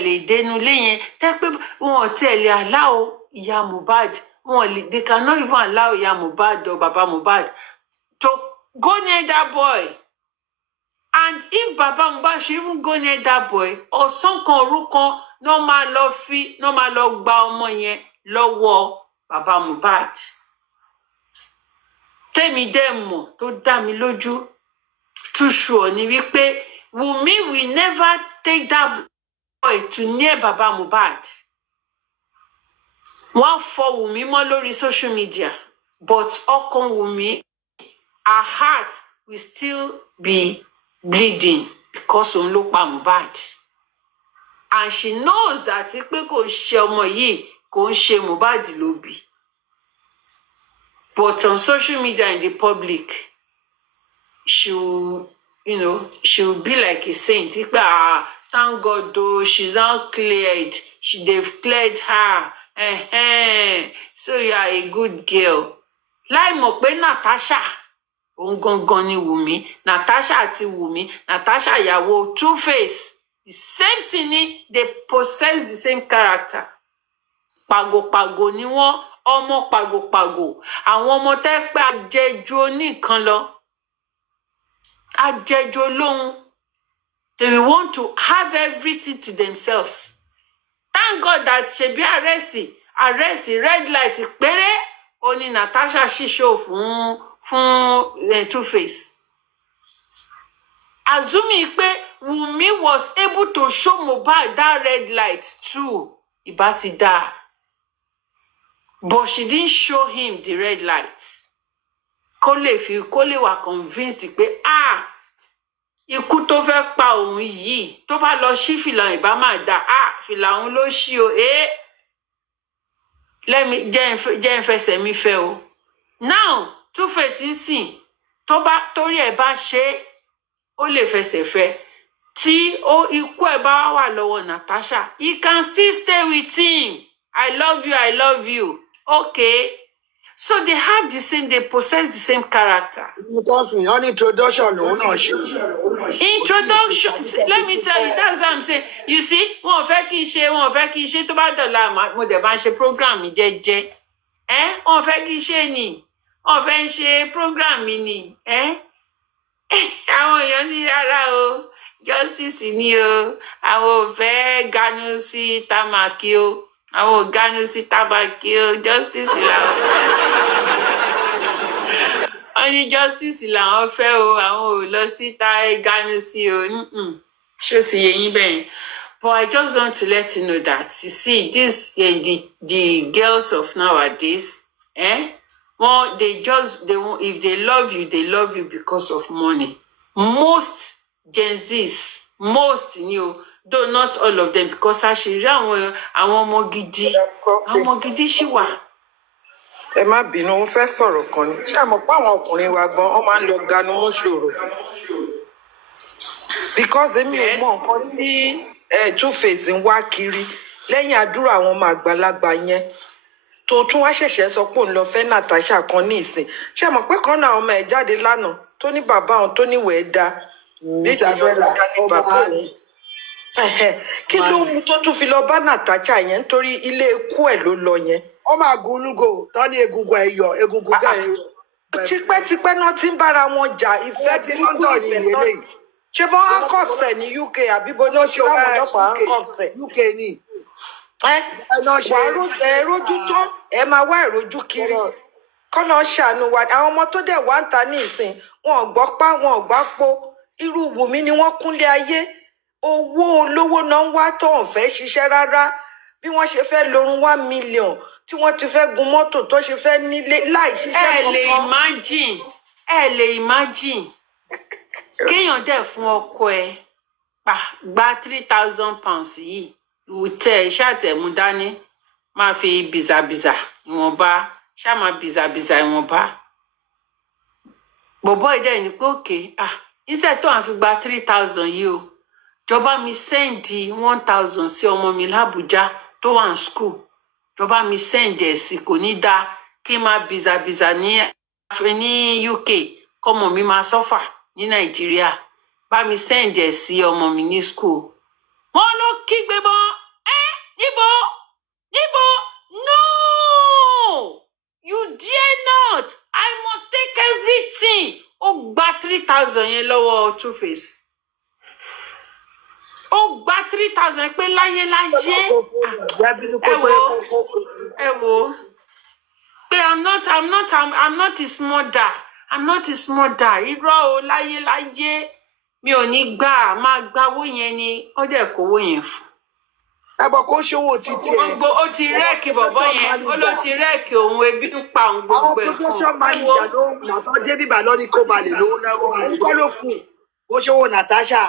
lè dénú lé yẹn. Tẹ́ pé wọn ò tẹ̀lé allow ìyá Mohbad. They cannot even allow ìyá Mohbad or Baba Mohbad to go near that boy. And if Baba Mohbad should even go near that boy, or some kan orúkọ no máa lọ gba ọmọ yẹn lọ́wọ́ Baba Mohbad. Tẹ́mi dẹ̀ mọ̀ tó dá mi lójú too sure ni wípé Wumi will never take that boy to near Baba Mohbad. Wọ́n fọ Wumi mọ́ lórí social media, but ọkàn Wumi, her heart will still be bleeding because òun ló pa Mohbad. And she knows that pé kò ṣe ọmọ yìí, kò ń ṣe Mohbad ló bí. But on social media in the public, she will be like a saint. Thank God though, she's now cleared. They've cleared her. So you are a good girl. Láì mọ̀ pé Natasha, òun gangan ni Wumi. Natasha àti Wumi, Natasha ìyàwó Two-Face. The same thing ni, they possess the same character. Pàgòpàgò ni wọ́n, ọmọ pàgòpàgò. Àwọn ọmọ tẹ́ pé àjẹjù oníkan lọ. Àjẹjù olóhun. They will want to have everything to themselves. Thank God that ṣebí arrest red light péré only Natasha she show fún Two-Face. Assuming pé Wumi was able to show Mohbad that red light too, ìbá ti dáa. But she didn't show him the red lights. Kó lè wà convinced pé ikú tó fẹ́ pa òun yìí tó bá lọ ṣí fìlà ìbá máa dá fìlà òun ló ṣí o jẹ́ ń fẹsẹ̀ mi fẹ́ o. Now Two-Face ń sìn torí ẹ̀ bá ṣe ó lè fẹsẹ̀ fẹ́. Tí ikú ẹ̀ bá wà lọ́wọ́ Natasha, he can still stay with him I love you. Okay. So they have the same, they possess the same character. On introduction, no, no, Introduction, let me tell you, that's what I'm saying. You see, wọn ò fẹ́ kí n ṣe tó bá dọ̀la mo dẹ̀ bá ń ṣe program mi jẹ́jẹ́. Wọn ò fẹ́ kí n ṣe ni, wọn ò fẹ́ ṣe program mi ni. Àwọn èèyàn ní rárá o, justice ni o, àwọn ò fẹ́ ganu sí tamaki o, àwọn ò ganu sí tabaki o, justice làwọn wọ́n ní justice làwọn fẹ́ o, àwọn ò lọ síta ganu sí o. Ṣé ó ti yé yín bẹ́ẹ̀? But I just want to let you know that, you see, this the girls of nowadays, well, if they love you because of money. Most Gen Zs, most though not all of them, because àṣírí àwọn ọmọ gidi, àwọn ọmọ gidi ṣì wà. Ẹ má bínú, mo fẹ́ sọ̀rọ̀ kan ni. Ṣé àmọ́ pé àwọn ọkùnrin wa gan wọ́n máa ń lọ ganu mọ́ ṣòro? Because èmi ò mọ nǹkan tí Two-Face ń wá kiri lẹ́yìn àdúrà àwọn ọmọ àgbàlagbà yẹn tó tún wá ṣẹ̀ṣẹ̀ sọ pé òun lọ fẹ́ Natasha kan ní ìsìn. Ṣé àmọ́ pé kan náà ọmọ ẹ̀ jáde lánàá tó ní bàbá òun tó níwèé da Isabella ọba kí ló mú tó tún fi lọ bá Natasha yẹn nítorí ilé ikú ẹ̀ ló lọ yẹn. Ó máa gun olúgo tó ní egungun ẹ̀yọ̀ egungun bẹ́ẹ̀. Tipẹ́tipẹ́ náà ti ń bára wọn jà ìfẹ́ ti London ní eléyìí. Ṣé bọ́ handcuffs ẹ̀ ní UK àbí bó ní ó ṣe láwọn ọlọ́pàá handcuffs ẹ̀? UK ní. Wà á rójú tán ẹ máa wá ìrójú kiri kọ́nà ṣàánú wa. Àwọn ọmọ tó dẹ̀ wá ń ta ní ìsìn wọn ò gbọ́ pá wọn ò gbá po irú Wùmí ni wọ́n kúnlé ayé owó olówó náà ń wá tó ò fẹ́ ṣiṣẹ́ rárá bí wọ́n ṣe fẹ́ lorun 1 million tí wọ́n ti fẹ́ gun mọ́tò tó ṣe fẹ́ nílé láì ṣiṣẹ́ kankan. Ẹ lè imagine kéèyàn dẹ̀ fún ọkọ ẹ gba 3,000 pounds yìí ìwùtẹ́ ìṣàtẹ̀mú dání máa fi bìzàbìzà ìwọ̀nba ṣáà máa bìzàbìzà ìwọ̀nba. Bọ̀bọ́ ìdẹ́ ní pé òkè instead tó à ń fi gba 3,000 yìí o jọba mi sẹ́ǹdì 1,000 sí ọmọ mi l'Àbújá tó wà ní school jọba mi sẹ́ǹdì ẹ̀ sí kò ní dáa kí n máa bìzàbìzà ní UK kọ́mọ mi máa sọ́fà ní Nàìjíríà bá mi send ẹ sí ọmọ mi ní school. Wọ́n ló kígbe mọ́ níbo no you dare not I must take everything. Ó gba 3,000 yẹn lọ́wọ́ Two-Face. Ó gba 3,000 pé láyé ẹ wo pé I'm not his mother. I'm not his mother. Irọ́ o láyé mi ò ní gbà máa gbawó yẹn ni ó dẹ̀ kówó yẹn fún. Ẹ̀bọ̀ kó ṣòwò títí ẹ̀. Ó ti rẹ́ẹ̀kì bọ̀bọ́ yẹn ó ló ti rẹ́ẹ̀kì òun ebi ń pa òun gbogbo ẹ̀ fún. Àwọn production manager ló ń nàtọ́ dé bíbà lọ́ní kó balẹ̀ lówó lọ́wọ́ kọ́ ló fún ó ṣòwò Natasha.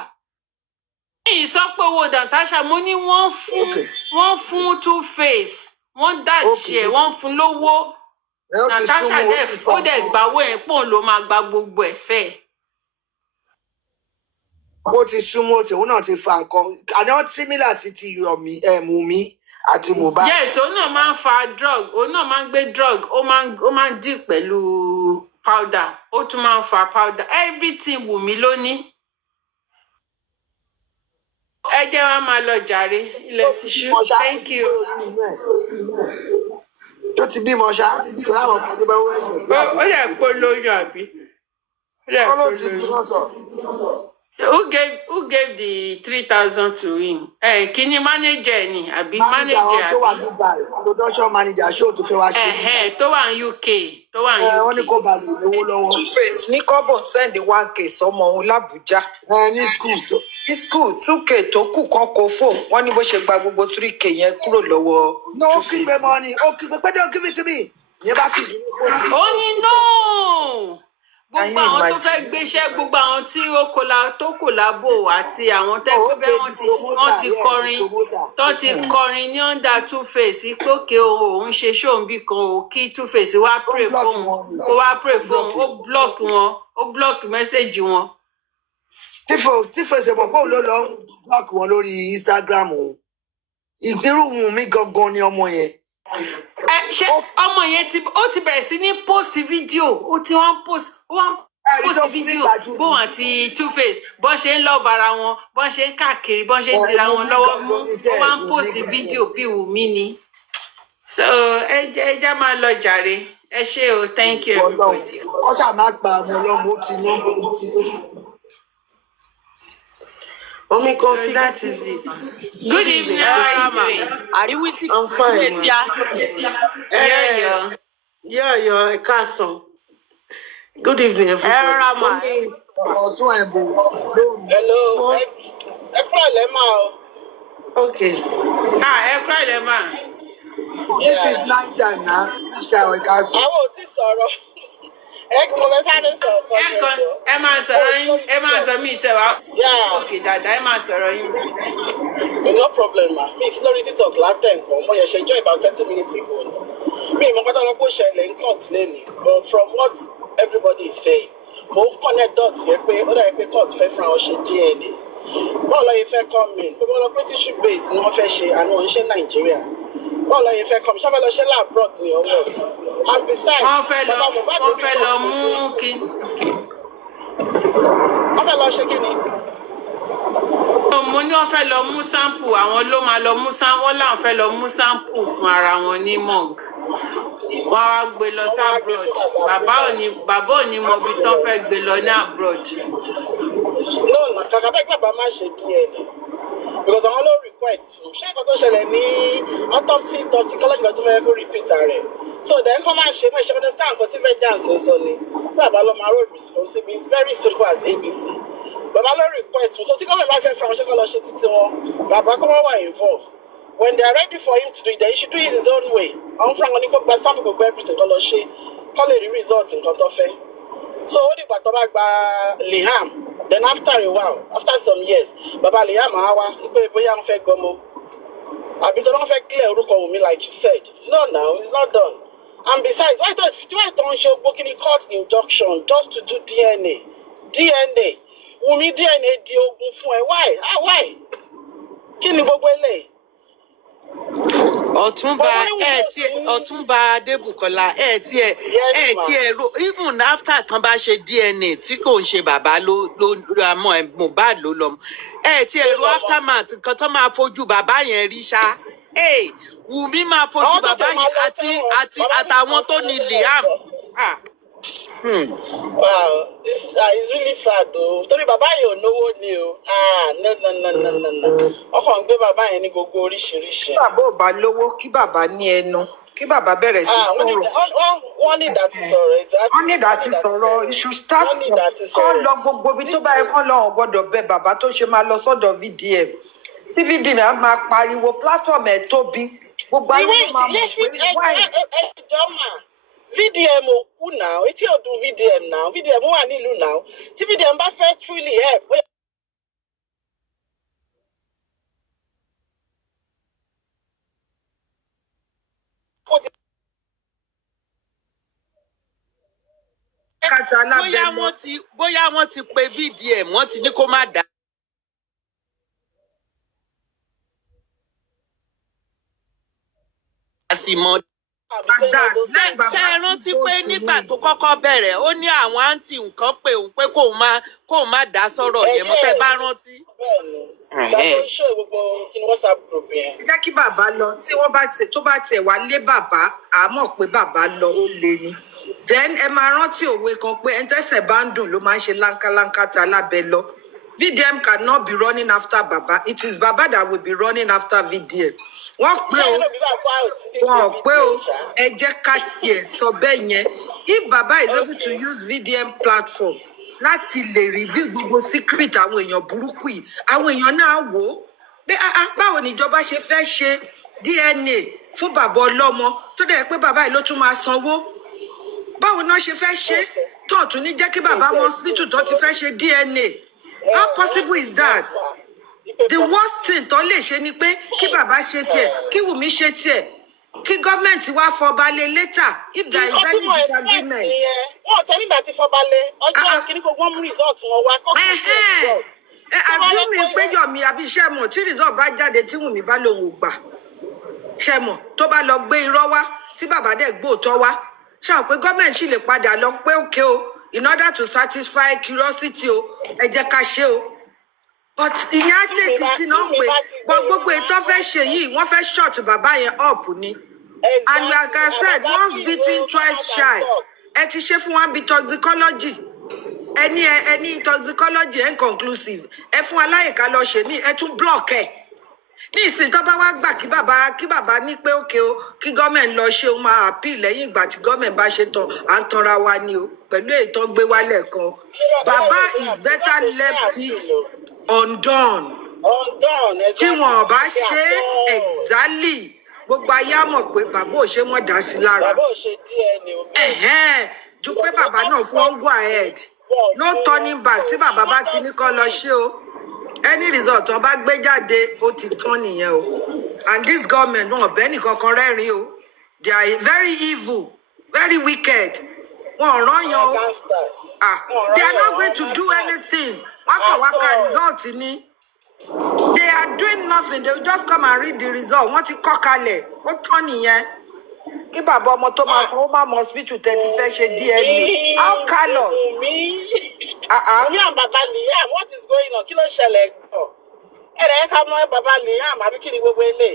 Mi ì sọ pé owó Natasha mo ní wọ́n fún Two-Face wọ́n dàṣì ẹ̀ wọ́n fún lówó. Natasha ó dẹ̀ gbàwó ẹ̀ pọ̀ ló máa gba gbogbo ẹ̀sẹ̀. Ó ti súnmọ́ tòun náà ti fa nǹkan àná similar sí ti Wùmí àti Mohbad. Yes, òun náà máa ń fa drug òun náà máa ń gbé drug ó máa ń dì pẹ̀lú powder ó tún máa ń fa powder everything Wùmí ló ní. Ẹ jẹ́ wá máa lọ jàre ilẹ̀ ti ṣú. Thank you. Tó ti bímọ ṣá tó láwọn kan tó bá wọ ẹ̀ṣẹ̀. Ó yẹ kó lóyún àbí. Ó ló ti bímọ sọ. Who gave the 3,000 to him? Kíní manager ni àbí manager àbí? Tó wà Dubai, production manager ṣó tó fẹ́ wá ṣe. Tó wà ní UK, tó wà ní UK. Wọ́n ní kó balẹ̀ lówó lọ́wọ́. Two-Face ní kọ́bọ̀ send 1k sọmọ òun l'Àbújá. Ní school. Ní school 2k tó kù kan kó fò wọ́n ní bó ṣe gba gbogbo 3k yẹn kúrò lọ́wọ́. No, ó kígbe mọ́ ni ó kígbe pé don't give it to me. Ìyẹn bá fi ìdílé kó. Ó ní no. Gbogbo àwọn tó fẹ́ gbéṣẹ́ gbogbo àwọn tí tó kòlábò àti àwọn tẹ́gbẹ́ wọ́n ti kọrin tó ti kọrin ní under Two-Face ìpòkè òun ṣe ṣóǹbì kan ò kí Two-Face wá pray fóun kó wá pray fóun ó block message wọn. Tí Two-Face mọ̀ pé òun ló lọ block wọn lórí Instagram òun irú Wùnmí gangan ni ọmọ yẹn. ṣé ọmọ yẹn ó ti bẹ̀rẹ̀ sí ní post fídíò ó ti wá ń post fídíò bóun àti Two-Face bọ́n ṣe ń lọ́ọ̀bù ara wọn bọ́n ṣe ń káàkiri bọ́n ṣe ń dira wọn lọ́wọ́ mú ó wá ń post fídíò bí Wùnmí ni. So ẹ já máa lọ jàre ẹ ṣé o thank you everybody. ọ̀sà máa gba ọmọ ọlọ́mọ ó ti ná. Omi kan fi that is it. Good evening, how are you doing? I'm fine. Yeah, káàsán. Good evening, everybody. Ọ̀sùn ẹ̀bù lóru. Hello. Ẹ kúrò lẹ́mà o. Okay. Ẹ kúrò lẹ́mà. This is night time now. Which guy we káàsán? Àwọn ò tí sọ̀rọ̀. Mo fẹ́ sáré sọ̀rọ̀ kan ní ẹjọ́. Ẹ máa sọ̀rọ̀ yín, ẹ máa sọ mí ìtẹ̀ wá. Yeah. Okay, dada, ẹ máa sọ̀rọ̀ yín. No problem ma. Mi lórí TikTok látẹ̀ nǹkan. Mo yẹ ṣe join about 30 minutes ago. Mi ìmọ̀ kọ́tà lọ́pọ̀ ṣẹlẹ̀ ń court lẹ́nìí. But from what everybody is saying, mo connect dots yẹ pé ó dàbí pé court fẹ́ fún àwọn ṣe DNA. Bọ́ọ̀ lọ́yẹ fẹ́ come in. Gbogbo lọ pé tissue base ni wọ́n fẹ́ ṣe àná oníṣẹ́ Nàìjíríà. Bọ́ọ̀ lọ́yẹ fẹ́ come. Ṣọ́fẹ́ lọ ṣe labroad ni ọwọ́ ẹ̀. And besides, wọ́n fẹ́ lọ mú kí. Wọ́n fẹ́ lọ ṣe kí ni? Mo ní wọ́n fẹ́ lọ mú sample àwọn ló máa lọ mú wọ́n láwọn fẹ́ lọ mú sample fún ara wọn ní mug. Wọ́n wá gbé lọ sí abroad. Bàbá ò ní mọ ibi tán fẹ́ gbé lọ ní abroad. No, kàkà bẹ́ẹ̀ bàbá má ṣe DNA. Because àwọn ló request fún ṣé nǹkan tó ṣẹlẹ̀ ní autopsy toxicology lọ́tún fẹ́ kó repeat rẹ̀. So then kọ́ máa ṣe mọ́ ìṣẹ́ understand nǹkan tí vengeance ń sọ ni. Bàbá lọ máa road responsible. It's very simple as ABC. Bàbá ló request fún so tí gọ́ọ̀mẹ̀ bá fẹ́ fún àwọn ṣé kọ́ lọ ṣe títí wọn. Bàbá kọ́ wọ́n wà involved. When they are ready for him to do it, then he should do it his own way. Àwọn fúnra wọn ní kó gba sample kó gba everything kọ́ lọ ṣe kọ́ lè rí result nǹkan tó fẹ́. So ó dìgbà tó bá gba Liam. Then after a while, after some years, Baba Liam Awa, bóyá wọ́n fẹ́ gbọ́mọ. Àbí tó wọ́n fẹ́ clear orúkọ Wùmí like you said. No, now it's not done. And besides, why don't show booking court injunction just to do DNA? DNA. Wùmí DNA di ogun fún ẹ. Why? Why? Kí ni gbogbo eléyìí? Ọ̀túnba Adébùkọ́lá even after tán bá ṣe DNA tí kò ń ṣe bàbá ló àmọ́ Mohbad ló lọ aftermath nǹkan tó máa fojú bàbá yẹn rí ṣá Wùmí máa fojú bàbá yẹn àtàwọn tó ní Liam. Wow, it's really sad though. Torí bàbá yẹn ò náwó ni o. No. Ọkàn ń gbé bàbá yẹn ní gbogbo oríṣiríṣi. Bàbá ò bá lówó kí bàbá ní ẹnu kí bàbá bẹ̀rẹ̀ sí sọ̀rọ̀. Wọ́n ní ìdá ti sọ̀rọ̀. Wọ́n ní ìdá ti sọ̀rọ̀. Iṣu start kọ́ lọ gbogbo ibi tó bá yẹ kọ́ lọ gbọ́dọ̀ bẹ bàbá tó ṣe máa lọ sọ́dọ̀ VDM. Tí VDM á máa pariwo platform ẹ̀ tóbi. Gbogbo ayé ló máa mọ̀ pé wáyé. VDM ò kú náà, etí ò dùn VDM náà, VDM wà nílùú náà. Tí VDM bá fẹ́ truly help. Bóyá wọ́n ti pe VDM, wọ́n ti ní kó má dá. Ṣé ẹ rántí pé nígbà tó kọ́kọ́ bẹ̀rẹ̀ ó ní àwọn àǹtí nǹkan pé òun pé kóun má dá sọ̀rọ̀ yẹn mọ́ tẹ́ bá rántí. Bẹ́ẹ̀ni, ṣé gbogbo kí ni WhatsApp group yẹn. Jẹ́ kí bàbá lọ tí wọ́n bá tiẹ̀ wá lé bàbá àmọ́ pé bàbá lọ ó lé ni. Then ẹ máa rántí òwe kan pé ẹni tẹ́sẹ̀ bá ń dùn ló máa ń ṣe láńkáláńká ta lábẹ́ lọ. VDM cannot be running after Baba. It is Baba that will be running after VDM. Wọ́n pé o ẹ jẹ́ ká tiẹ̀ sọ bẹ́ẹ̀ yẹn. If Baba is able to use VDM platform láti lè reveal gbogbo secret àwọn èèyàn burúkú yìí, àwọn èèyàn náà wò ó pé báwo níjọba ṣe fẹ́ ṣe DNA fún bàbá ọlọ́mọ tó dẹ̀ pé bàbá yìí ló tún máa sanwó. Báwo náà ṣe fẹ́ ṣe tó tún ní jẹ́ kí bàbá wọn hospital tó ti fẹ́ ṣe DNA? How possible is that? The worst thing tó lè ṣe ni pé kí bàbá ṣe tiẹ̀ kí Wùmí ṣe tiẹ̀ kí gọ́ọ̀mẹ̀ntì wá fọbalẹ̀ later if there is any disagreement. Wọ́n tẹ́ nígbà tí fọbalẹ̀ ọjọ́ kìíní kò wọ́n mú result wọn wá kọ́ Assuming pé Yomi àbí Ṣẹ́mọ̀ tí result bá jáde tí Wùnmí bá lòun ò gbà. Ṣẹ́mọ̀ tó bá lọ gbé irọ́ wá tí bàbá dẹ̀ gbóòótọ́ wá. Ṣé àwọn pé gọ́ọ̀mẹ̀ntì sì lè padà lọ pé òkè o in order to satisfy curiosity o ẹ jẹ́ ká ṣe o. But ìyẹn á tètè tí náà pé gbogbo ètò fẹ́ ṣe yìí wọ́n fẹ́ short bàbá yẹn up ni. And like I said, once beaten twice shy. Ẹ ti ṣe fún wa bí toxicology. Any toxicology inconclusive. Ẹ fún aláìka lọ ṣe mí, ẹ tún block ẹ. Ní ìsìn tó bá wá gbà kí bàbá ní pé òkè o kí gọ́ọ̀mẹ̀ntì lọ ṣe ó máa appeal lẹ́yìn ìgbà tí gọ́ọ̀mẹ̀ntì bá ṣe tán à ń tanra wa ni o pẹ̀lú èyí tó ń gbé wálẹ̀ kan. Bàbá is better left it undone. Tí wọn ò bá ṣe exactly gbogbo ayé á mọ̀ pé bàbá ò ṣe wọ́n dá sí lára. Ju pé bàbá náà fún wọn go ahead. No turning back tí bàbá bá ti ní kán lọ ṣe o. Any result wọn bá gbé jáde ó ti tán nìyẹn o. And this government wọn ọ̀bẹ nìkan kan rẹ́rìn o. They are very evil, very wicked. Wọn ò rányàn o. They are not going to do anything. Wọ́n kàn wá ka result ni. They are doing nothing. They will just come and read the result. Wọ́n ti kọ́ kalẹ̀. Ó tán nìyẹn. Kí bàbá ọmọ tó máa sanwó máa mọ hospital tẹ́tí fẹ́ ṣe DNA. How callous? Omi and Baba Liam, what is going on? Kí ló ṣẹlẹ̀ gan? Ẹ̀rẹ̀ ká mọ́ Baba Liam àbí kí ni gbogbo ilé?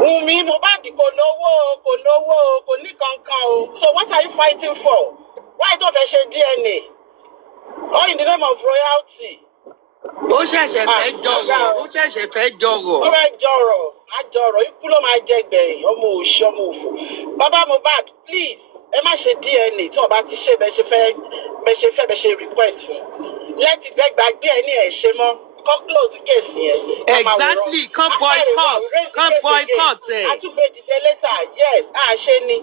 Wùnmí Mohbad kò lówó kò ní kankan o. So what are you fighting for? Why tó fẹ́ ṣe DNA? All in the name of royalty. Ó ṣẹ̀ṣẹ̀ fẹ́ jọ̀rọ̀. Ó ṣẹ̀ṣẹ̀ fẹ́ jọ̀rọ̀. Ó fẹ́ jọ̀rọ̀. Àjọ̀rọ̀ ikú ló máa jẹ gbẹ̀yìn ọmọ òṣì ọmọ òfò. Baba Mohbad, please, ẹ má ṣe DNA tí wọ́n bá ti ṣe bẹ́ẹ̀ ṣe request fún. Let it gbàgbé ẹ ní ẹ̀ ṣe mọ́. Come close the case yẹn. Exactly, come boycott ẹ. Àtúgbè dìde later, yes, ṣe ni.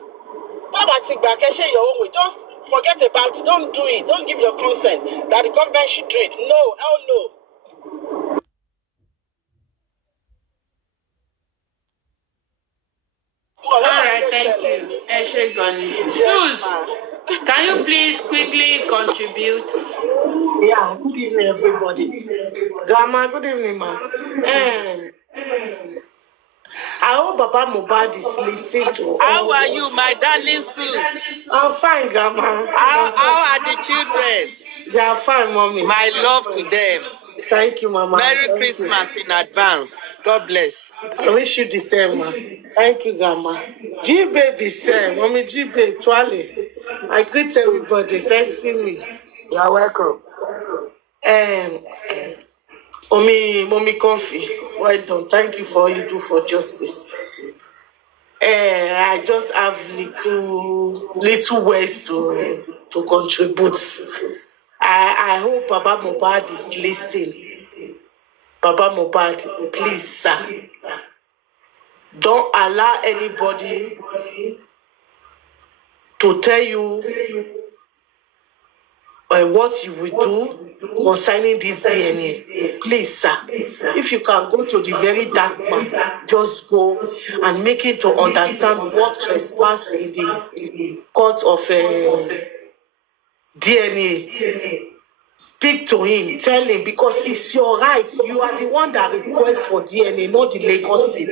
Bàbá ti gbà kẹ́ ṣe your own way, just forget about it, don't do it, don't give your consent that the government should do it. No, hell no. All right, thank you. Eshegoni. Sus, can you please quickly contribute? Yeah, good evening, everybody. Grandma, good evening, ma. I hope Baba Mohbad is listening to. How are you, my darling Sus? I'm fine, Grandma. How are the children? They are fine, mommy. My love to them. Thank you, Mama. Merry Christmas in advance. God bless. I wish you the same, ma. Thank you, Grandma. G-Baby, same. Mommy, G-Baby, Twale. I greet everybody. Say, see me. You're welcome. Mommy Comfy, well done. Thank you for all you do for justice. I just have little ways to contribute. I hope Baba Mohbad is listening. Baba Mohbad, please, sir. Don't allow anybody to tell you what you will do concerning this DNA. Please, sir, if you can go to the very dark man, just go and make it to understand what trespass in the court of DNA. Speak to him, tell him, because it's your right. You are the one that requests for DNA, not the Lagos State.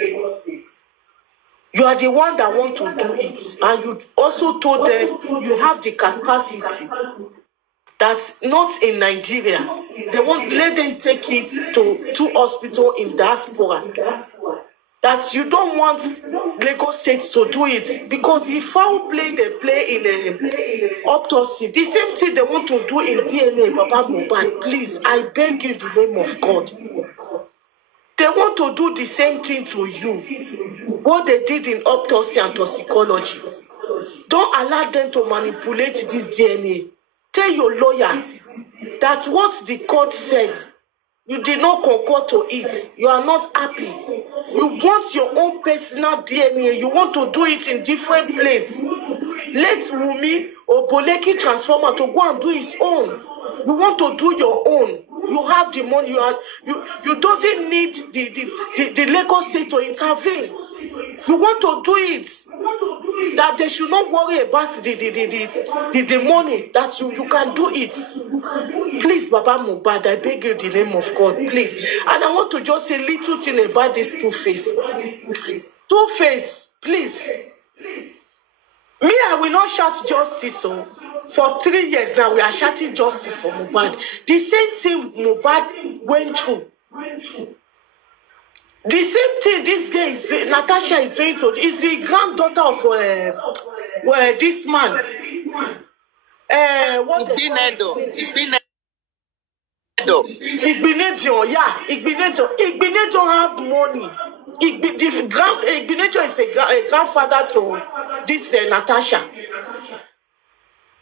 You are the one that want to do it. And you also told them you have the capacity. That's not in Nigeria. They won't let them take it to hospital in diaspora. That you don't want Lagos State to do it because the foul play they play in autopsy, the same thing they want to do in DNA, Baba Mohbad. Please, I beg you in the name of God. They want to do the same thing to you. What they did in autopsy and toxicology. Don't allow them to manipulate this DNA. Tell your lawyer that what the court said, you did not concur to it. You are not happy. You want your own personal DNA. You want to do it in different place. Let Wumi or Boleki Transformer to go and do his own. You want to do your own. You have the money. You doesn't need the Lagos State to intervene. You want to do it. that they should not worry about the money, that you can do it. Please, Baba Mohbad, I beg you in the name of God, please. And I want to just say a little thing about this Two-Face. Two-Face, please. Me, I will not shout justice. So for 3 years now, we are shouting justice for Mohbad. The same thing Mohbad went through. The same thing this guy is saying, Natasha is saying to is the granddaughter of this man. What they call Igbenedion, yeah, Igbenedion have money. Igbenedion is a grandfather to this Natasha.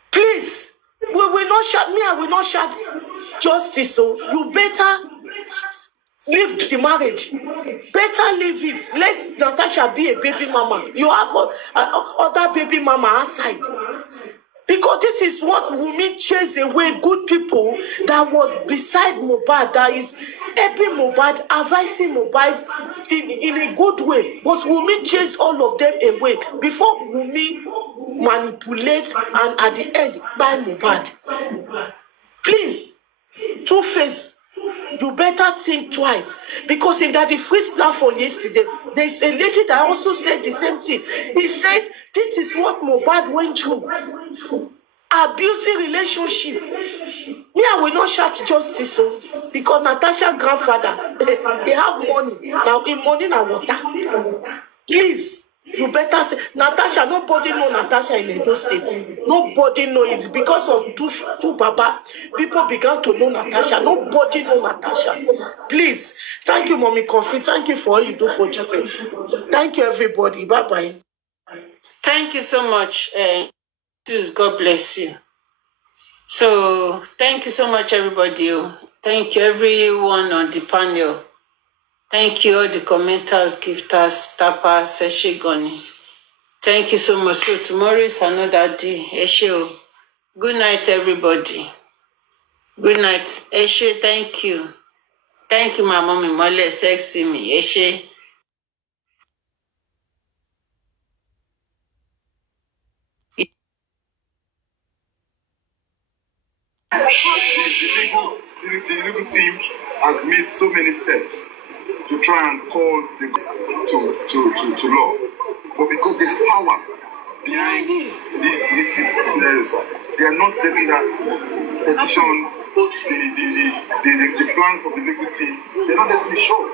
Please, we will not shout. Me, I will not shout justice. So you better leave the marriage. Better leave it. Let Natasha be a baby mama. You have other baby mama outside. Because this is what Wunmi chased away good people that was beside Mohbad, that is helping Mohbad, advising Mohbad in a good way. But Wunmi chased all of them away before Wunmi manipulates and at the end buy Mohbad. Please, Two-Face, you better think twice. Because in that the free platform yesterday, there's a lady that also said the same thing. He said, this is what Mohbad went through. Abusive relationship. Me, I will not shout justice. So, because Natasha grandfather, they have money. Now, in money, now water. Please, you better say, Natasha, nobody know Natasha in Edo State. Nobody know it. Because of two Baba, people began to know Natasha. Nobody know Natasha. Please, thank you, Mommy Coffee. Thank you for all you do for justice. Thank you, everybody. Bye-bye. Thank you so much. God bless you. So, thank you so much, everybody. Thank you, everyone on the panel. Thank you, all the commenters, gifters, tappers, Eshigoni. Thank you so much. So, tomorrow is another day. Eshe. Good night, everybody. Good night. Eshe, thank you. Thank you, my mommy, Mole, sexy me. Eshe. The legal team has made so many steps to try and call the to law, but because there's power behind this scenario, sir, they are not letting that petitions, the plan for the legal team, they're not letting it show,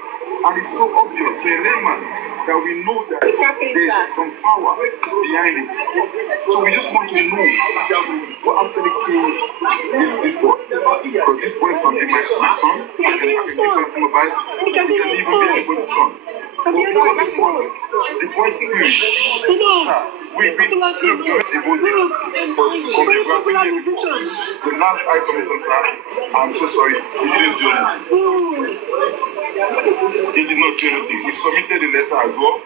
and it's so obvious to a layman that we know that there's some power behind it. So we just want to know what actually killed this boy. Because this boy can be my son, he can be Mobile, he can even be anybody's son. The boy's spirit, we devote this for the last high commission, sir. I'm so sorry, he didn't do anything. He did not do anything. He submitted a letter as well.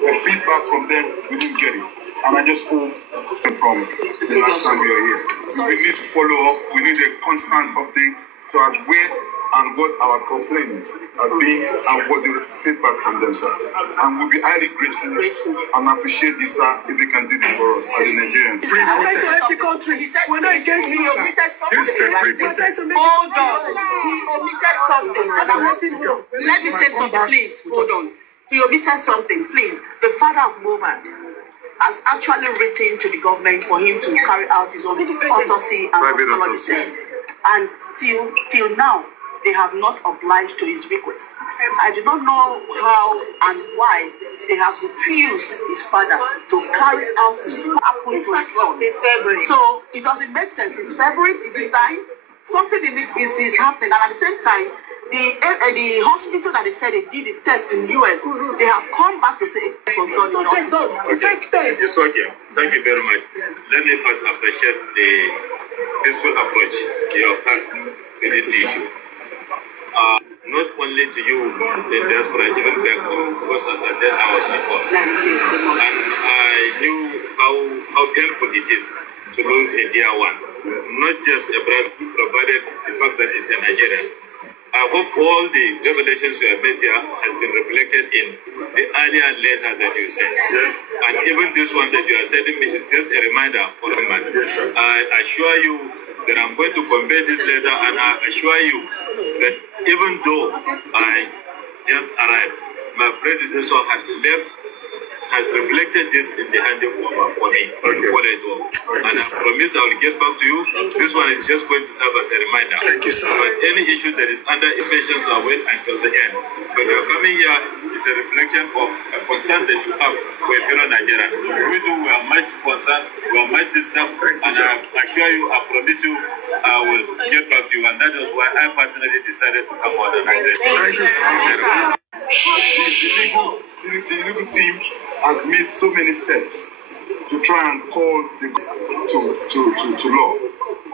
The feedback from them, we didn't get it. And I just hope from the last time we are here. We need to follow up. We need a constant update to us where and what our complaints are being and what the feedback from them, sir. And we'll be highly grateful and appreciate this, sir, if they can do this for us as Nigerians. I'm trying to help the country. We're not against you. He omitted something. Hold on. He omitted something. Let me say something, please. Hold on. He omitted something, please. The father of Mohbad has actually written to the government for him to carry out his own autopsy and toxicology test. And till now, they have not obliged to his request. I do not know how and why they have refused his father to carry out his apple to his son. So it doesn't make sense. It's February this time. Something is happening, and at the same time, the hospital that they said they did the test in the US, they have come back to say it was done. It's fake test. Yes, okay. Thank you very much. Let me first appreciate the peaceful approach you have had with this issue. Not only to you, the diaspora, even back home, because as I said, I was at home. And I knew how painful it is to lose a dear one. Not just a brother, provided the fact that it's a Nigerian. I hope all the revelations you have made here has been reflected in the earlier letter that you sent. Yes. And even this one that you are sending me is just a reminder for the man. Yes, sir. I assure you that I'm going to convey this letter, and I assure you that even though I just arrived, my predecessor had left, has reflected this in the handover for me before I do. And I promise I will get back to you. This one is just going to serve as a reminder. Thank you, sir. But any issue that is under patience, I'll wait until the end. But you're coming here is a reflection of a concern that you have for a fellow Nigerian. We are much concerned, we are much disturbed, and I assure you, I promise you, I will get back to you. And that is why I personally decided to come out and address you. Thank you, sir. The legal team has made so many steps to try and call the to law,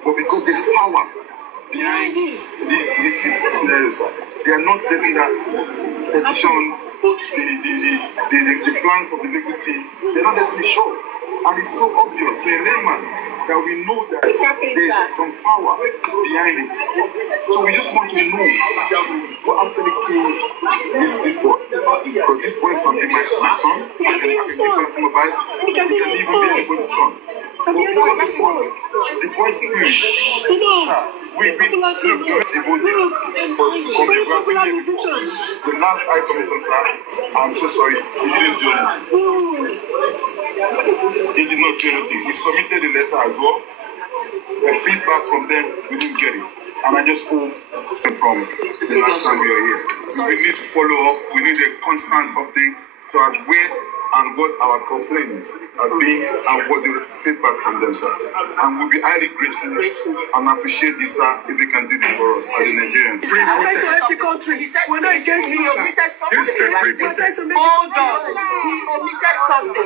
but because there's power behind this scenario, sir, they are not letting that petitions, the plan for the legal team, they're not letting it show, and it's so obvious to a layman that we know that there's some power behind it. So we just want to know what actually killed this boy. Because this boy can be my son, I can be mobile, he can even be anybody's son. The boy's spirit. We about this for the last high commission, sir. I'm so sorry, he didn't do anything. He did not do anything. He submitted a letter as well. The feedback from them, we didn't get it. And I just hope from the last time we were here. We need to follow up. We need a constant update to us where and what our complaints are being and what the feedback from them, sir. And we'll be highly grateful and appreciate this, sir, if they can do this for us as Nigerians. I'm trying to help the country. We're not against you. He omitted something. Hold on. He omitted something.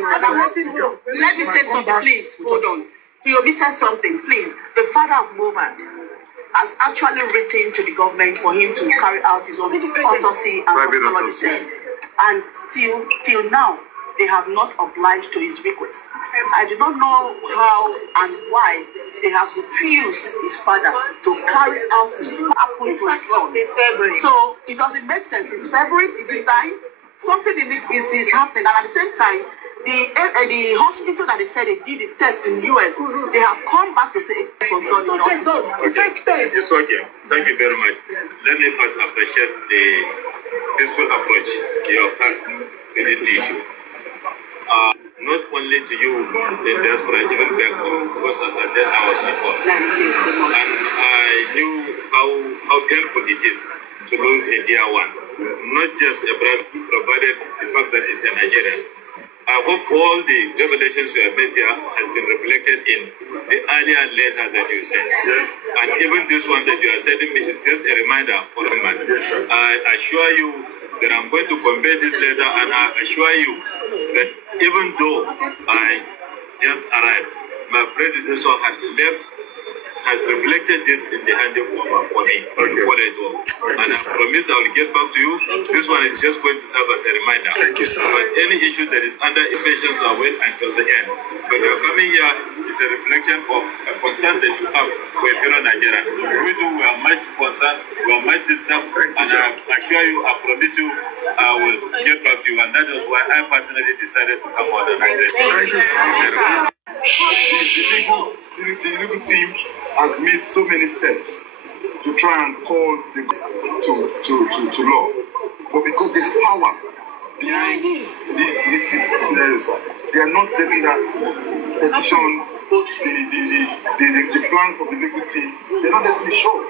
Let me say something, please. Hold on. He omitted something, please. The father of Mohbad has actually written to the government for him to carry out his own autopsy and toxicology test. And till now, they have not obliged to his request. I do not know how and why they have refused his father to carry out his appointment to his son. So it doesn't make sense. It's February this time. Something in it is happening, and at the same time, the hospital that they said they did the test in the US, they have come back to say it was done. It's done. It's fake test. It's okay. Thank you very much. Let me first appreciate the peaceful approach you have had with this issue. Not only to you, the diaspora, even back home, because as I said, I was at home. And I knew how painful it is to lose a dear one. Not just a brother, provided the fact that it's a Nigerian. I hope all the revelations you have made here has been reflected in the earlier letter that you sent. Yes. And even this one that you are sending me is just a reminder for the man. Yes, sir. I assure you that I'm going to convey this letter, and I assure you that even though I just arrived, my predecessor had left, has reflected this in the handover for me before I do. And I promise I will get back to you. This one is just going to serve as a reminder. Thank you, sir. But any issue that is under impatience, I'll wait until the end. But you're coming here is a reflection of a concern that you have for a fellow Nigerian. We are much concerned, we are much disturbed, and I assure you, I promise you, I will get back to you. And that is why I personally decided to come out and address you. Thank you, sir. The legal team has made so many steps to try and call the to law, but because there's power behind this scenario, sir, they are not letting that petitions, the plan for the legal team, they're not letting it show,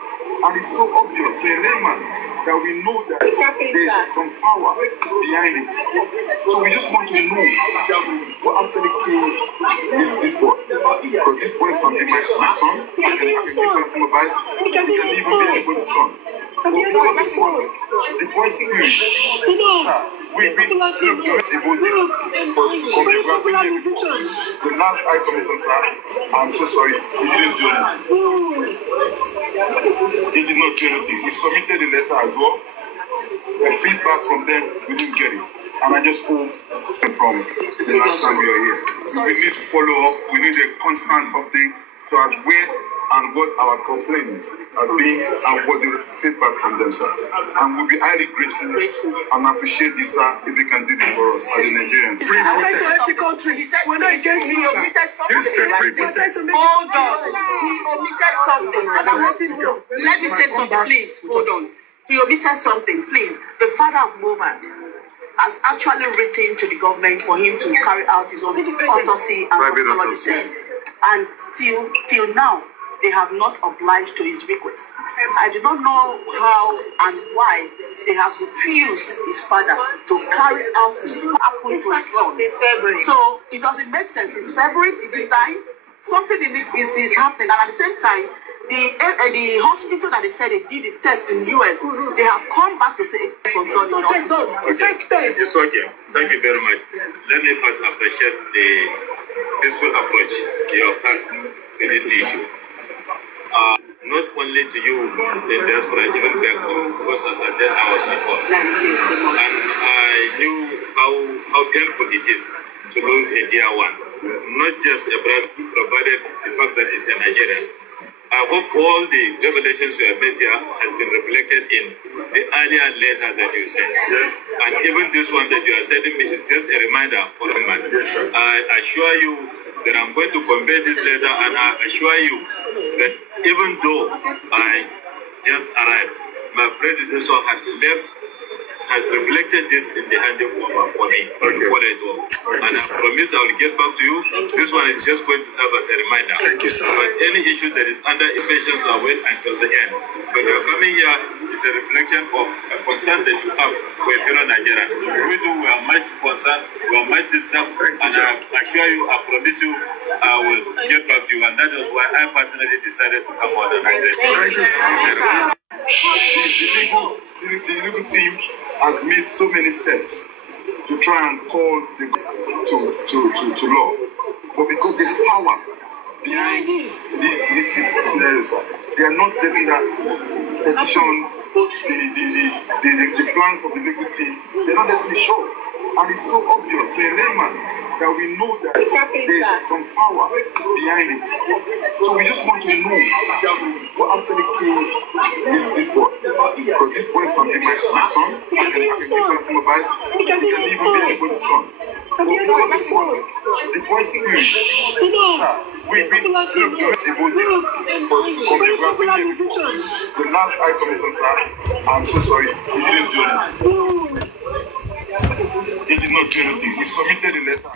and it's so obvious to a layman that we know that there's some power behind it. So we just want to know what actually killed this boy. Because this boy can be my son, I can be mobile, he can even be anybody's son. The boy's spirit. We about this for the last high commission, sir. I'm so sorry, he didn't do anything. He did not do anything. He submitted a letter as well. The feedback from them, we didn't get it. And I just hope from the last time we were here. We need to follow up. We need a constant update to us where and what our complaints have been and what the feedback from them, sir. And we'll be highly grateful and appreciate this, sir, if they can do this for us as Nigerians. I'm trying to help the country. We're not against you. He omitted something. Hold on. He omitted something. Let me say something, please. Hold on. He omitted something, please. The father of Mohbad has actually written to the government for him to carry out his own autopsy and toxicology test. And till now, they have not obliged to his request. I do not know how and why they have refused his father to carry out his apple to his son. February. So it doesn't make sense. It's February this time. Something is happening, and at the same time, the hospital that they said they did the test in the US, they have come back to say it was done. No test done. It's fake test. It's okay. Thank you very much. Let me first appreciate the peaceful approach you have had in this issue. Not only to you, the diaspora, even back home, because as I said, I was at home. And I knew how painful it is to lose a dear one. Not just a brother, provided the fact that it's a Nigerian. I hope all the revelations you have made here has been reflected in the earlier letter that you sent. Yes. And even this one that you are sending me is just a reminder for the man. Yes, sir. I assure you that I'm going to convey this letter, and I assure you that even though I just arrived, my predecessor has reflected this in the handover for me before I do. And I promise I will get back to you. This one is just going to serve as a reminder. Thank you, sir. But any issue that is under patience, I'll wait until the end. But you're coming here is a reflection of a concern that you have for a fellow Nigerian. We are much concerned, we are much disturbed, and I assure you, I promise you, I will get back to you. And that is why I personally decided to come out and address you. Thank you, sir. The legal team has made so many steps to try and call the to law, but because there's power behind this scenario, sir, they are not letting that petitions, the plan for the legal team, they're not letting it show, and it's so obvious to a layman that we know that there's some power behind it. So we just want to know what actually killed this boy. Because this boy can be my son, he can be your son, he can be anybody's son. The boy's spirit. We devote this for the last high commission, sir. I'm so sorry, he didn't do anything. He did not do anything. He submitted a letter.